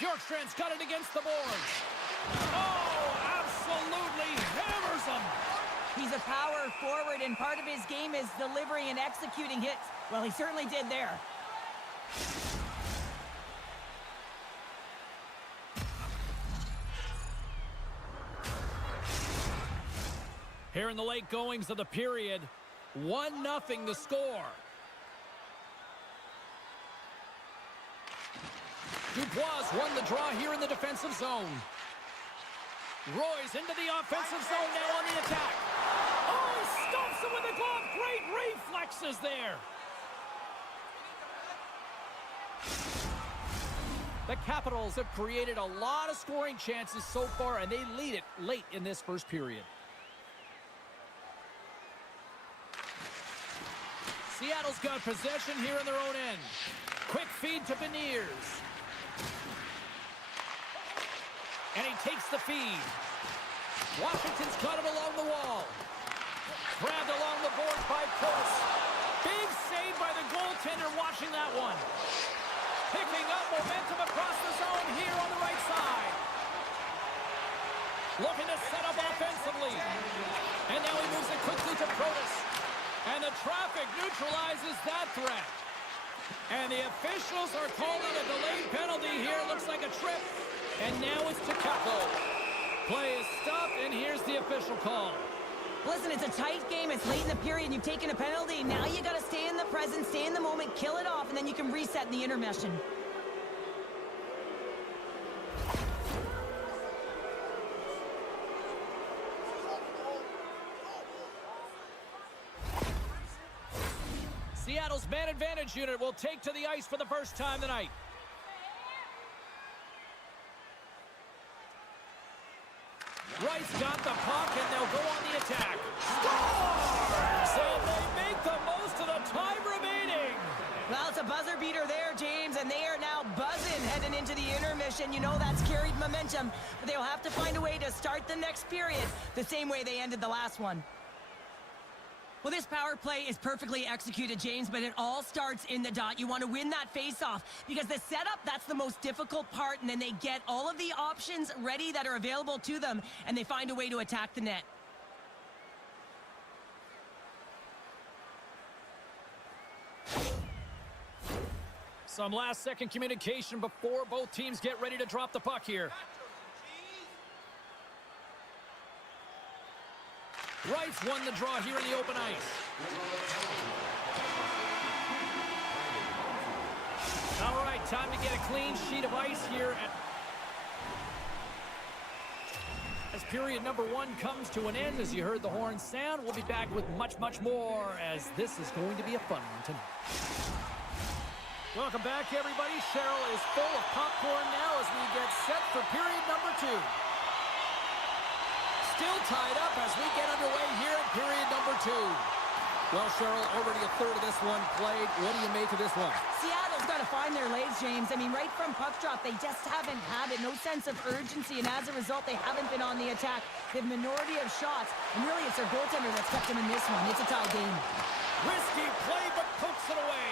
Bjorkstrand's got it against the boards. Oh, absolutely hammers him. He's a power forward, and part of his game is delivering and executing hits. Well, he certainly did there. Here in the late goings of the period, 1-0 the score. Dubois won the draw here in the defensive zone. Roy's into the offensive zone now on the attack. Oh, he stomps him with the glove. Great reflexes there. The Capitals have created a lot of scoring chances so far, and they lead it late in this first period. Seattle's got possession here in their own end. Quick feed to Beniers. And he takes the feed. Washington's got it along the wall. Grabbed along the boards by Prost. Big save by the goaltender watching that one. Picking up momentum across the zone here on the right side. Looking to set up offensively. And now he moves it quickly to Prost. And the traffic neutralizes that threat. And the officials are calling a delayed penalty here. Looks like a trip. And now it's to Capo. Play is stopped, and here's the official call. Listen, it's a tight game. It's late in the period, and you've taken a penalty. Now you got to stay in the present, stay in the moment, kill it off, and then you can reset in the intermission. Seattle's man advantage unit will take to the ice for the first time tonight. Wright's got the puck, and they'll go on the attack. Scores! And they make the most of the time remaining. Well, it's a buzzer beater there, James, and they are now buzzing heading into the intermission. You know that's carried momentum, but they'll have to find a way to start the next period the same way they ended the last one. Well, this power play is perfectly executed, James, but it all starts in the dot. You want to win that face-off because the setup, that's the most difficult part, and then they get all of the options ready that are available to them, and they find a way to attack the net. Some last-second communication before both teams get ready to drop the puck here. Wright's won the draw here in the open ice. All right, time to get a clean sheet of ice here. As period number 1 comes to an end, as you heard the horn sound, we'll be back with much, much more, as this is going to be a fun one tonight. Welcome back, everybody. Cheryl is full of popcorn now as we get set for period number 2. Still tied up as we get underway here in period number 2. Well, Cheryl, already a third of this one played. What do you make of this one? Seattle's got to find their legs, James. I mean, right from puck drop, they just haven't had it. No sense of urgency, and as a result, they haven't been on the attack. They have a minority of shots, and really it's their goaltender that's kept them in this one. It's a tie game. Risky play, but pokes it away.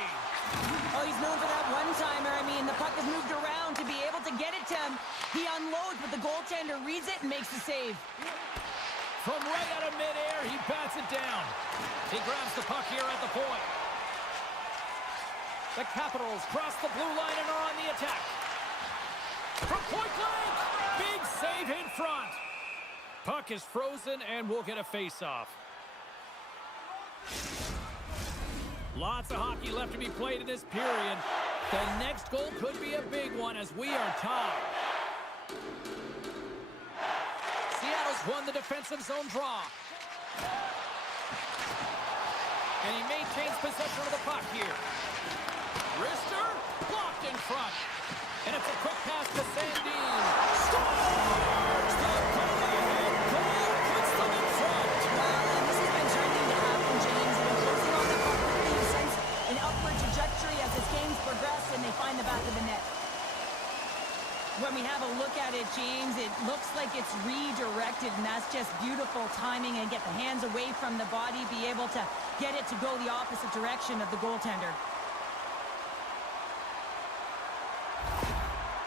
Oh, he's known for that one-timer. I mean, the puck has moved around to be able to get it to him. He unloads, but the goaltender reads it and makes the save. From right out of midair, he bats it down. He grabs the puck here at the point. The Capitals cross the blue line and are on the attack. From point blank, big save in front. Puck is frozen, and we'll get a face-off. Lots of hockey left to be played in this period. The next goal could be a big one as we are tied. Seattle's won the defensive zone draw. And he maintains possession of the puck here. Wrister, blocked in front. And it's a quick pass to Sandin. Scores! The goal-ahead goal puts them in front. Well, and this has been trending to happen, James. They've been closing on the puck quickly since an upward trajectory as this game's progressed, and they find the back of the net. When we have a look at it, James, it looks like it's redirected, and that's just beautiful timing, and get the hands away from the body, be able to get it to go the opposite direction of the goaltender.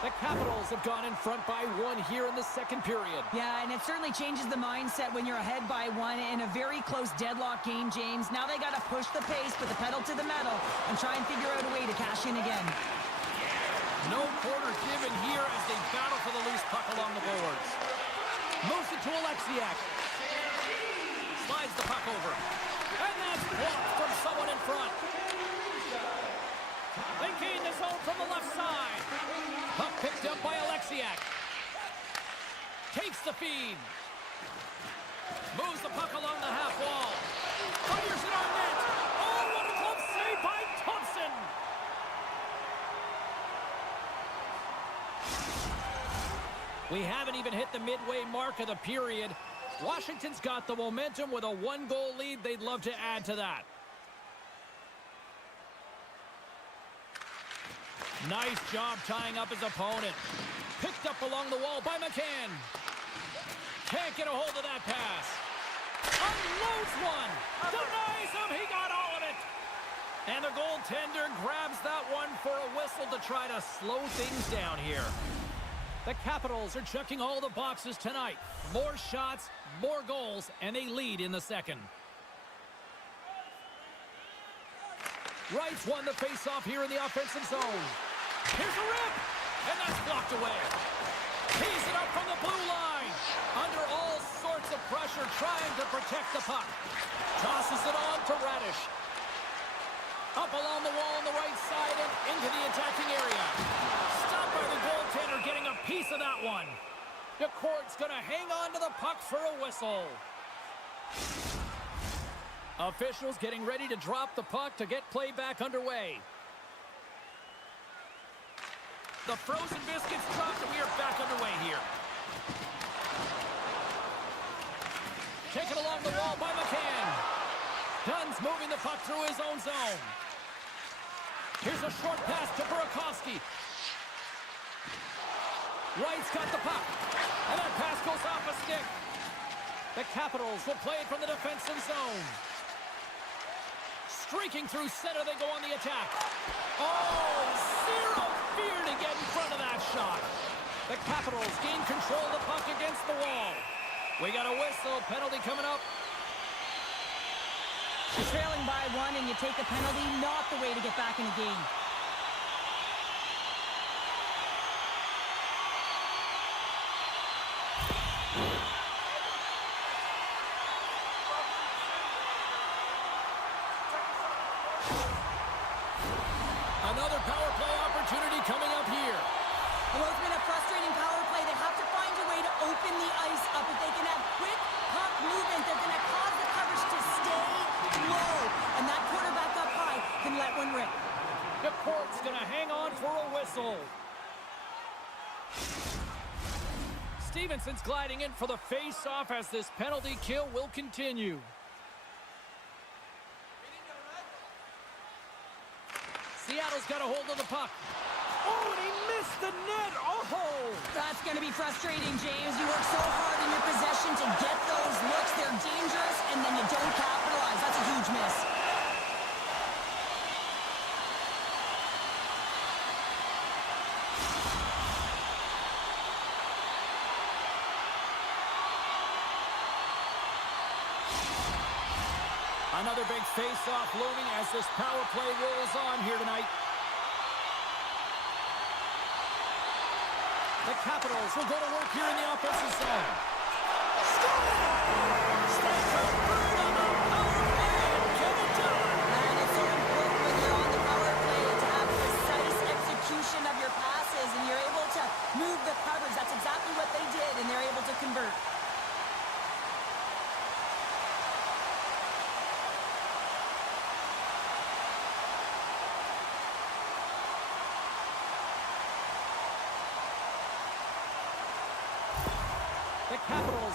The Capitals have gone in front by 1 here in the second period. Yeah, and it certainly changes the mindset when you're ahead by 1 in a very close deadlock game, James. Now they got to push the pace, put the pedal to the metal, and try and figure out a way to cash in again. No quarter given here as they battle for the loose puck along the boards. Moves it to Alexiak. Slides the puck over. And that's blocked from someone in front. They gain the zone from the left side. Puck picked up by Alexiak. Takes the feed. Moves the puck along the half wall. Fires it on net. Oh, what a glove save by Thompson. We haven't even hit the midway mark of the period. Washington's got the momentum with a 1-goal lead. They'd love to add to that. Nice job tying up his opponent. Picked up along the wall by McCann. Can't get a hold of that pass. Unloads one. Denies him. He got all of it. And the goaltender grabs that one for a whistle to try to slow things down here. The Capitals are checking all the boxes tonight. More shots, more goals, and they lead in the second. Wright's won the faceoff here in the offensive zone. Here's a rip, and that's blocked away. Tees it up from the blue line. Under all sorts of pressure, trying to protect the puck. Tosses it on to Radish. Up along the wall on the right side and into the attacking area. Stopped by the goaltender, getting a piece of that one. DeCourt's going to hang on to the puck for a whistle. Officials getting ready to drop the puck to get play back underway. The frozen biscuits dropped, and we are back underway here. Taken along the wall by McCann. Dunn's moving the puck through his own zone. Here's a short pass to Burakovsky. Wright's got the puck. And that pass goes off a stick. The Capitals will play it from the defensive zone. Streaking through center, they go on the attack. Oh, zero fear to get in front of that shot. The Capitals gain control of the puck against the wall. We got a whistle, penalty coming up. You're trailing by 1 and you take a penalty, not the way to get back in the game. Another power play opportunity coming up here. Well, it's been a frustrating power play. They have to find a way to open the ice up. If they can have quick puck movement, they're going to cause the coverage to stay low. And that quarterback up high can let one rip. DeCourt's going to hang on for a whistle. Stevenson's gliding in for the face-off as this penalty kill will continue. Seattle's got a hold of the puck. Oh, and he missed the net. Oh! That's going to be frustrating, James. You work so hard in your possession to get those looks. They're dangerous, and then you don't capitalize. That's a huge miss. Another big face-off looming as this power play rolls on here tonight. The Capitals will go to work here in the offensive zone. And it's so important when you're on the power play to have precise execution of your passes, and you're able to move the coverage. That's exactly what they did, and they're able to convert.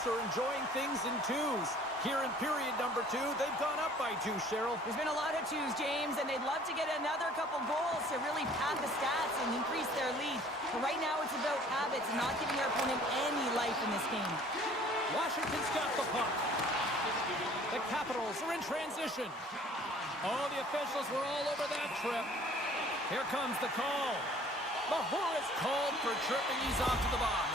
are enjoying things in twos. Here in period number 2, they've gone up by 2, Cheryl. There's been a lot of twos, James, and they'd love to get another couple goals to really pad the stats and increase their lead. But right now it's about habits and not giving their opponent any life in this game. Washington's got the puck. The Capitals are in transition. Oh, the officials were all over that trip. Here comes the call. Mahura is called for tripping. He's off to the box.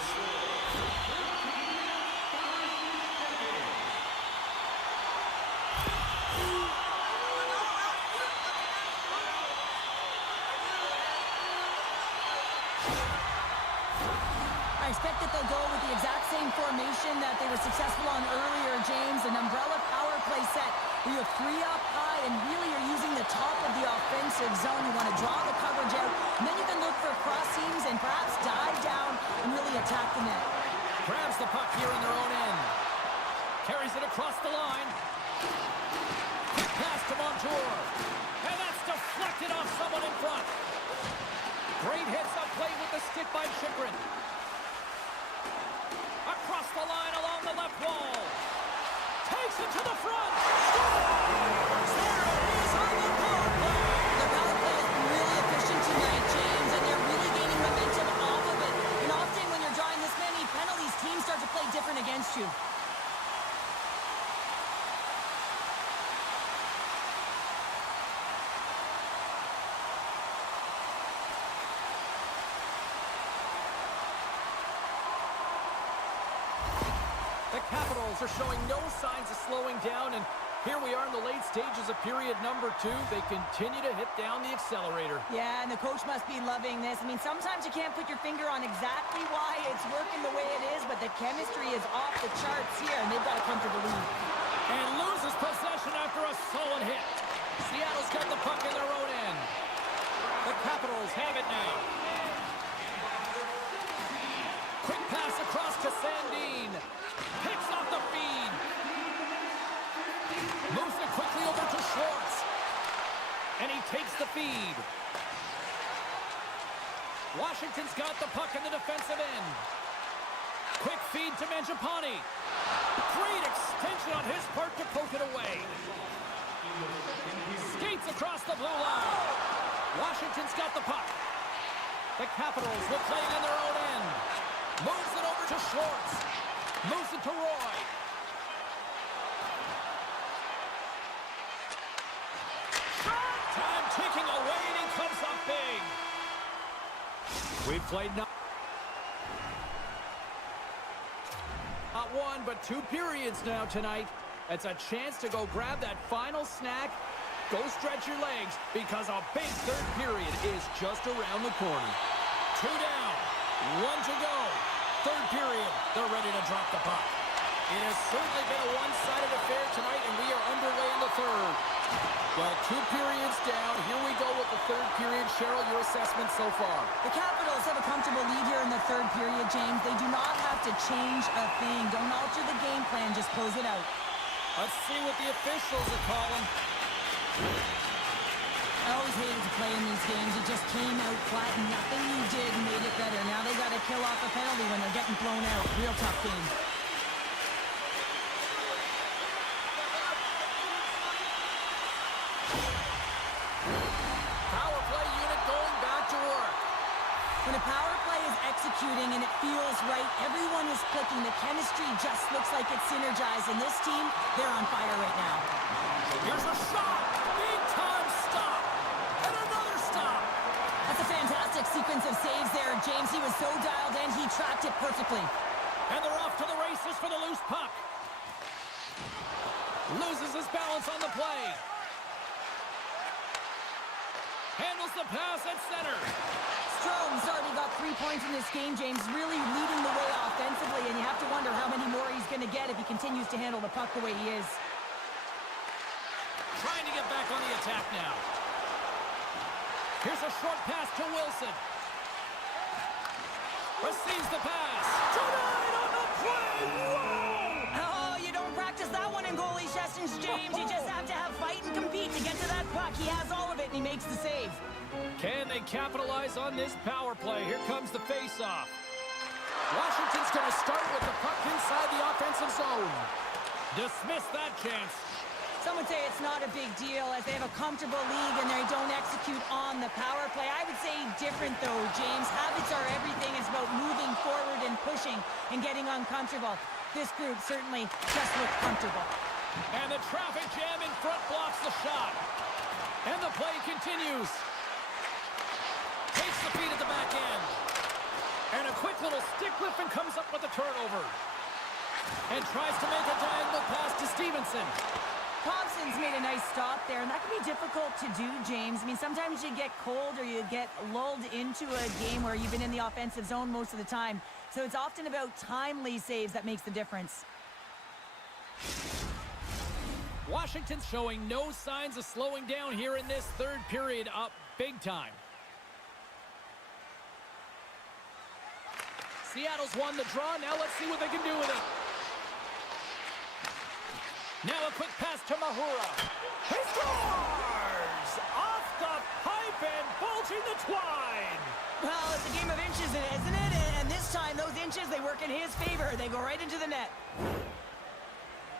I expect that they'll go with the exact same formation that they were successful on earlier, James. An umbrella power play set where you have 3 up high and really are using the top of the offensive zone. You want to draw the coverage out, and then you can look for cross seams and perhaps dive down and really attack the net. Grabs the puck here in their own end. Carries it across the line. Quick pass to Montour. And that's deflected off someone in front. Great hits up play with the stick by Chychrun. Across the line along the left wall. Takes it to the front. Scores! There it is on the power play. The power play has been really efficient tonight, James, and they're really gaining momentum off of it. And often when you're drawing this many penalties, teams start to play different against you. The Capitals are showing no signs of slowing down, and here we are in the late stages of period number 2. They continue to hit down the accelerator. Yeah, and the coach must be loving this. I mean, sometimes you can't put your finger on exactly why it's working the way it is, but the chemistry is off the charts here, and they've got to come to the lead. And loses possession after a solid hit. Seattle's got the puck in their own end. The Capitals have it now. Quick pass across to Sandin. Picks off the feed. Moves it quickly over to Schwartz. And he takes the feed. Washington's got the puck in the defensive end. Quick feed to Mangiapane. Great extension on his part to poke it away. Skates across the blue line. Washington's got the puck. The Capitals will play it in their own end. Moves it over to Schwartz. Moves it to Roy. Time ticking away, and he comes up big. We've played not one, but 2 periods now tonight. It's a chance to go grab that final snack. Go stretch your legs, because a big 3rd period is just around the corner. 2 down, 1 to go. 3rd period, they're ready to drop the puck. It has certainly been a one-sided affair tonight, and we are underway in the 3rd. Well, 2 periods down. Here we go with the 3rd period. Cheryl, your assessment so far? The Capitals have a comfortable lead here in the 3rd period, James. They do not have to change a thing. Don't alter the game plan. Just close it out. Let's see what the officials are calling. I always hated to play in these games. It just came out flat, and nothing you did made it better. Now they got to kill off a penalty when they're getting blown out. Real tough game. Power play unit going back to work. When a power play is executing and it feels right, everyone is clicking. The chemistry just looks like it's synergized. And this team, they're on fire right now. Here's a shot. Big time stop. And another stop. That's a fantastic sequence of saves there, James. He was so dialed in, he tracked it perfectly. And they're off to the races for the loose puck. Loses his balance on the play. Handles the pass at center. Strome's already got 3 points in this game, James. Really leading the way offensively, and you have to wonder how many more he's going to get if he continues to handle the puck the way he is. Trying to get back on the attack now. Here's a short pass to Wilson. Receives the pass. Tonight on the play. Whoa! Oh, you don't practice that one in goalie sessions, James. You just have to have fight and compete to get to that puck. He has all of it, and he makes the save. Can they capitalize on this power play? Here comes the face-off. Washington's going to start with the puck inside the offensive zone. Dismiss that chance. Some would say it's not a big deal as they have a comfortable league and they don't execute on the power play. I would say different though, James. Habits are everything. It's about moving forward and pushing and getting uncomfortable. This group certainly just looked comfortable. And the traffic jam in front blocks the shot. And the play continues. Takes the feed at the back end. And a quick little stick lift and comes up with a turnover. And tries to make a diagonal pass to Stevenson. Thompson's made a nice stop there, and that can be difficult to do, James. I mean, sometimes you get cold or you get lulled into a game where you've been in the offensive zone most of the time. So it's often about timely saves that makes the difference. Washington's showing no signs of slowing down here in this third period, up big time. Seattle's won the draw. Now let's see what they can do with it. Now a quick pass to Mahura. He scores! Off the pipe and bulging the twine. Well, it's a game of inches, isn't it? And this time, those inches, they work in his favor. They go right into the net.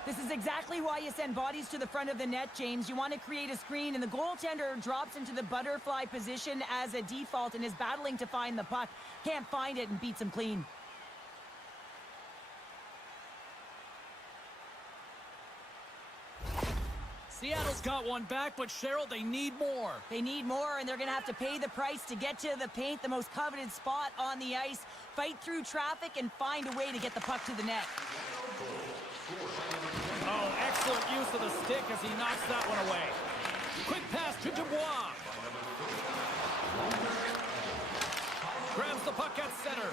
This is exactly why you send bodies to the front of the net, James. You want to create a screen, and the goaltender drops into the butterfly position as a default and is battling to find the puck. Can't find it and beats him clean. Seattle's got one back, but Cheryl, they need more. They need more, and they're going to have to pay the price to get to the paint, the most coveted spot on the ice, fight through traffic, and find a way to get the puck to the net. Oh, excellent use of the stick as he knocks that one away. Quick pass to Dubois. Grabs the puck at center.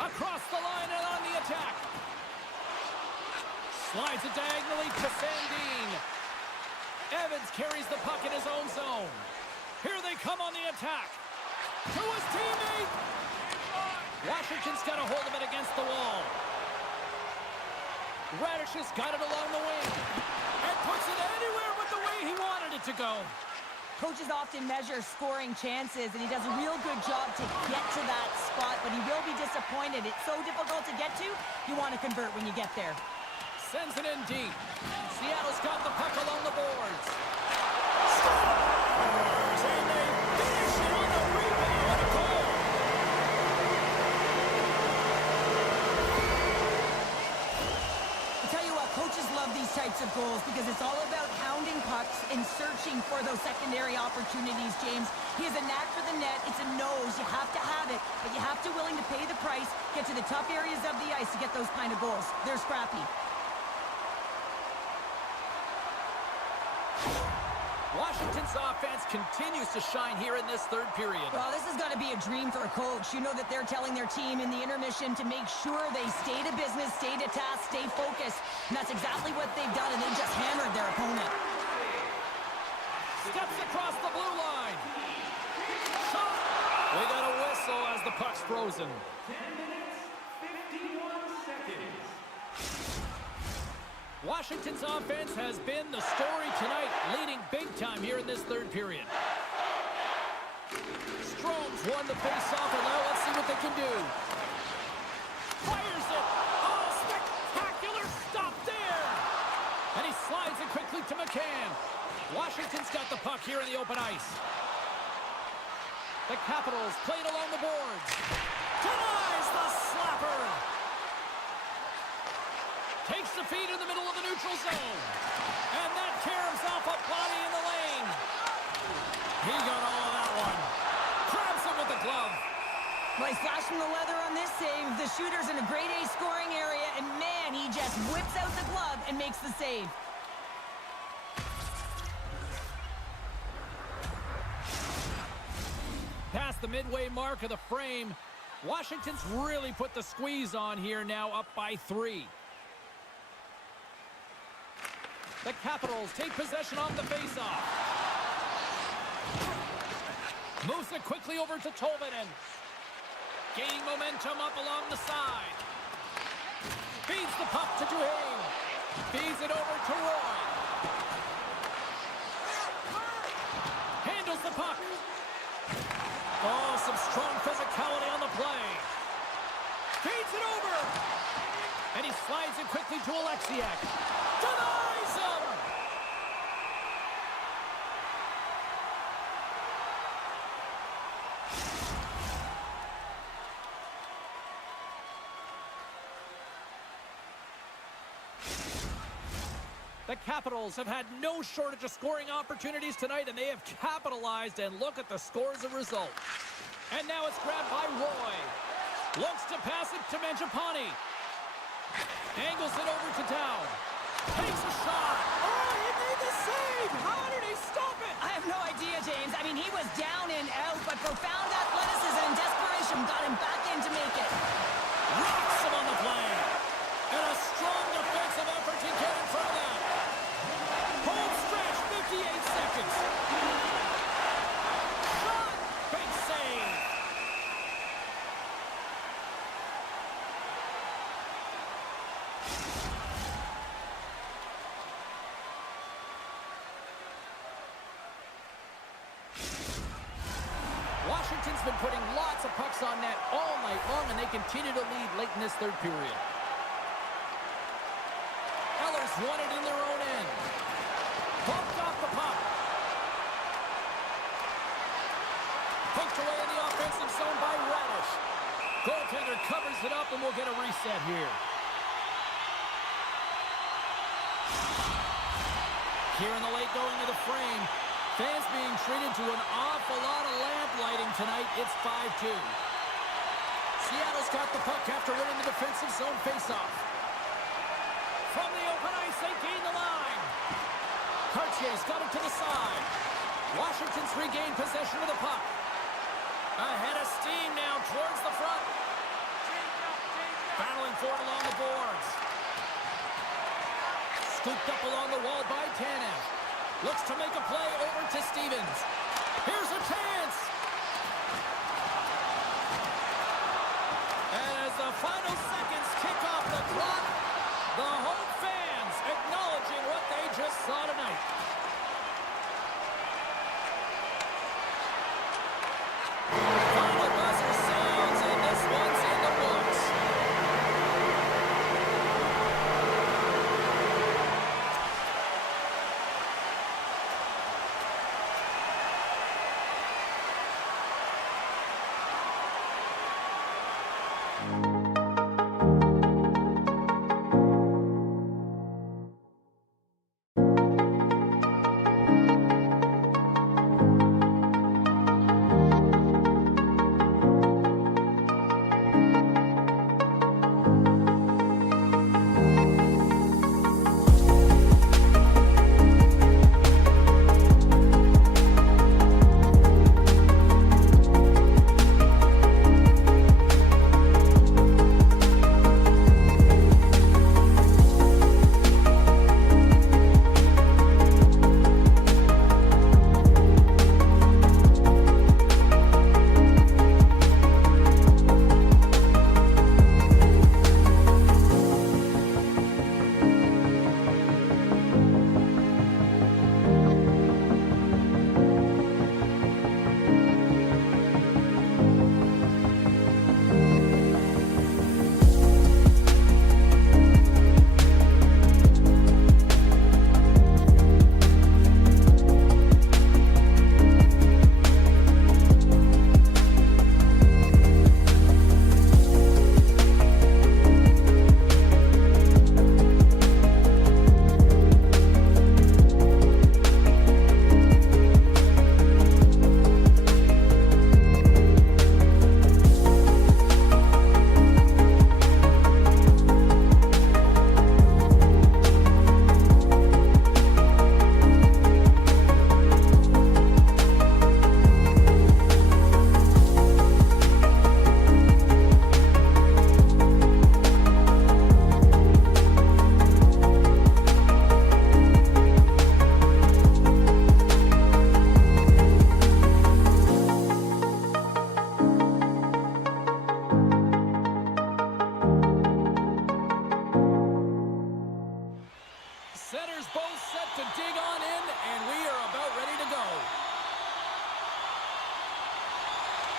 Across the line and on the attack. Slides it diagonally to Sandin. Evans carries the puck in his own zone. Here they come on the attack. To his teammate. Washington's got a hold of it against the wall. Radish has got it along the wing. And puts it anywhere but the way he wanted it to go. Coaches often measure scoring chances, and he does a real good job to get to that spot, but he will be disappointed. It's so difficult to get to, you want to convert when you get there. Sends it in deep. Seattle's got the puck along the boards. Scores! And they finish it on a rebound goal. I tell you what, coaches love these types of goals because it's all about hounding pucks and searching for those secondary opportunities, James. He has a knack for the net. It's a nose. You have to have it, but you have to willing to pay the price, get to the tough areas of the ice to get those kind of goals. They're scrappy. Washington's offense continues to shine here in this third period. Well, this is going to be a dream for a coach. You know that they're telling their team in the intermission to make sure they stay to business, stay to task, stay focused. And that's exactly what they've done, and they just hammered their opponent. Steps across the blue line. Shot. We got a whistle as the puck's frozen. 10 minutes, 51 seconds. Washington's offense has been the story tonight, leading big time here in this third period. Strome's won the face-off, and now let's see what they can do. Fires it! Oh, spectacular stop there! And he slides it quickly to McCann. Washington's got the puck here in the open ice. The Capitals played along the boards. Denies the slapper! Takes the feed in the middle of the neutral zone. And that caroms off a body in the lane. He got all of that one. Grabs it with the glove. Well, he's flashing the leather on this save. The shooter's in a grade A scoring area, and man, he just whips out the glove and makes the save. Past the midway mark of the frame, Washington's really put the squeeze on here, now up by 3. The Capitals take possession off the faceoff. Moves it quickly over to Tolvanen. Gaining momentum up along the side. Feeds the puck to Duhaime. Feeds it over to Roy. Handles the puck. Oh, some strong physicality on the play. Slides it quickly to Alexiak. Denies him! The Capitals have had no shortage of scoring opportunities tonight, and they have capitalized, and look at the score as a result. And now it's grabbed by Roy. Looks to pass it to Mangiapane. Angles it over to Dow. Takes a shot. Oh, he made the save! How did he stop it? I have no idea, James. I mean, he was down and out, but profound athleticism and desperation got him back in to make it. Rocks him on the play. And a strong defensive effort to get in front of that. Home stretch, 58 seconds. Shot! Big save. Washington's been putting lots of pucks on net all night long, and they continue to lead late in this third period. Ellers won it in their own end. Bumped off the puck. Poked away in the offensive zone by Radish. Goaltender covers it up, and we'll get a reset here. Here in the late going to the frame. Fans being treated to an awful lot of lamp lighting tonight. It's 5-2. Seattle's got the puck after winning the defensive zone faceoff. From the open ice, they gain the line. Cartier's got it to the side. Washington's regained possession of the puck. Ahead of steam now towards the front. Battling for it along the boards. Scooped up along the wall by Tanev. Looks to make a play over to Stevens. Here's a chance. And as the final seconds kick off the clock, the home fans acknowledging what they just saw tonight. Final buzzer sounds, and this one's in the books.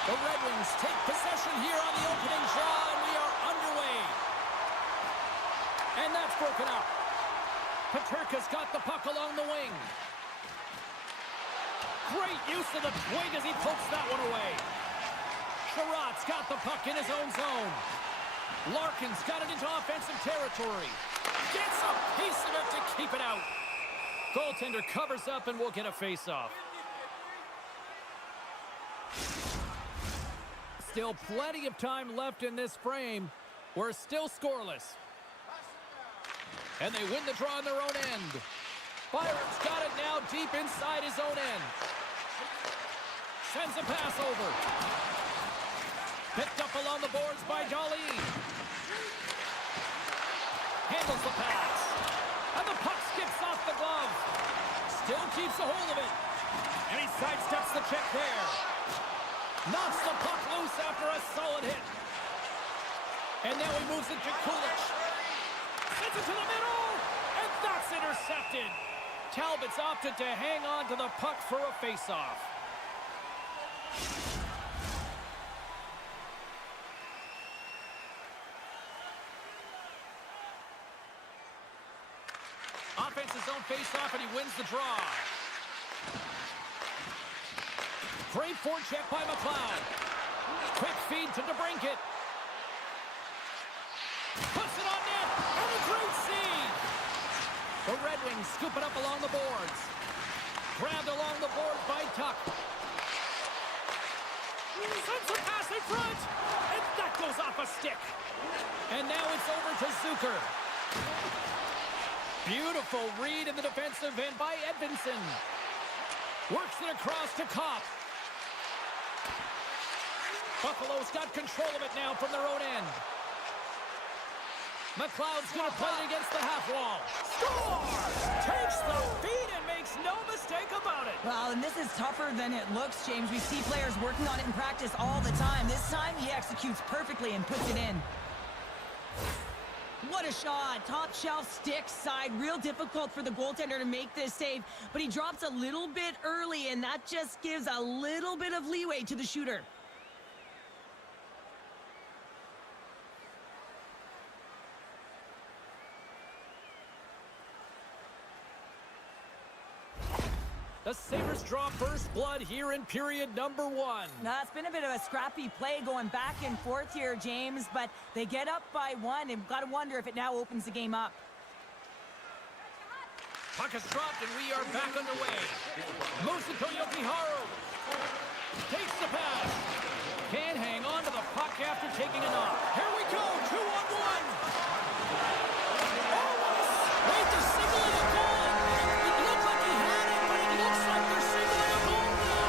The Red Wings take possession here on the opening draw, and we are underway. And that's broken up. Paterka's got the puck along the wing. Great use of the twig as he pokes that one away. Sherratt's got the puck in his own zone. Larkin's got it into offensive territory. Gets a piece of it to keep it out. Goaltender covers up and will get a face-off. Still plenty of time left in this frame. We're still scoreless. And they win the draw on their own end. Byron's got it now deep inside his own end. Sends a pass over. Picked up along the boards by Dolly. Handles the pass. And the puck skips off the glove. Still keeps a hold of it. And he sidesteps the check there. Knocks the puck loose after a solid hit. And now he moves it to Kulich. Sends it to the middle. And that's intercepted. Talbot's opted to hang on to the puck for a face-off. Offense's own face-off, and he wins the draw. Great forecheck by McLeod. Quick feed to DeBrincat. Puts it on net, and a great seed. The Red Wings scoop it up along the boards. Grabbed along the boards by Tuck. Sends a pass in front, and that goes off a stick. And now it's over to Zucker. Beautiful read in the defensive end by Edvinsson. Works it across to Kopp. Buffalo's got control of it now from their own end. McLeod's going to play it against the half wall. Scores! Takes the feed and makes no mistake about it. Well, and this is tougher than it looks, James. We see players working on it in practice all the time. This time, he executes perfectly and puts it in. What a shot. Top shelf stick side. Real difficult for the goaltender to make this save, but he drops a little bit early, and that just gives a little bit of leeway to the shooter. The Sabres draw first blood here in period number 1. Now, it's been a bit of a scrappy play going back and forth here, James, but they get up by 1, and got to wonder if it now opens the game up. Puck is dropped, and we are back underway. Moves it to Yokiharu. Takes the pass. Can't hang on to the puck after taking a knock. Here we go, 2-on-1. Oh, what a wait, they're signaling a goal. It looked like he had it, but it looks like they're signaling a goal now.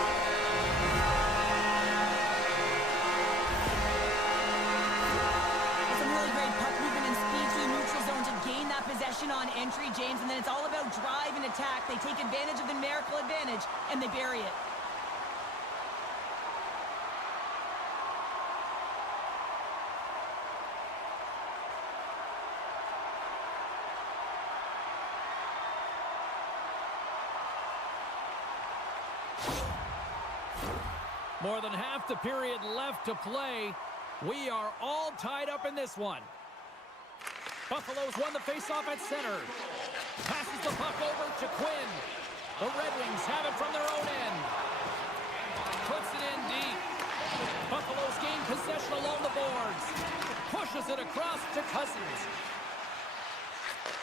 Some really great puck movement and speed to the neutral zone to gain that possession on entry, James, and then it's all about drive and attack. They take advantage of the numerical advantage, and they bury it. More than half the period left to play. We are all tied up in this one. Buffalo's won the faceoff at center. Passes the puck over to Quinn. The Red Wings have it from their own end. Puts it in deep. Buffalo's gained possession along the boards. Pushes it across to Cousins.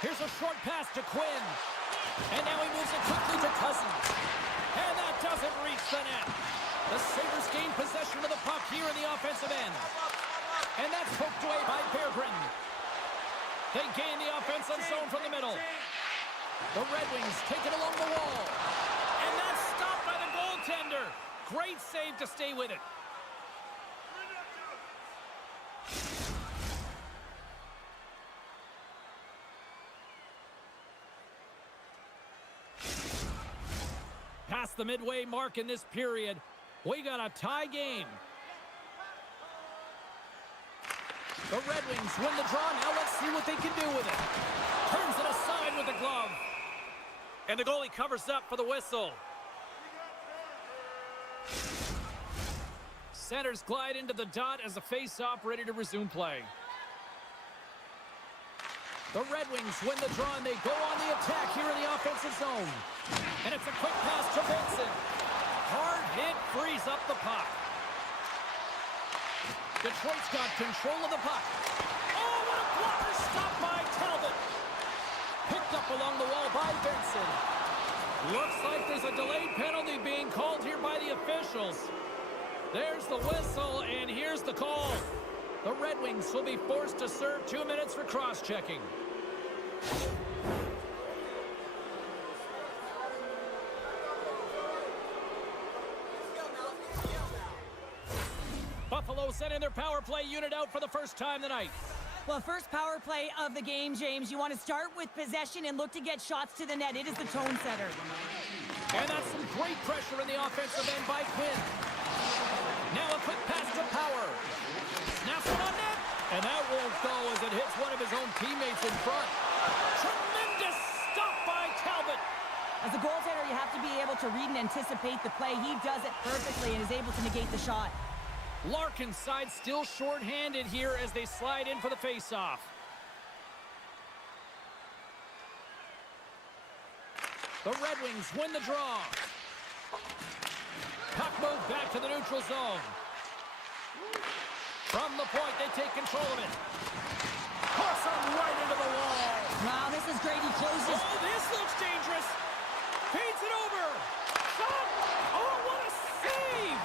Here's a short pass to Quinn. And now he moves it quickly to Cousins. And that doesn't reach the net. The Sabres gain possession of the puck here in the offensive end. And that's poked away by Berggren. They gain the offensive zone from the middle. The Red Wings take it along the wall. And that's stopped by the goaltender. Great save to stay with it. Past the midway mark in this period, we got a tie game. The Red Wings win the draw. Now let's see what they can do with it. Turns it aside with the glove. And the goalie covers up for the whistle. Centers glide into the dot as the face-off ready to resume play. The Red Wings win the draw, and they go on the attack here in the offensive zone. And it's a quick pass to Vincent. Hard hit frees up the puck. Detroit's got control of the puck. Oh, what a blocker stop by Talbot. Picked up along the wall by Vincent. Looks like there's a delayed penalty being called here by the officials. There's the whistle, and here's the call. The Red Wings will be forced to serve 2 minutes for cross-checking. Buffalo sending their power play unit out for the first time tonight. Well, first power play of the game, James. You want to start with possession and look to get shots to the net. It is the tone setter. And that's some great pressure in the offensive end by Quinn. Now a quick pass to Power. Snaps it on net. And that won't go as it hits one of his own teammates in front. Tremendous stop by Talbot. As a goaltender, you have to be able to read and anticipate the play. He does it perfectly and is able to negate the shot. Larkin's side still short-handed here as they slide in for the face-off. The Red Wings win the draw. Puck moved back to the neutral zone. From the point, they take control of it. Puts him right into the wall. Wow, this is great. He closes. Oh, this looks dangerous. Feeds it over. Shot. Oh, what a save.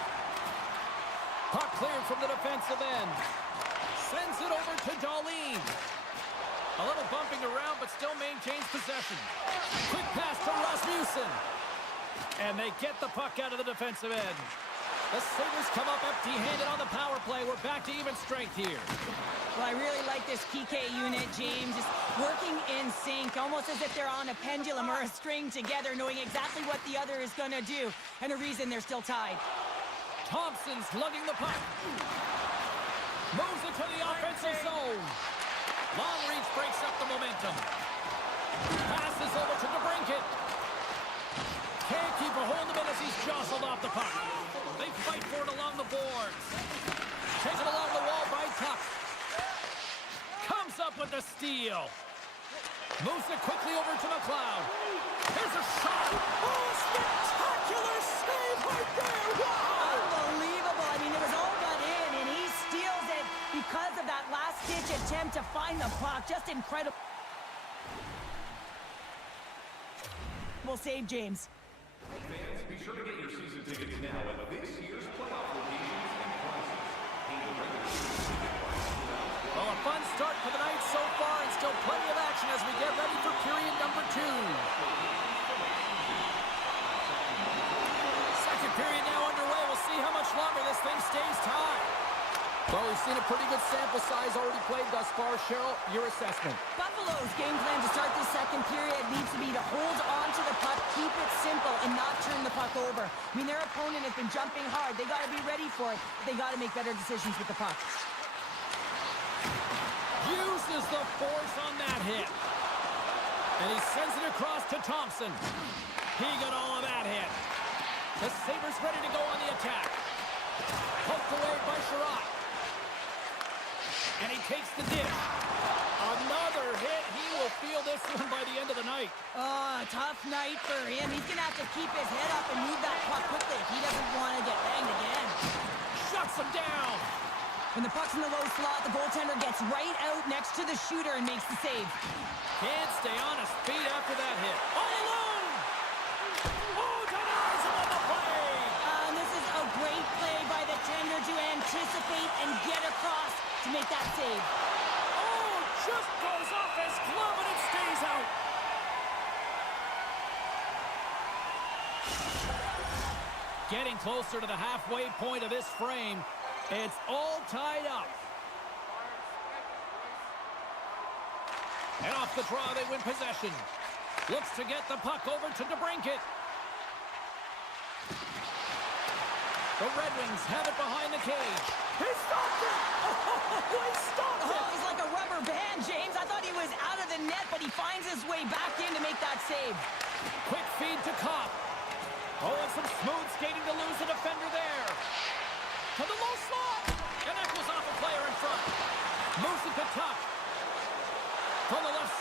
Puck cleared from the defensive end. Sends it over to Darlene. A little bumping around, but still maintains possession. Quick pass to Rasmussen. And they get the puck out of the defensive end. The Sabers come up empty-handed on the power play. We're back to even strength here. Well, I really like this PK unit, James. Just working in sync, almost as if they're on a pendulum or a string together, knowing exactly what the other is going to do, and a reason they're still tied. Thompson's lugging the puck. Moves it to the offensive zone. Long reach breaks up the momentum. Passes over to DeBrincat. Can't keep a hold of it as he's jostled off the puck. They fight for it along the boards. Taken along the wall by Tuck. Comes up with the steal. Moves it quickly over to McLeod. Here's a shot. Oh, spectacular save right there. Wow! Unbelievable. I mean, it was all but in, and he steals it because of that last-ditch attempt to find the puck. Just incredible. We'll save James. Fans, be sure to get your season tickets now at this year's playoff locations and prices. Well, a fun start for the night so far, and still plenty of action as we get ready for period number 2. Second period now underway. We'll see how much longer this thing stays tied. Well, we've seen a pretty good sample size already played thus far. Cheryl, your assessment. Buffalo's game plan to start this second period needs to be to hold on to the puck, keep it simple, and not turn the puck over. I mean, their opponent has been jumping hard. They got to be ready for it. They got to make better decisions with the puck. Uses the force on that hit. And he sends it across to Thompson. He got all of that hit. The Sabres ready to go on the attack. Poked away by Sherratt. And he takes the dish. Another hit. He will feel this one by the end of the night. Oh, a tough night for him. He's going to have to keep his head up and move that puck quickly if he doesn't want to get banged again. Shuts him down. When the puck's in the low slot, the goaltender gets right out next to the shooter and makes the save. Can't stay on his feet after that hit. All alone. Oh, denies him on the play. And this is a great play by the tender to anticipate and get across to make that save. Oh, just goes off his glove and it stays out. Getting closer to the halfway point of this frame. It's all tied up. And off the draw, they win possession. Looks to get the puck over to DeBrincat. The Red Wings have it behind the cage. He stopped it! Oh, he stopped it! Oh, he's like a rubber band, James. I thought he was out of the net, but he finds his way back in to make that save. Quick feed to Kopp. Oh, and some smooth skating to lose the defender there. To the low slot. And that goes off a player in front. Moves it to Tuck. From the left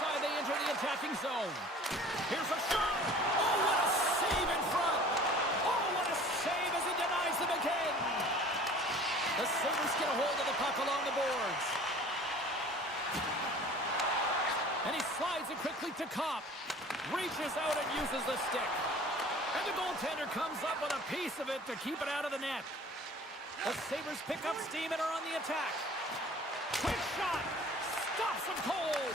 Right to Kopp. Reaches out and uses the stick. And the goaltender comes up with a piece of it to keep it out of the net. The Sabers pick up steam and are on the attack. Quick shot. Stops him cold.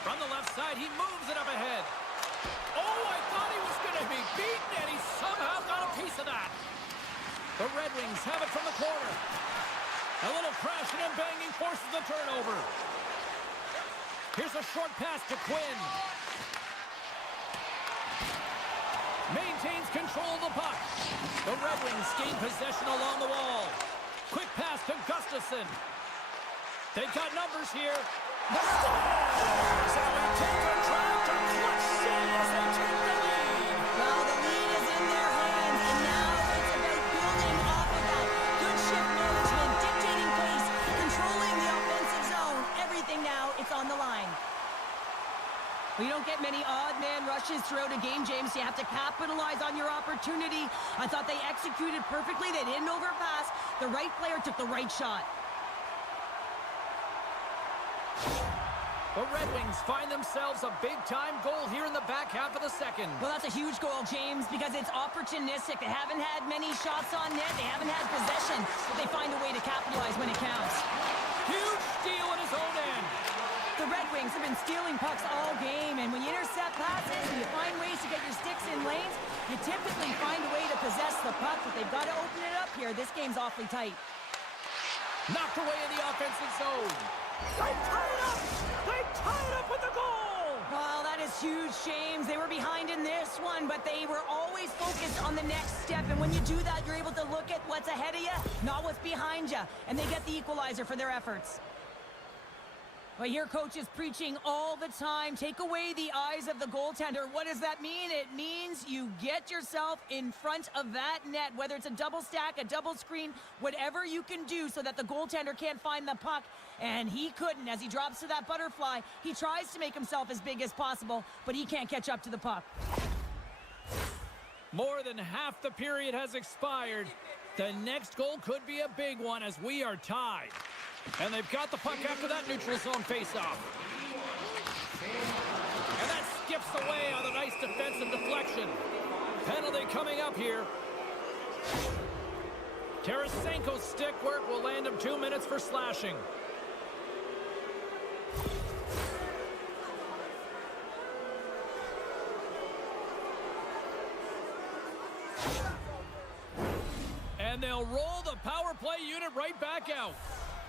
From the left side, he moves it up ahead. Oh, I thought he was going to be beaten, and he somehow got a piece of that. The Red Wings have it from the corner. A little crashing and banging forces the turnover. Here's a short pass to Quinn. Maintains control of the puck. The Red Wings gain possession along the wall. Quick pass to Gustafsson. They've got numbers here. The Stars have a taker track to clutch save as they take the lead. Well, the lead is in their hands, and now it's about building off of that. Good shift management, dictating pace, controlling the offensive zone. Everything now, it's on the line. Well, you don't get many odd man rushes throughout a game, James. You have to capitalize on your opportunity. I thought they executed perfectly. They didn't overpass. The right player took the right shot. The Red Wings find themselves a big-time goal here in the back half of the second. Well, that's a huge goal, James, because it's opportunistic. They haven't had many shots on net. They haven't had possession, but they find a way to capitalize when it counts. Huge steal in his own end. The Red Wings have been stealing pucks all game, and when you intercept passes and you find ways to get your sticks in lanes, you typically find a way to possess the puck, but they've got to open it up here. This game's awfully tight. Knocked away in the offensive zone. They tie it up! They tie it up with the goal! Well, that is huge, James. They were behind in this one, but they were always focused on the next step. And when you do that, you're able to look at what's ahead of you, not what's behind you. And they get the equalizer for their efforts. But here, coach is preaching all the time. Take away the eyes of the goaltender. What does that mean? It means you get yourself in front of that net, whether it's a double stack, a double screen, whatever you can do so that the goaltender can't find the puck. And he couldn't. As he drops to that butterfly, he tries to make himself as big as possible, but he can't catch up to the puck. More than half the period has expired. The next goal could be a big one as we are tied. And they've got the puck after that neutral zone faceoff. And that skips away on a nice defensive deflection. Penalty coming up here. Tarasenko's stick work will land him 2 minutes for slashing. And they'll roll the power play unit right back out.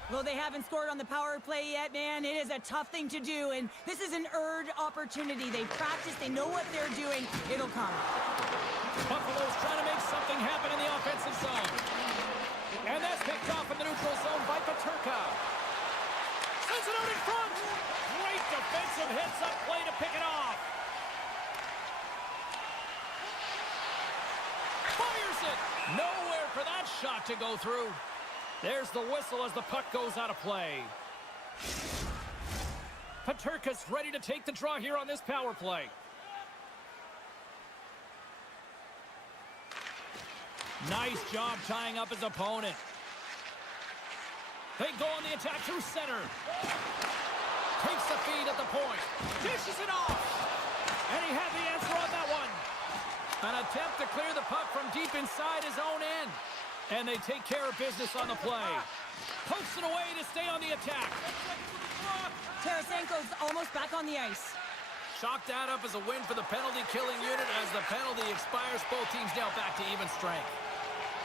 Well, they haven't scored on the power play yet, man. It is a tough thing to do, and this is an earned opportunity. They practice, they know what they're doing. It'll come. Buffalo's trying to make something happen in the offensive zone. And that's picked off in the neutral zone by Peterka. Sends it out in front. Great defensive hits-up play to pick it off. Fires it. Nowhere for that shot to go through. There's the whistle as the puck goes out of play. Peterka's ready to take the draw here on this power play. Nice job tying up his opponent. They go on the attack through center. Takes the feed at the point. Dishes it off. And he had the answer on that one. An attempt to clear the puck from deep inside his own end. And they take care of business on the play. Pokes it away to stay on the attack. Tarasenko's almost back on the ice. Chalk that up as a win for the penalty-killing unit. As the penalty expires, both teams now back to even strength.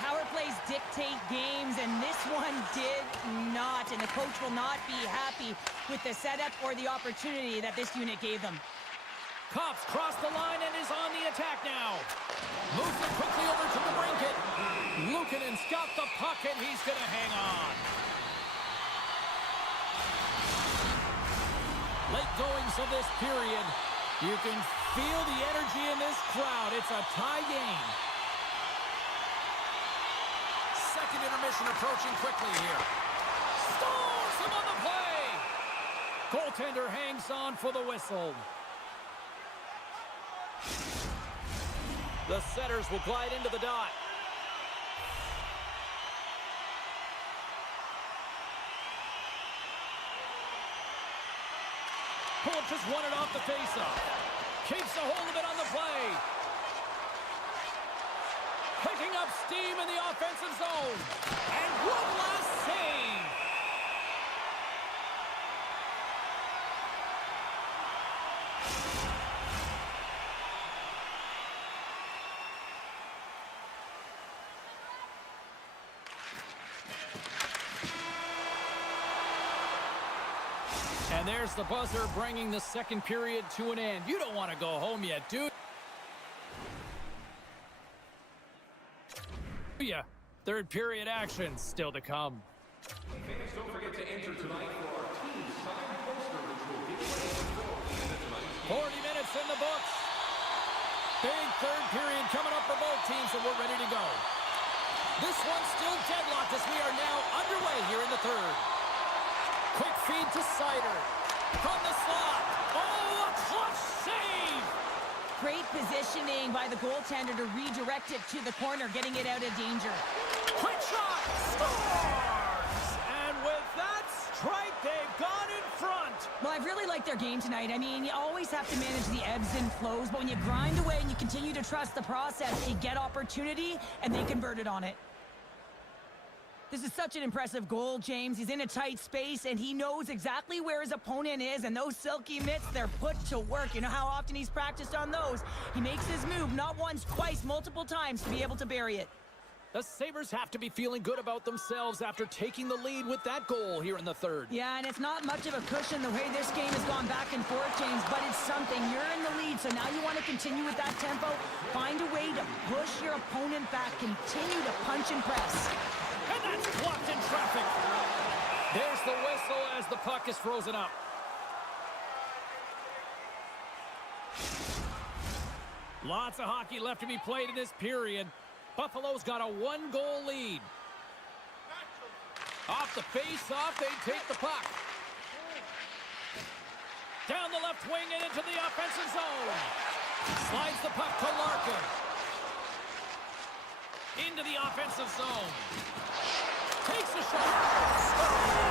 Power plays dictate games, and this one did not. And the coach will not be happy with the setup or the opportunity that this unit gave them. Kopp's crossed the line and is on the attack now. Moves it quickly over to the brinket. Luukkonen's got the puck, and he's going to hang on. Late goings of this period. You can feel the energy in this crowd. It's a tie game. Second intermission approaching quickly here. Stalls him on the play. Goaltender hangs on for the whistle. The setters will glide into the dot. Pulic just won it off the faceoff. Keeps a hold of it on the play. Picking up steam in the offensive zone. And one last save. And there's the buzzer bringing the second period to an end. You don't want to go home yet, do you? Third period action still to come. Fans, don't forget to enter tonight for our team signed poster, which will give away the trophy in tonight's 40 minutes in the books. Big third period coming up for both teams, and we're ready to go. This one's still deadlocked as we are now underway here in the third. Quick feed to Sider. From the slot. Oh, a clutch save! Great positioning by the goaltender to redirect it to the corner, getting it out of danger. Quick shot! Scores! And with that strike, they've gone in front. Well, I've really liked their game tonight. I mean, you always have to manage the ebbs and flows, but when you grind away and you continue to trust the process, you get opportunity, and they converted on it. This is such an impressive goal, James. He's in a tight space, and he knows exactly where his opponent is, and those silky mitts, they're put to work. You know how often he's practiced on those? He makes his move not once, twice, multiple times to be able to bury it. The Sabres have to be feeling good about themselves after taking the lead with that goal here in the third. Yeah, and it's not much of a cushion the way this game has gone back and forth, James, but it's something. You're in the lead, so now you want to continue with that tempo. Find a way to push your opponent back. Continue to punch and press. And that's blocked in traffic. There's the whistle as the puck is frozen up. Lots of hockey left to be played in this period. Buffalo's got a one-goal lead. Off the face-off, they take the puck. Down the left wing and into the offensive zone. Slides the puck to Larkin. Into the offensive zone. Takes a shot. Scores!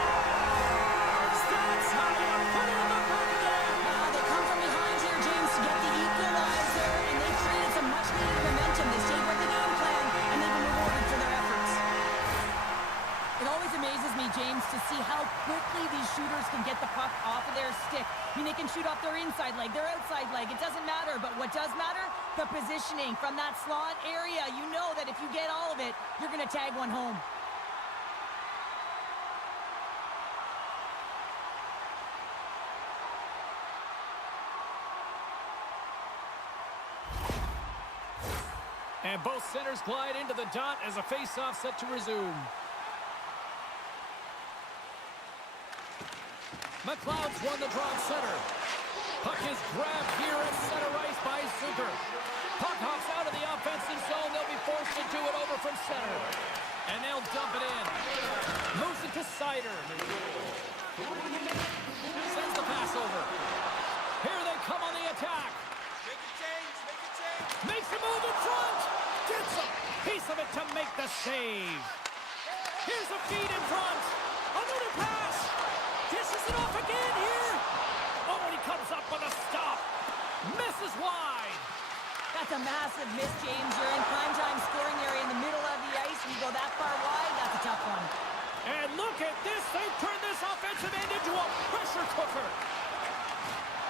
That's how you put it in the back again. They come from behind here, James, to get the equalizer, and they created some much-needed momentum. They stayed with the game plan, and they've been rewarded for their efforts. It always amazes me, James, to see how quickly these shooters can get the puck off of their stick. I mean, they can shoot off their inside leg, their outside leg. It doesn't matter, but what does matter? The positioning from that slot area. You know that if you get all of it, you're going to tag one home. And both centers glide into the dot as a face-off set to resume. McLeod's won the draw at center. Puck is grabbed here at center ice by Zucker. Puck hops out of the offensive zone. They'll be forced to do it over from center. And they'll dump it in. Moves it to Sider. Sends the pass over. Here they come on the attack. Make a change, make a change. Makes a move in front. Gets a piece of it to make the save. Here's a feed in front. Another pass. Dishes it off again here. Oh, and he comes up with a stop. Misses wide. That's a massive miss, James. You're in primetime scoring area in the middle of the ice. When you go that far wide, that's a tough one. And look at this. They've turned this offensive end into a pressure cooker.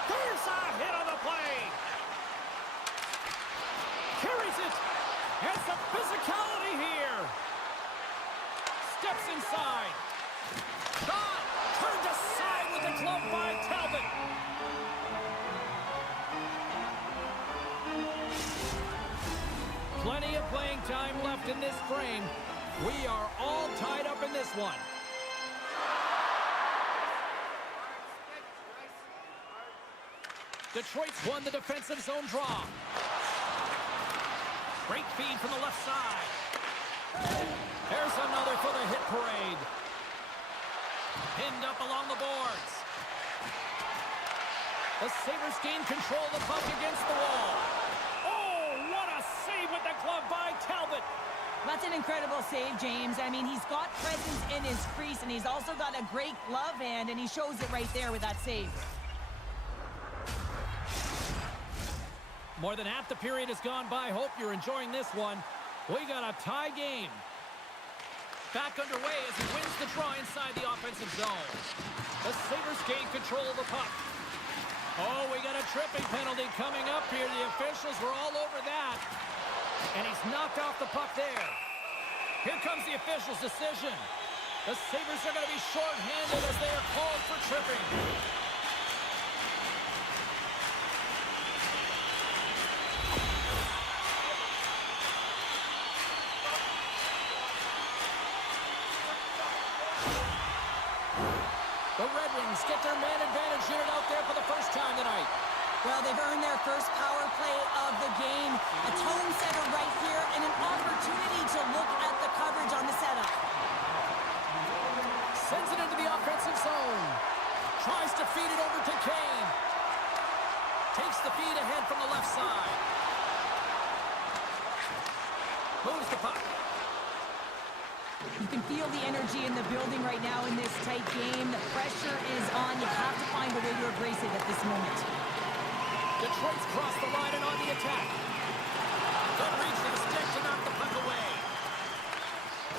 There's a hit on the play. Carries it. And some physicality here. Steps inside. Shot. Turned aside with the glove by Talbot. Plenty of playing time left in this frame. We are all tied up in this one. Detroit's won the defensive zone draw. Great feed from the left side. There's another for the hit parade. Pinned up along the boards. The Sabres gain control of the puck against the wall. Oh, what a save with the glove by Talbot. That's an incredible save, James. I mean, he's got presence in his crease, and he's also got a great glove hand, and he shows it right there with that save. More than half the period has gone by. Hope you're enjoying this one. We got a tie game. Back underway as he wins the draw inside the offensive zone. The Sabers gain control of the puck. Oh, we got a tripping penalty coming up here. The officials were all over that. And he's knocked off the puck there. Here comes the official's decision. The Sabers are going to be shorthanded as they are called for tripping. The Red Wings get their man advantage unit out there for the first time tonight. Well, they've earned their first power play of the game. A tone setter right here and an opportunity to look at the coverage on the setup. Sends it into the offensive zone. Tries to feed it over to Kane. Takes the feed ahead from the left side. Moves the puck. You can feel the energy in the building right now in this tight game. The pressure is on. You have to find a way to embrace it at this moment. Detroit's crossed the line and on the attack. Good reach to the stick to knock the puck away.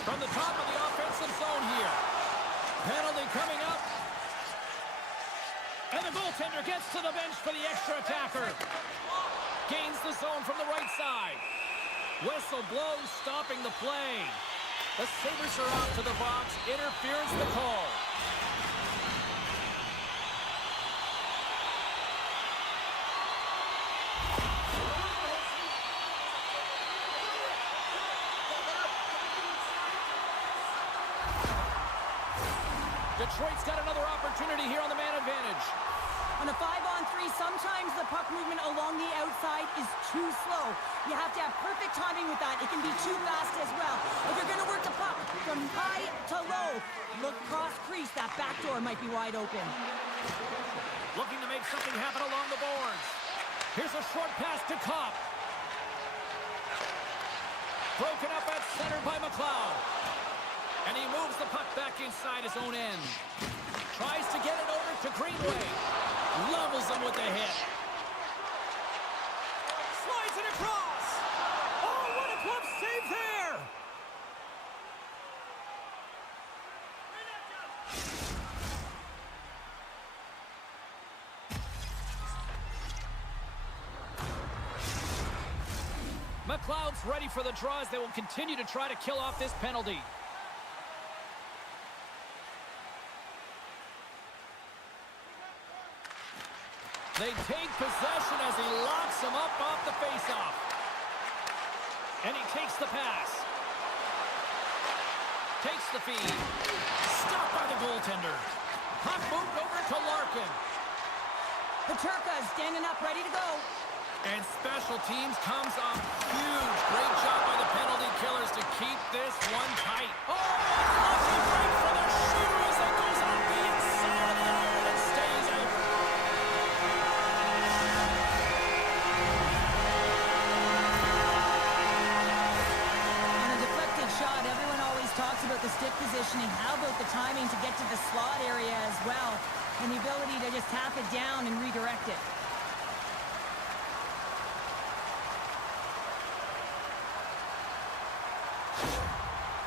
From the top of the offensive zone here. Penalty coming up. And the goaltender gets to the bench for the extra attacker. Gains the zone from the right side. Whistle blows, stopping the play. The Sabres are out to the box. Interference the call. Detroit's got another opportunity here on the man advantage. On a 5-on-3, sometimes the puck movement along the outside is too slow. You have to have perfect timing with that. It can be too fast as well. If you're going to work the puck from high to low, look cross crease. That back door might be wide open. Looking to make something happen along the boards. Here's a short pass to Kopp. Broken up at center by McLeod. And he moves the puck back inside his own end. Tries to get it over to Greenway. Levels him with the hit. Slides it across. Oh, what a glove save there. McLeod's ready for the draws. They will continue to try to kill off this penalty. They take possession as he locks him up off the faceoff. And he takes the pass. Takes the feed. Stopped by the goaltender. Puck moved over to Larkin. Peterka standing up, ready to go. And special teams comes up huge. Great job by the penalty killers to keep this one tight. Oh, lucky break for the shooter as it goes off the inside of the iron and stays out. On a deflected shot, everyone always talks about the stick positioning. How about the timing to get to the slot area as well? And the ability to just tap it down and redirect it.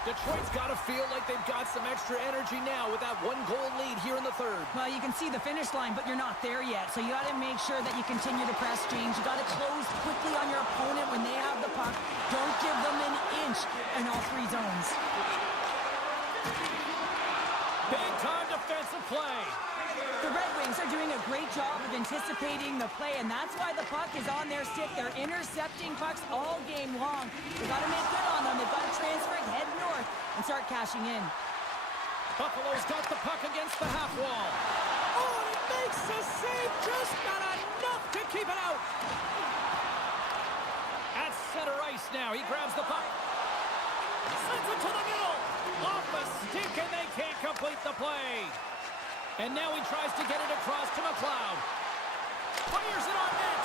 Detroit's got to feel like they've got some extra energy now with that one-goal lead here in the third. Well, you can see the finish line, but you're not there yet. So you got to make sure that you continue to press, James. You got to close quickly on your opponent when they have the puck. Don't give them an inch in all three zones. Big-time defensive play. The Red Wings are doing a great job of anticipating the play, and that's why the puck is on their stick. They're intercepting pucks all game long. They've got to make good on them. They've got to transfer it, head north, and start cashing in. Buffalo's got the puck against the half wall. Oh, and he makes the save, just not enough to keep it out. At center ice now, he grabs the puck. Sends it to the middle. Off the stick, and they can't complete the play. And now he tries to get it across to McLeod. Fires it on net.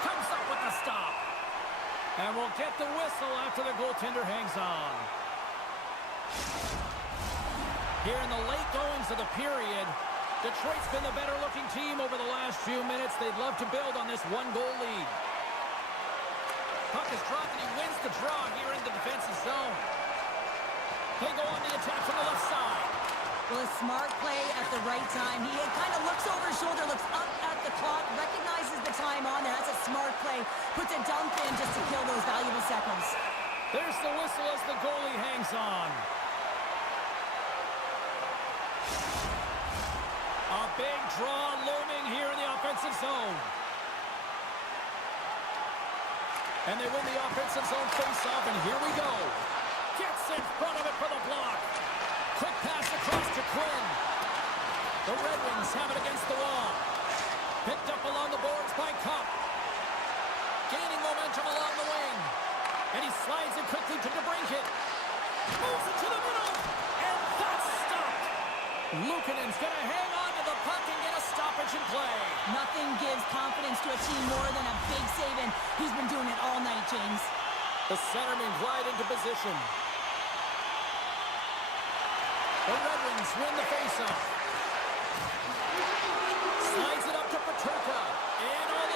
Comes up with the stop. And we'll get the whistle after the goaltender hangs on. Here in the late goings of the period, Detroit's been the better-looking team over the last few minutes. They'd love to build on this one-goal lead. Puck is dropped and he wins the draw here in the defensive zone. They go on the attack from the left side. Well, a smart play at the right time. He kind of looks over his shoulder, looks up at the clock, recognizes the time on there. That's a smart play. Puts a dump in just to kill those valuable seconds. There's the whistle as the goalie hangs on. A big draw looming here in the offensive zone. And they win the offensive zone face-off, and here we go. Gets in front of it for the block. Quick pass across to Quinn. The Red Wings have it against the wall. Picked up along the boards by Cup. Gaining momentum along the wing. And he slides it quickly to DeBrincat. Moves it to the middle. And that's stopped. Luukkonen's going to hang on to the puck and get a stoppage in play. Nothing gives confidence to a team more than a big save, and he's been doing it all night, James. The centermen glide into position. The Red Wings win the faceoff. Slides it up to Paterka. And all